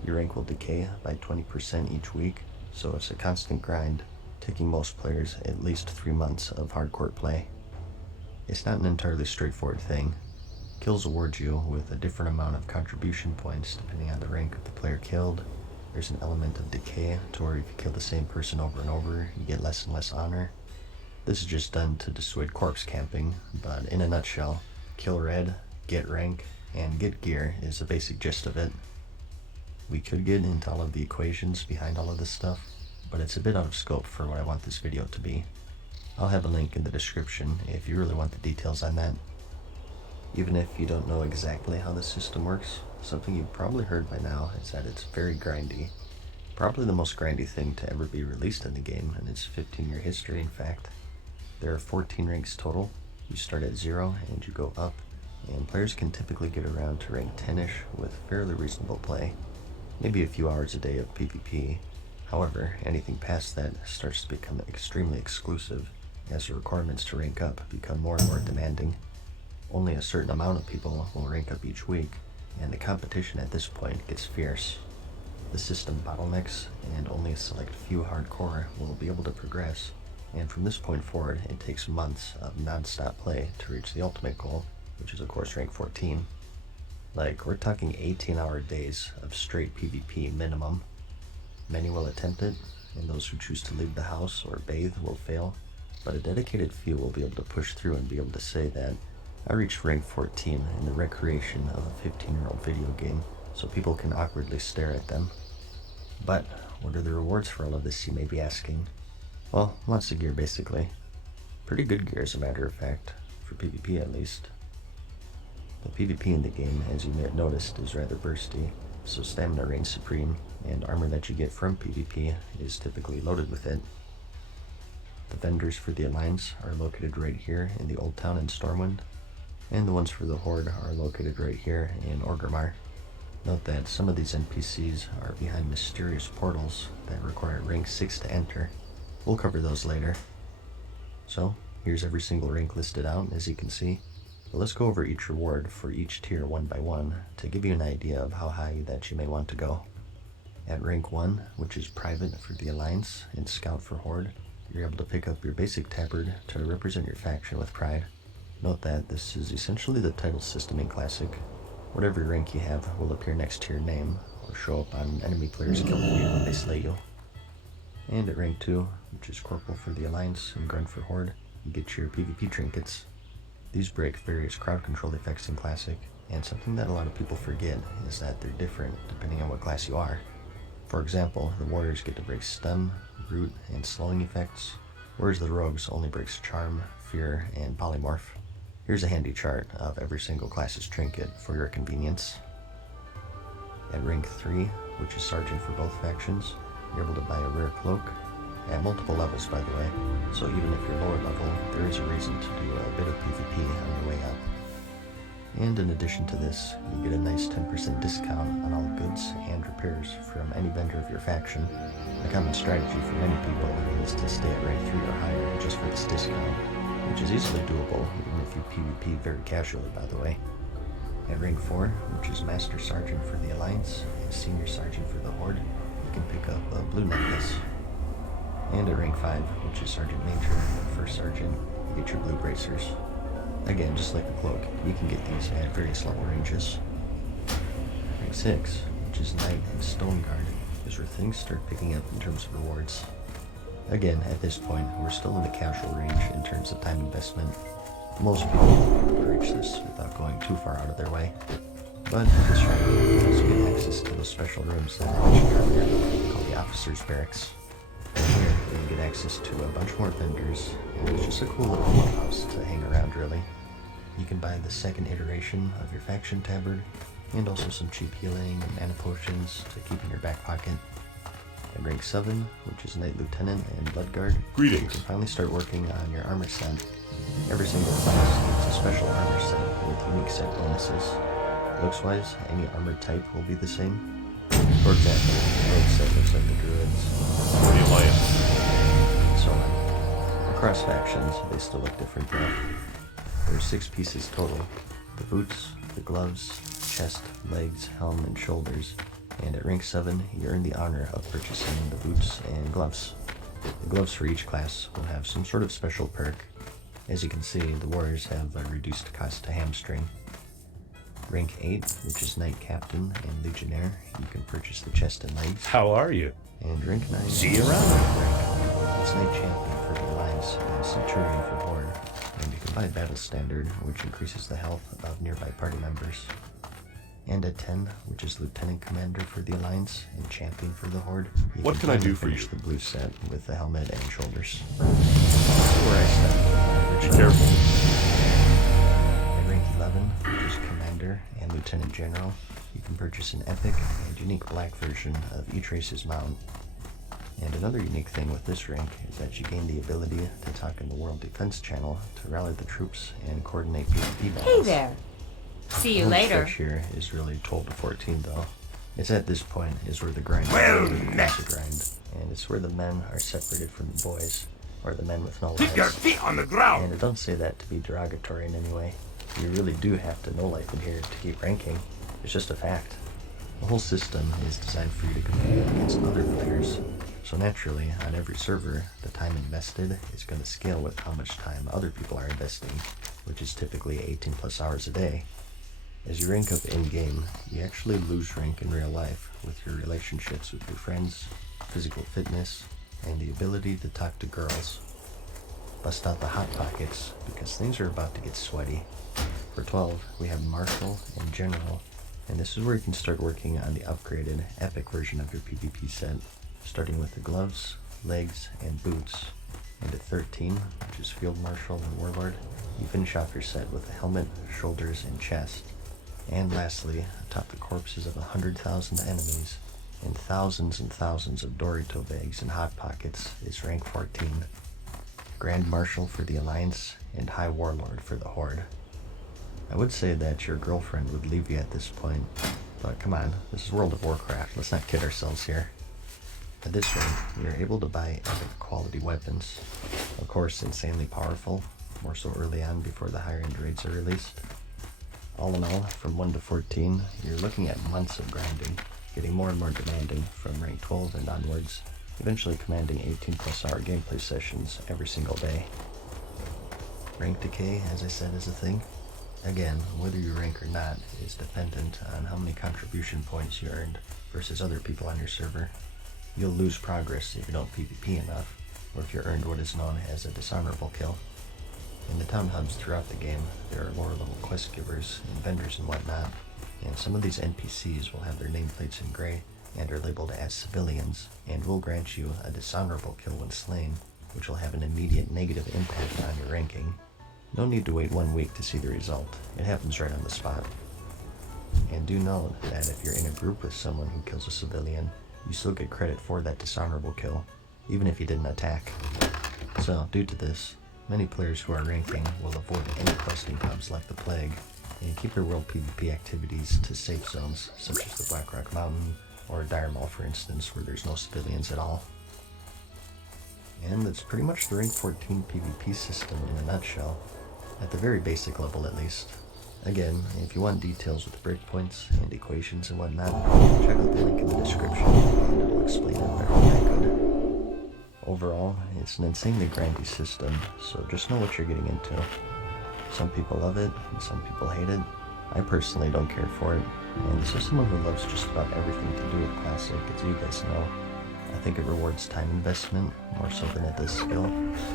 Your rank will decay by 20% each week, so it's a constant grind, taking most players at least 3 months of hardcore play. It's not an entirely straightforward thing. Kills award you with a different amount of contribution points depending on the rank of the player killed. There's an element of decay to where if you kill the same person over and over, you get less and less honor. This is just done to dissuade corpse camping, but in a nutshell, kill red, get rank, and get gear is the basic gist of it. We could get into all of the equations behind all of this stuff, but it's a bit out of scope for what I want this video to be. I'll have a link in the description if you really want the details on that. Even if you don't know exactly how the system works, something you've probably heard by now is that it's very grindy. Probably the most grindy thing to ever be released in the game in its 15-year history, in fact. There are 14 ranks total. You start at 0 and you go up, and players can typically get around to rank 10-ish with fairly reasonable play. Maybe a few hours a day of PvP. However, anything past that starts to become extremely exclusive as the requirements to rank up become more and more demanding. Only a certain amount of people will rank up each week, and the competition at this point gets fierce. The system bottlenecks, and only a select few hardcore will be able to progress, and from this point forward it takes months of non-stop play to reach the ultimate goal, which is of course rank 14. Like, we're talking 18-hour days of straight PvP minimum. Many will attempt it, and those who choose to leave the house or bathe will fail, but a dedicated few will be able to push through and be able to say that I reached rank 14 in the recreation of a 15-year-old video game, so people can awkwardly stare at them. But what are the rewards for all of this, you may be asking? Well, lots of gear basically. Pretty good gear as a matter of fact, for PvP at least. The PvP in the game, as you may have noticed, is rather bursty, so stamina reigns supreme, and armor that you get from PvP is typically loaded with it. The vendors for the Alliance are located right here in the Old Town in Stormwind, and the ones for the Horde are located right here in Orgrimmar. Note that some of these NPCs are behind mysterious portals that require rank 6 to enter. We'll cover those later. So, here's every single rank listed out, as you can see. But let's go over each reward for each tier one by one to give you an idea of how high that you may want to go. At rank 1, which is private for the Alliance and Scout for Horde, you're able to pick up your basic tabard to represent your faction with pride. Note that this is essentially the title system in Classic. Whatever rank you have will appear next to your name, or show up on enemy players' kill feed when they slay you. And at rank 2, which is Corporal for the Alliance and Grunt for Horde, you get your PvP trinkets. These break various crowd control effects in Classic, and something that a lot of people forget is that they're different depending on what class you are. For example, the Warriors get to break Stun, Root, and Slowing effects, whereas the Rogues only breaks Charm, Fear, and Polymorph. Here's a handy chart of every single class's trinket for your convenience. At rank 3, which is Sergeant for both factions, you're able to buy a rare cloak, at multiple levels by the way, so even if you're lower level, there is a reason to do a bit of PvP on your way up. And in addition to this, you get a nice 10% discount on all goods and repairs from any vendor of your faction. A common strategy for many people is to stay at rank 3 or higher just for this discount, which is easily doable even if you PvP very casually, by the way. At rank 4, which is Master Sergeant for the Alliance and Senior Sergeant for the Horde, you can pick up a blue necklace. And at rank 5, which is Sergeant Major or First Sergeant, you get your blue bracers. Again, just like the cloak, you can get these at various level ranges. Rank 6, which is Knight and Stone Guard, is where things start picking up in terms of rewards. Again, at this point, we're still in the casual range in terms of time investment. Most people will be able to reach this without going too far out of their way. But at this rank, you also get access to those special rooms that I mentioned earlier, called the Officers' Barracks. And here, you can get access to a bunch more vendors, and it's just a cool little clubhouse to hang around, really. You can buy the second iteration of your faction tabard, and also some cheap healing and mana potions to keep in your back pocket. At rank 7, which is Knight Lieutenant and Bloodguard, you can finally start working on your armor set. Every single class gets a special armor set with unique set bonuses. Looks-wise, any armored type will be the same. For example, the rogue set looks like the Druids, or the Alliance, and so on. Across factions, they still look different though. There's 6 pieces total: the boots, the gloves, chest, legs, helm, and shoulders. And at rank 7, you earn the honor of purchasing the boots and gloves. The gloves for each class will have some sort of special perk. As you can see, the warriors have a reduced cost to hamstring. Rank 8, which is Knight Captain and Legionnaire, you can purchase the chest and legs. How are you? And rank 9, See you around. it's Knight Champion for the Alliance and Centurion for Horde. And you can buy Battle Standard, which increases the health of nearby party members. And at 10, which is Lieutenant Commander for the Alliance and Champion for the Horde, you What can I do for finish you? the blue set with the helmet and shoulders. Where I start. Be careful. At rank 11, which is Commander and Lieutenant General, you can purchase an epic and unique black version of each race's mount. And another unique thing with this rank is that you gain the ability to talk in the World Defense Channel to rally the troops and coordinate PvP battles. Hey there. See you The home later. stretch here is really 12 to 14 though. It's at this point is where the grind met. the grind, and it's where the men are separated from the boys, or the men with no Keep your lives. feet on the ground. And I don't say that to be derogatory in any way. You really do have to know life in here to keep ranking. It's just a fact. The whole system is designed for you to compete against other players. So naturally, on every server, the time invested is going to scale with how much time other people are investing, which is typically 18 plus hours a day. As you rank up in-game, you actually lose rank in real life with your relationships with your friends, physical fitness, and the ability to talk to girls. Bust out the hot pockets, because things are about to get sweaty. For 12, we have Marshal and General, and this is where you can start working on the upgraded epic version of your PvP set, starting with the gloves, legs, and boots. And at 13, which is Field Marshal and Warlord, you finish off your set with a helmet, shoulders, and chest. And lastly, atop the corpses of 100,000 enemies and thousands of Dorito bags and hot pockets is rank 14, Grand Marshal for the Alliance and High Warlord for the Horde. I would say that your girlfriend would leave you at this point, but come on, this is World of Warcraft, let's not kid ourselves here. At this rate, you're able to buy epic quality weapons, of course insanely powerful, more so early on before the higher end raids are released. All in all, from 1 to 14, you're looking at months of grinding, getting more and more demanding from rank 12 and onwards, eventually commanding 18 plus hour gameplay sessions every single day. Rank decay, as I said, is a thing. Again, whether you rank or not is dependent on how many contribution points you earned versus other people on your server. You'll lose progress if you don't PvP enough, or if you earned what is known as a dishonorable kill. In the town hubs throughout the game, there are lower level quest givers and vendors and whatnot, and some of these NPCs will have their nameplates in gray and are labeled as civilians, and will grant you a dishonorable kill when slain, which will have an immediate negative impact on your ranking. No need to wait 1 week to see the result, it happens right on the spot. And do note that if you're in a group with someone who kills a civilian, you still get credit for that dishonorable kill, even if you didn't attack. So, due to this, many players who are ranking will avoid any questing hubs like the plague, and keep their world PvP activities to safe zones, such as the Blackrock Mountain, or Dire Maul for instance, where there's no civilians at all. And that's pretty much the rank 14 PvP system in a nutshell, at the very basic level at least. Again, if you want details with breakpoints and equations and whatnot, check out the link in the description, and it'll explain it better than I could. Overall, it's an insanely grindy system, so just know what you're getting into. Some people love it, and some people hate it. I personally don't care for it, and so someone who loves just about everything to do with Classic, as you guys know, I think it rewards time investment more so than it does skill,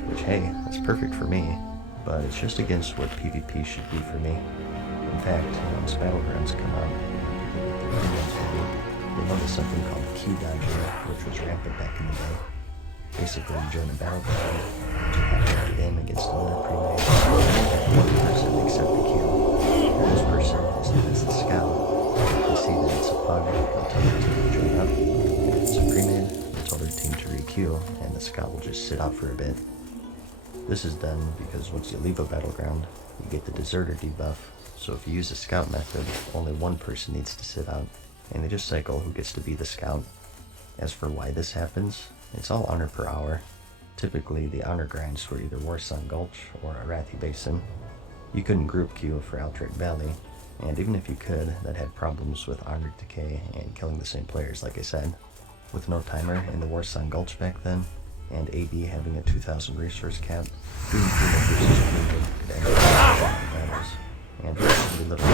which hey, that's perfect for me, but it's just against what PvP should be for me. In fact, once Battlegrounds come out, they noticed something called Q dodging, which was rampant back in the day. Basically, you join a battleground, you have to get in against another pre-made, one person except the kill. This person is known as the scout. You see that it's a pug, they'll tell their team to join up, and if it's a pre-made, they'll tell their team to re-queue, and the scout will just sit out for a bit. This is done because once you leave a battleground, you get the deserter debuff, so if you use the scout method, only one person needs to sit out, and they just cycle who gets to be the scout. As for why this happens, it's all honor per hour. Typically, the honor grinds were either Warsun Gulch or Arathi Basin. You couldn't group queue for Altrek Valley, and even if you could, that had problems with honor decay and killing the same players, like I said. With no timer in the Warsun Gulch back then, and AB having a 2,000 resource cap, doing pre-made versus pre-made could end up in battles, and relatively little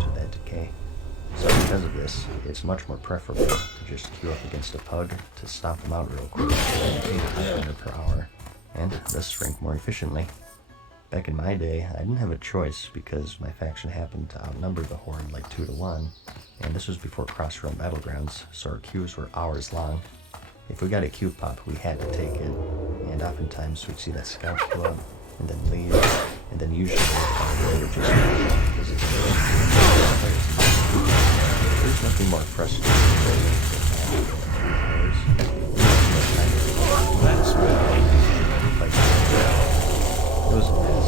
to that decay. So because of this, it's much more preferable to just queue up against a pug to stomp them out real quick and pay high honor per hour, and thus rank more efficiently. Back in my day, I didn't have a choice because my faction happened to outnumber the Horde like 2 to 1, and this was before cross-realm battlegrounds, so our queues were hours long. If we got a queue pop, we had to take it, and oftentimes we'd see that scout queue up, and then leave, and then usually they would just because it's there's nothing more frustrating than That's right. it was a mess.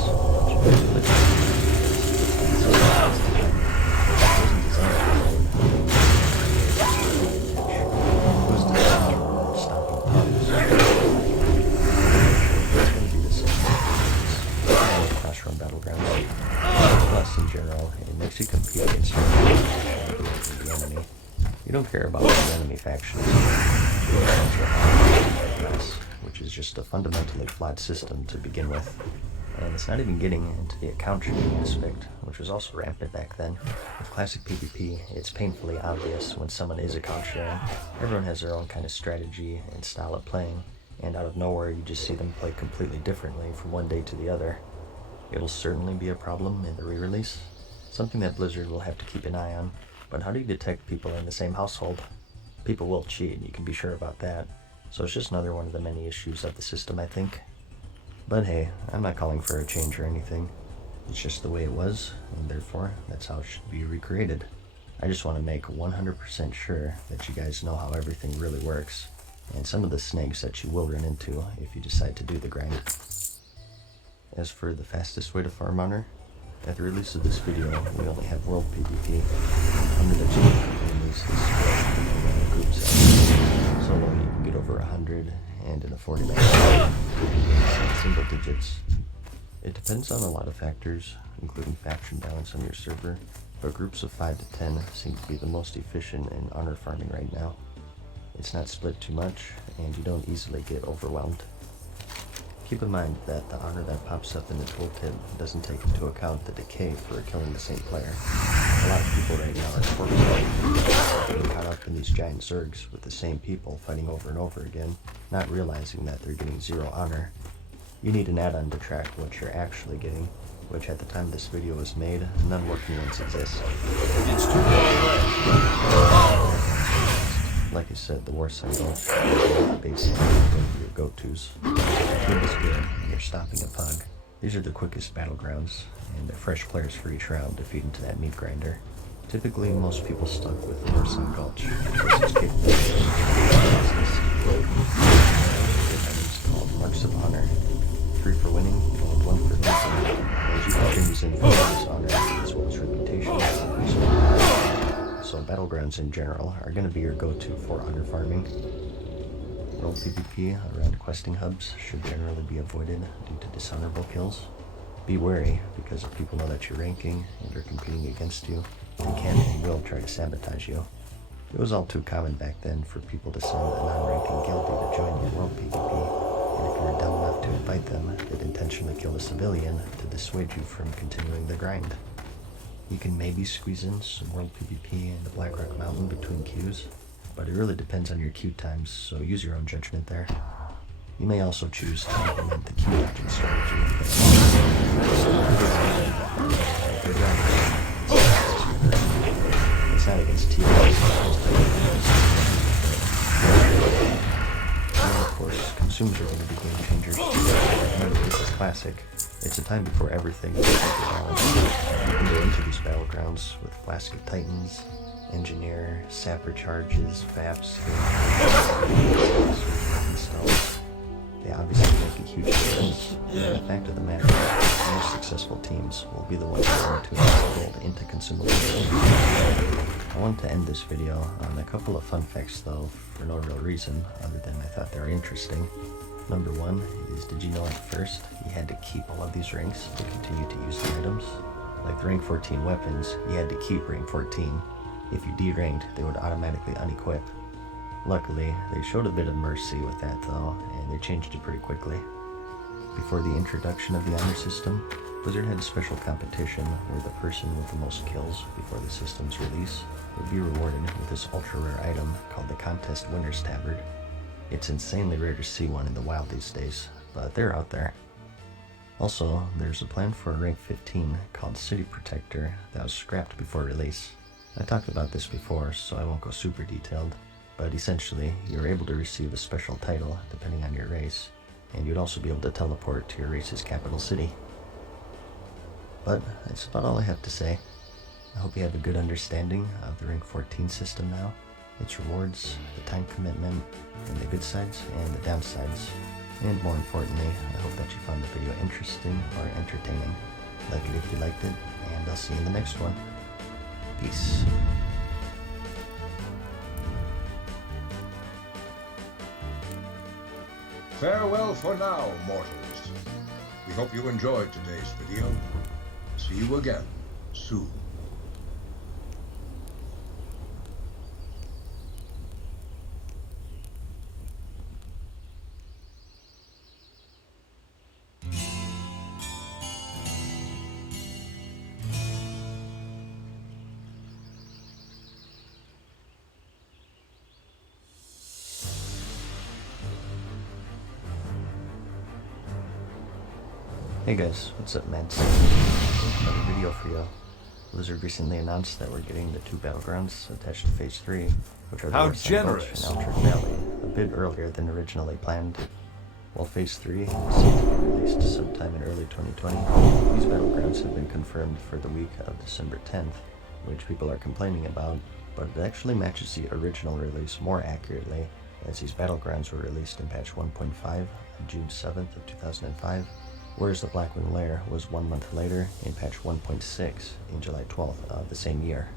Battlegrounds. Plus, in general, it makes you compete against the enemy. You don't care about the enemy factions, which is just a fundamentally flawed system to begin with. And it's not even getting into the account trading aspect, which was also rampant back then. With classic PvP, it's painfully obvious when someone is account sharing. Everyone has their own kind of strategy and style of playing, and out of nowhere you just see them play completely differently from one day to the other. It'll certainly be a problem in the re-release, something that Blizzard will have to keep an eye on, but how do you detect people in the same household? People will cheat, you can be sure about that, so it's just another one of the many issues of the system, I think. But hey, I'm not calling for a change or anything, it's just the way it was, and therefore, that's how it should be recreated. I just want to make 100% sure that you guys know how everything really works, and some of the snags that you will run into if you decide to do the grind. As for the fastest way to farm honor, at the release of this video, we only have world PvP. Under the two enemies is group set. Solo you can get over 100, and in a 40-man single digits. It depends on a lot of factors, including faction balance on your server, but groups of 5 to 10 seem to be the most efficient in honor farming right now. It's not split too much, and you don't easily get overwhelmed. Keep in mind that the honor that pops up in the tooltip doesn't take into account the decay for killing the same player. A lot of people right now are corpse getting caught up in these giant zergs with the same people fighting over and over again, not realizing that they're getting 0 honor. You need an add-on to track what you're actually getting, which at the time this video was made, none working ones exist. It's too far away. Like I said, the Warsun Gulch the base of your go-tos. Good is good, and you're stopping a pug. These are the quickest battlegrounds, and they're fresh players for each round to feed into that meat grinder. Typically, most people stuck with the Warsun Gulch because it's capable of items called Marks of Honor. 3 for winning, and 1 for losing. As you put things in for this honor, as well as reputation, so battlegrounds in general are going to be your go-to for honor farming. World PvP around questing hubs should generally be avoided due to dishonorable kills. Be wary, because if people know that you're ranking and are competing against you, they can and will try to sabotage you. It was all too common back then for people to send a non-ranking guildie to join your world PvP, and if you were dumb enough to invite them, they'd intentionally kill a civilian to dissuade you from continuing the grind. You can maybe squeeze in some world PvP in the Blackrock Mountain between queues, but it really depends on your queue times, so use your own judgment there. You may also choose to implement the queue dodging strategy. It's not against TVs. And of course, consumes are going to be game changers. Remember, this is classic. It's a time before everything is balanced. You can go into these battlegrounds with Flask of Titans, Engineer, Sapper Charges, Vaps, installs. They obviously make a huge difference. And the fact of the matter is, the most successful teams will be the ones that to invest gold into consumables. I want to end this video on a couple of fun facts though, for no real reason, other than I thought they were interesting. Number one is, did you know at first you had to keep all of these ranks to continue to use the items? Like the rank 14 weapons, you had to keep rank 14. If you deranked, they would automatically unequip. Luckily, they showed a bit of mercy with that though, and they changed it pretty quickly. Before the introduction of the honor system, Blizzard had a special competition where the person with the most kills before the system's release would be rewarded with this ultra rare item called the Contest Winner's Tabard. It's insanely rare to see one in the wild these days, but they're out there. Also, there's a plan for a rank 15 called City Protector that was scrapped before release. I talked about this before, so I won't go super detailed, but essentially, you're able to receive a special title depending on your race, and you'd also be able to teleport to your race's capital city. But that's about all I have to say. I hope you have a good understanding of the rank 14 system now, its rewards, the time commitment, and the good sides and the downsides. And more importantly, I hope that you found the video interesting or entertaining. Like it if you liked it, and I'll see you in the next one. Peace. Farewell for now, mortals. We hope you enjoyed today's video. See you again soon. Hey guys, what's up, Meds? Another video for you. Blizzard recently announced that we're getting the 2 battlegrounds attached to Phase 3, which are the How Warsong Gulch generous. and Altruc Valley, a bit earlier than originally planned. While Phase 3 is set to be released sometime in early 2020, these battlegrounds have been confirmed for the week of December 10th, which people are complaining about, but it actually matches the original release more accurately, as these battlegrounds were released in patch 1.5 on June 7th of 2005, whereas the Blackwing Lair was 1 month later in patch 1.6 in July 12th of the same year.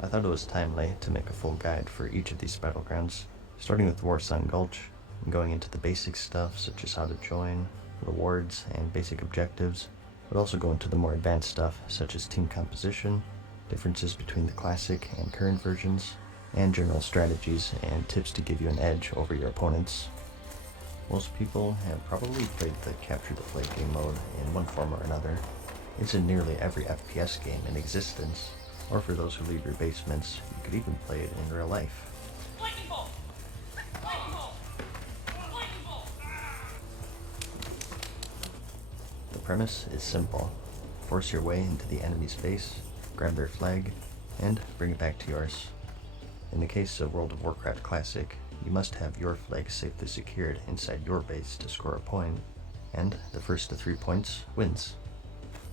I thought it was timely to make a full guide for each of these battlegrounds, starting with Warsong Gulch, and going into the basic stuff such as how to join, rewards, and basic objectives, but also go into the more advanced stuff such as team composition, differences between the classic and current versions, and general strategies and tips to give you an edge over your opponents. Most people have probably played the Capture the Flag game mode in one form or another. It's in nearly every FPS game in existence, or for those who leave your basements, you could even play it in real life. Lightning bolt! Lightning bolt! Lightning bolt! The premise is simple. Force your way into the enemy's base, grab their flag, and bring it back to yours. In the case of World of Warcraft Classic, you must have your flag safely secured inside your base to score a point, and the first to 3 points wins.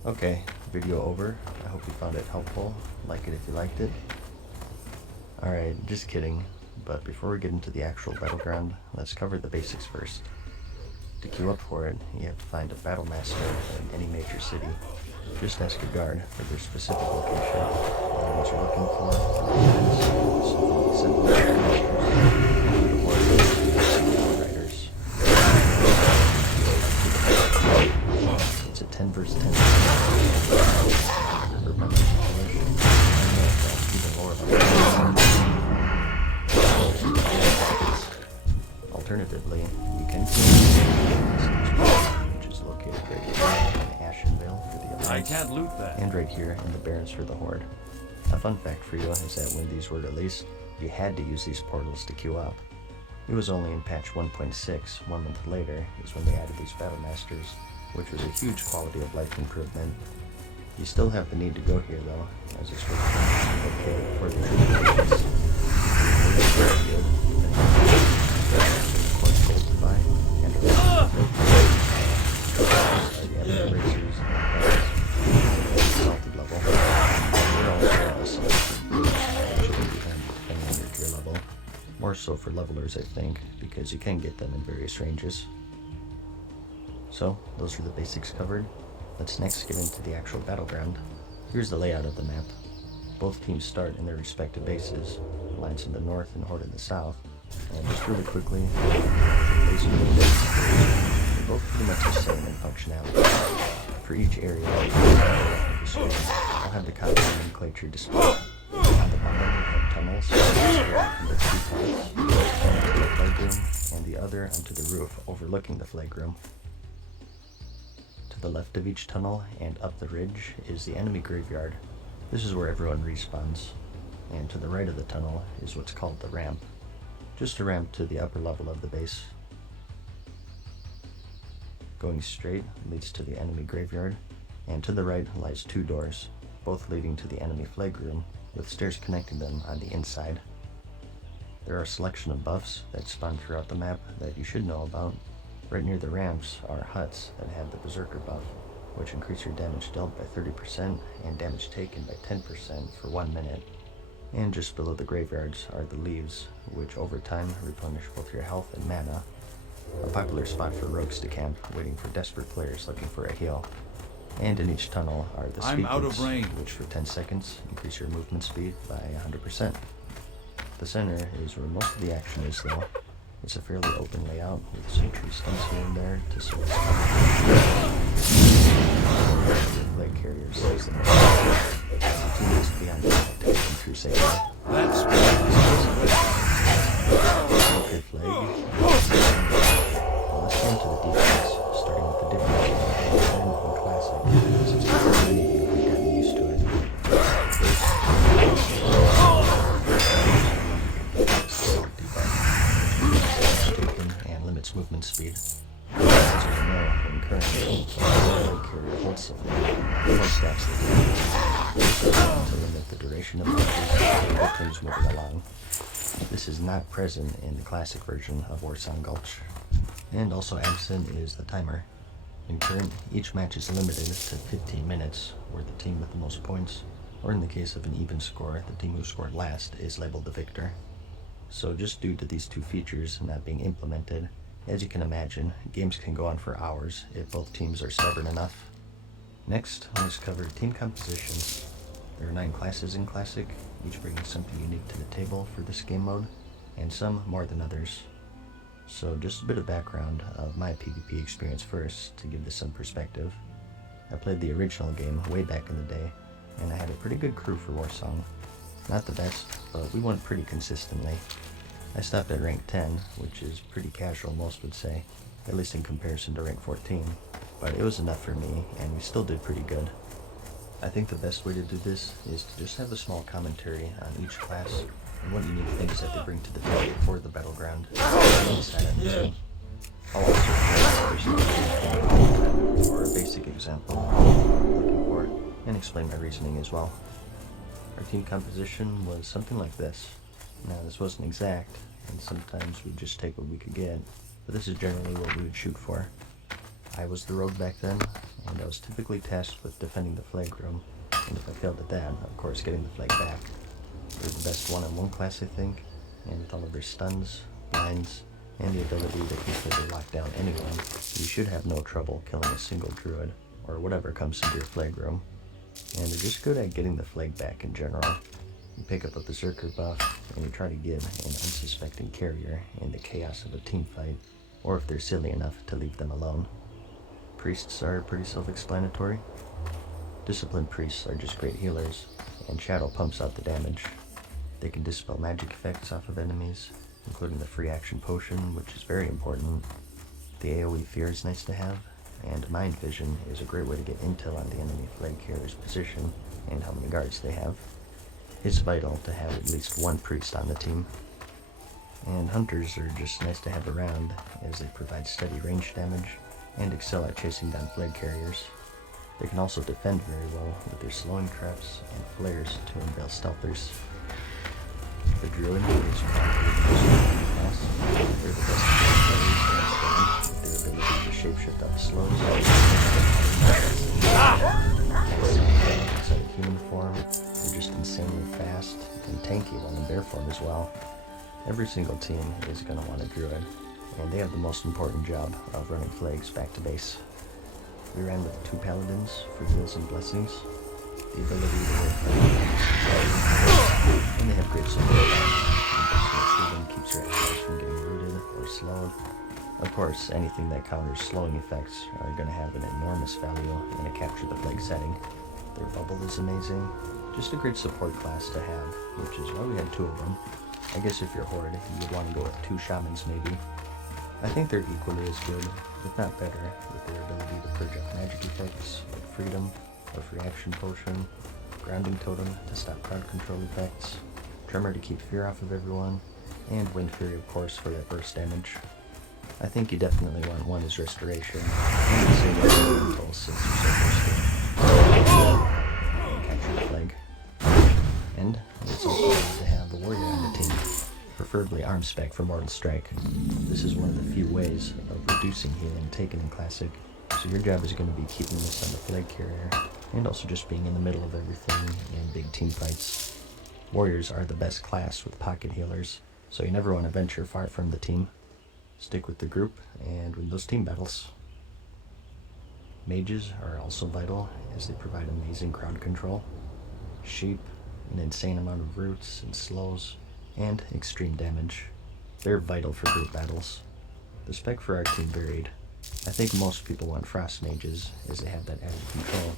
Okay, video over. I hope you found it helpful. Like it if you liked it. Alright, just kidding, but before we get into the actual battleground, let's cover the basics first. To queue up for it, you have to find a battle master in any major city. Just ask your guard for their specific location, and what you're looking for, it's a 10 vs 10. Remember, even more which is located right here in Ashenvale for the I Alliance, can't loot that. and right here in the Barrens for the Horde. A fun fact for you is that when these were released, you had to use these portals to queue up. It was only in patch 1.6, 1 month later, is when they added these Battle Masters, which was a huge quality of life improvement. You still have the need to go here though, as it's located for the troops. Very good. Of course, gold to buy, and the enemy racers salted level. They're also depending on your gear level. More so for levelers, I think, because you can get them in various ranges. So, those are the basics covered. Let's next get into the actual battleground. Here's the layout of the map. Both teams start in their respective bases, Alliance in the north and Horde in the south. And just really quickly, they're both pretty much the same in functionality. For each area, I'll have the common nomenclature displayed. On the bottom, we have tunnels, into 2 parts, one onto the flag room, and the other onto the roof overlooking the flag room. To the left of each tunnel and up the ridge is the enemy graveyard. This is where everyone respawns. And to the right of the tunnel is what's called the ramp. Just a ramp to the upper level of the base. Going straight leads to the enemy graveyard, and to the right lies 2 doors, both leading to the enemy flag room, with stairs connecting them on the inside. There are a selection of buffs that spawn throughout the map that you should know about. Right near the ramps are huts that have the Berserker buff, which increase your damage dealt by 30% and damage taken by 10% for 1 minute. And just below the graveyards are the leaves, which over time replenish both your health and mana. A popular spot for rogues to camp, waiting for desperate players looking for a heal. And in each tunnel are the speed boots, which for 10 seconds increase your movement speed by 100%. The center is where most of the action is though. It's a fairly open layout with some tree stumps here and there to sort of flag carriers is the most. The team needs to be on contact and through safety. That's Okay, flag. Let's go into the defense, starting with the difference between Common and Classic, since many of you have gotten used to it. And limits movement speed. As you know, when currently flag carrier holds the flag, one stacks the flag. To limit the duration of victims moving along. This is not present in the classic version of Warsong Gulch. And also absent is the timer. In current, each match is limited to 15 minutes, where the team with the most points, or in the case of an even score, the team who scored last is labeled the victor. So just due to these 2 features not being implemented, as you can imagine, games can go on for hours if both teams are stubborn enough. Next, let's cover team compositions. There are 9 classes in Classic, each bringing something unique to the table for this game mode, and some more than others. So just a bit of background of my PvP experience first, to give this some perspective. I played the original game way back in the day, and I had a pretty good crew for Warsong. Not the best, but we won pretty consistently. I stopped at rank 10, which is pretty casual most would say, at least in comparison to rank 14, but it was enough for me, and we still did pretty good. I think the best way to do this is to just have a small commentary on each class and what unique things that they bring to the table for the battleground inside of the team. I'll also share or a basic example I'm looking for, and explain my reasoning as well. Our team composition was something like this. Now this wasn't exact, and sometimes we'd just take what we could get, but this is generally what we would shoot for. I was the rogue back then, and I was typically tasked with defending the flag room, and if I failed at that, of course getting the flag back. They're the best one-on-one class I think, and with all of their stuns, blinds, and the ability to completely lock down anyone, you should have no trouble killing a single druid, or whatever comes into your flag room. And they're just good at getting the flag back in general. You pick up a Berserker buff, and you try to get an unsuspecting carrier in the chaos of a team fight, or if they're silly enough to leave them alone. Priests are pretty self-explanatory. Disciplined priests are just great healers, and Shadow pumps out the damage. They can dispel magic effects off of enemies, including the free action potion, which is very important. The AoE fear is nice to have, and mind vision is a great way to get intel on the enemy flag carrier's position and how many guards they have. It's vital to have at least one priest on the team. And hunters are just nice to have around as they provide steady range damage and excel at chasing down flag carriers. They can also defend very well with their slowing traps and flares to unveil stealthers. The druid is probably the most fast. They're the best players in this game with their ability to shapeshift up slows. Inside of human form, they're just insanely fast and tanky while in bear form as well. Every single team is going to want a druid, and they have the most important job of running flags back to base. We ran with 2 paladins for heals and blessings, the ability to work and they have great support. Shielding keeps your allies from getting rooted or slowed. Of course, anything that counters slowing effects are going to have an enormous value in a capture the flag setting. Their bubble is amazing, just a great support class to have, which is why we had 2 of them. I guess if you're Horde, you would want to go with 2 shamans maybe. I think they're equally as good, if not better, with their ability to purge up magic effects like freedom, or free action potion, grounding totem to stop crowd control effects, tremor to keep fear off of everyone, and wind fury of course for that burst damage. I think you definitely want one as restoration, and the same as control 6 or so and capture the flag. And it's also good to have the warrior on the team, preferably arm spec for Mortal Strike. This is one of the few ways of reducing healing taken in Classic, so your job is going to be keeping this on the flag carrier, and also just being in the middle of everything in big team fights. Warriors are the best class with pocket healers, so you never want to venture far from the team. Stick with the group and win those team battles. Mages are also vital as they provide amazing crowd control. Sheep, an insane amount of roots and slows, and extreme damage. They're vital for group battles. The spec for our team varied. I think most people want frost mages as they have that added control,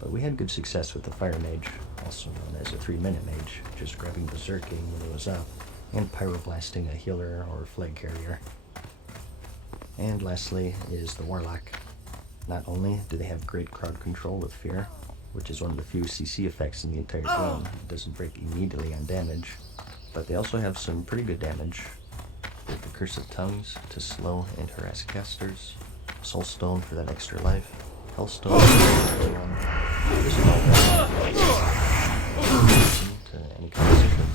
but we had good success with the fire mage, also known as a 3-minute mage, just grabbing berserking when it was up, and pyroblasting a healer or flag carrier. And lastly is the warlock. Not only do they have great crowd control with fear, which is one of the few CC effects in the entire game. It doesn't break immediately on damage, but they also have some pretty good damage. They have the Curse of Tongues to slow and harass casters, Soulstone for that extra life, Hellstone to any composition,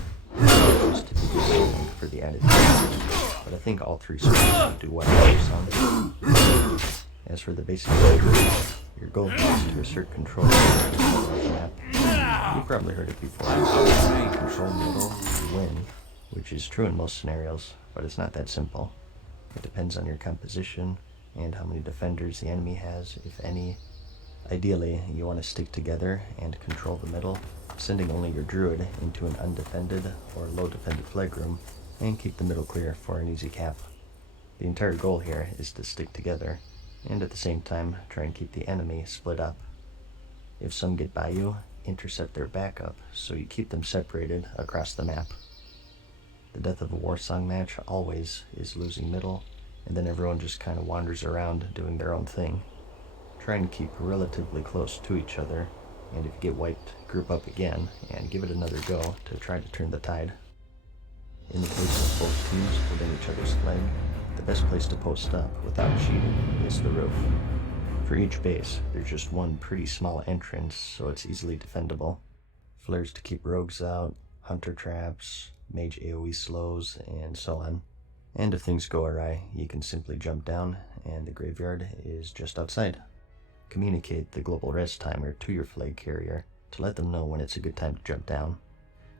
just to be soul for the added damage. But I think all 3 skills do well for some. As for the basic features, your goal is to assert control of the map. You've probably heard it before. Control middle, you win, which is true in most scenarios, but it's not that simple. It depends on your composition and how many defenders the enemy has, if any. Ideally, you want to stick together and control the middle, sending only your druid into an undefended or low defended flag room, and keep the middle clear for an easy cap. The entire goal here is to stick together, and at the same time try and keep the enemy split up. If some get by you, intercept their backup so you keep them separated across the map. The death of a Warsong match always is losing middle, and then everyone just kind of wanders around doing their own thing. Try and keep relatively close to each other, and if you get wiped, group up again and give it another go to try to turn the tide. In the case of both teams holding each other's flag, the best place to post up without cheating is the roof. For each base, there's just one pretty small entrance, so it's easily defendable. Flares to keep rogues out, hunter traps, mage AoE slows, and so on. And if things go awry, you can simply jump down, and the graveyard is just outside. Communicate the global rest timer to your flag carrier to let them know when it's a good time to jump down.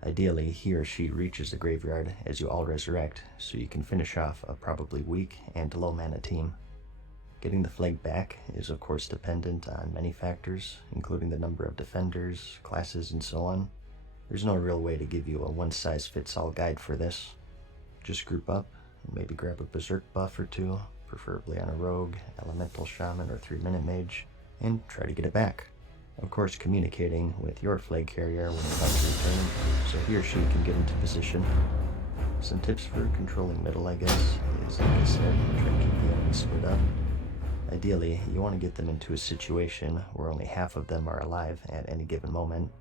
Ideally, he or she reaches the graveyard as you all resurrect, so you can finish off a probably weak and low mana team. Getting the flag back is of course dependent on many factors, including the number of defenders, classes, and so on. There's no real way to give you a one-size-fits-all guide for this. Just group up, and maybe grab a berserk buff or 2, preferably on a rogue, elemental shaman, or 3-minute mage, and try to get it back. Of course, communicating with your flag carrier when it's about to return, so he or she can get into position. Some tips for controlling middle, I guess, is like I said, try to keep the enemy getting split up. Ideally, you want to get them into a situation where only half of them are alive at any given moment,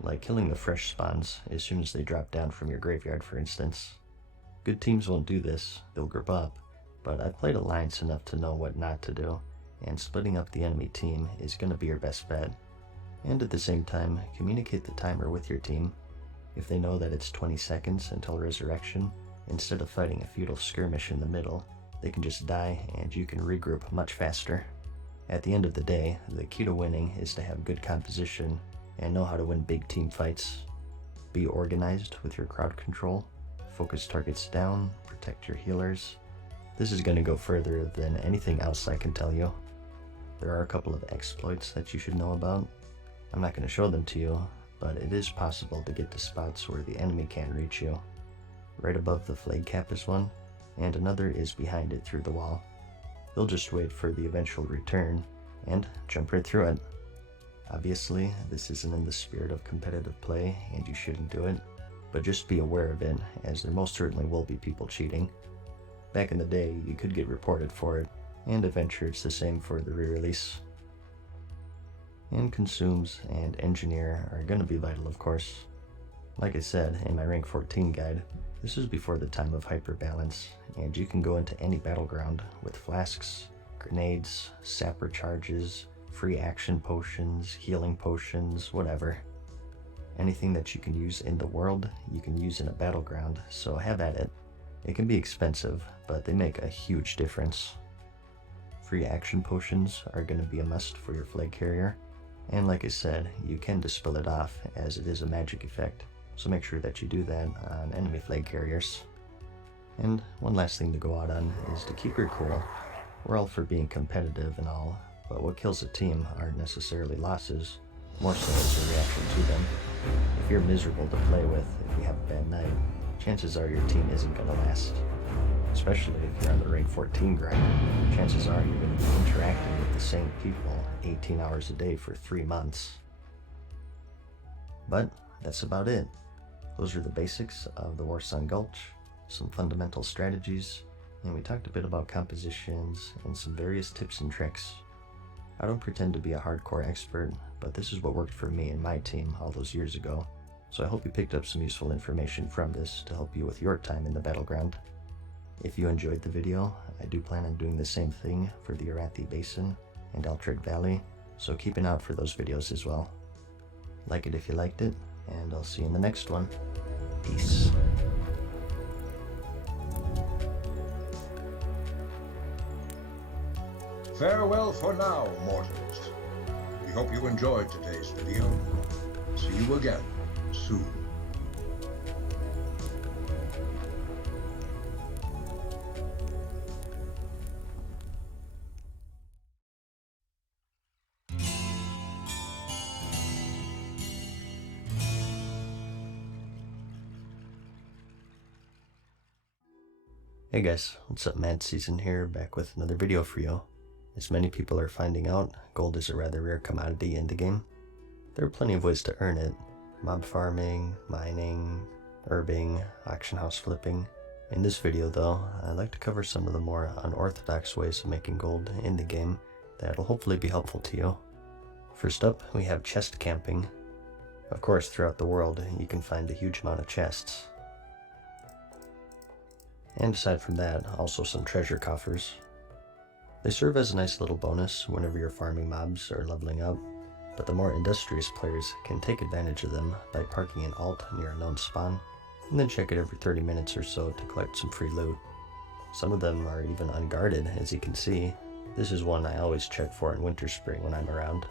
like killing the fresh spawns as soon as they drop down from your graveyard, for instance. Good teams won't do this, they'll group up, but I've played Alliance enough to know what not to do, and splitting up the enemy team is going to be your best bet. And at the same time, communicate the timer with your team. If they know that it's 20 seconds until resurrection, instead of fighting a futile skirmish in the middle, they can just die and you can regroup much faster. At the end of the day, the key to winning is to have good composition and know how to win big team fights. Be organized with your crowd control, focus targets down, protect your healers. This is going to go further than anything else I can tell you. There are a couple of exploits that you should know about. I'm not going to show them to you, but it is possible to get to spots where the enemy can't reach you. Right above the flag cap is one, and another is behind it through the wall. They'll just wait for the eventual return and jump right through it. Obviously, this isn't in the spirit of competitive play and you shouldn't do it, but just be aware of it, as there most certainly will be people cheating. Back in the day, you could get reported for it, and eventually it's the same for the re-release. And consumes and engineer are going to be vital, of course. Like I said in my rank 14 guide, this is before the time of hyperbalance, and you can go into any battleground with flasks, grenades, sapper charges, free action potions, healing potions, whatever. Anything that you can use in the world, you can use in a battleground, so have at it. It can be expensive, but they make a huge difference. Free action potions are going to be a must for your flag carrier, and like I said, you can dispel it off as it is a magic effect, so make sure that you do that on enemy flag carriers. And one last thing to go out on is to keep your cool. We're all for being competitive and all, but what kills a team aren't necessarily losses, more so as a reaction to them. If you're miserable to play with, if you have a bad night, chances are your team isn't going to last. Especially if you're on the rank 14 grind, chances are you're going to be interacting with the same people 18 hours a day for 3 months. But that's about it. Those are the basics of the Warsun Gulch, some fundamental strategies, and we talked a bit about compositions and some various tips and tricks. I don't pretend to be a hardcore expert, but this is what worked for me and my team all those years ago, so I hope you picked up some useful information from this to help you with your time in the battleground. If you enjoyed the video, I do plan on doing the same thing for the Arathi Basin and Altrek Valley, so keep an eye out for those videos as well. Like it if you liked it, and I'll see you in the next one. Peace. Farewell for now, mortals. We hope you enjoyed today's video. See you again soon. Hey guys, what's up? Mad Season here, back with another video for you. As many people are finding out, gold is a rather rare commodity in the game. There are plenty of ways to earn it: mob farming, mining, herbing, auction house flipping. In this video though, I'd like to cover some of the more unorthodox ways of making gold in the game that'll hopefully be helpful to you. First up, we have chest camping. Of course, throughout the world, you can find a huge amount of chests. And aside from that, also some treasure coffers. They serve as a nice little bonus whenever you're farming mobs or leveling up, but the more industrious players can take advantage of them by parking an alt near a known spawn, and then check it every 30 minutes or so to collect some free loot. Some of them are even unguarded, as you can see. This is one I always check for in Winter Spring when I'm around.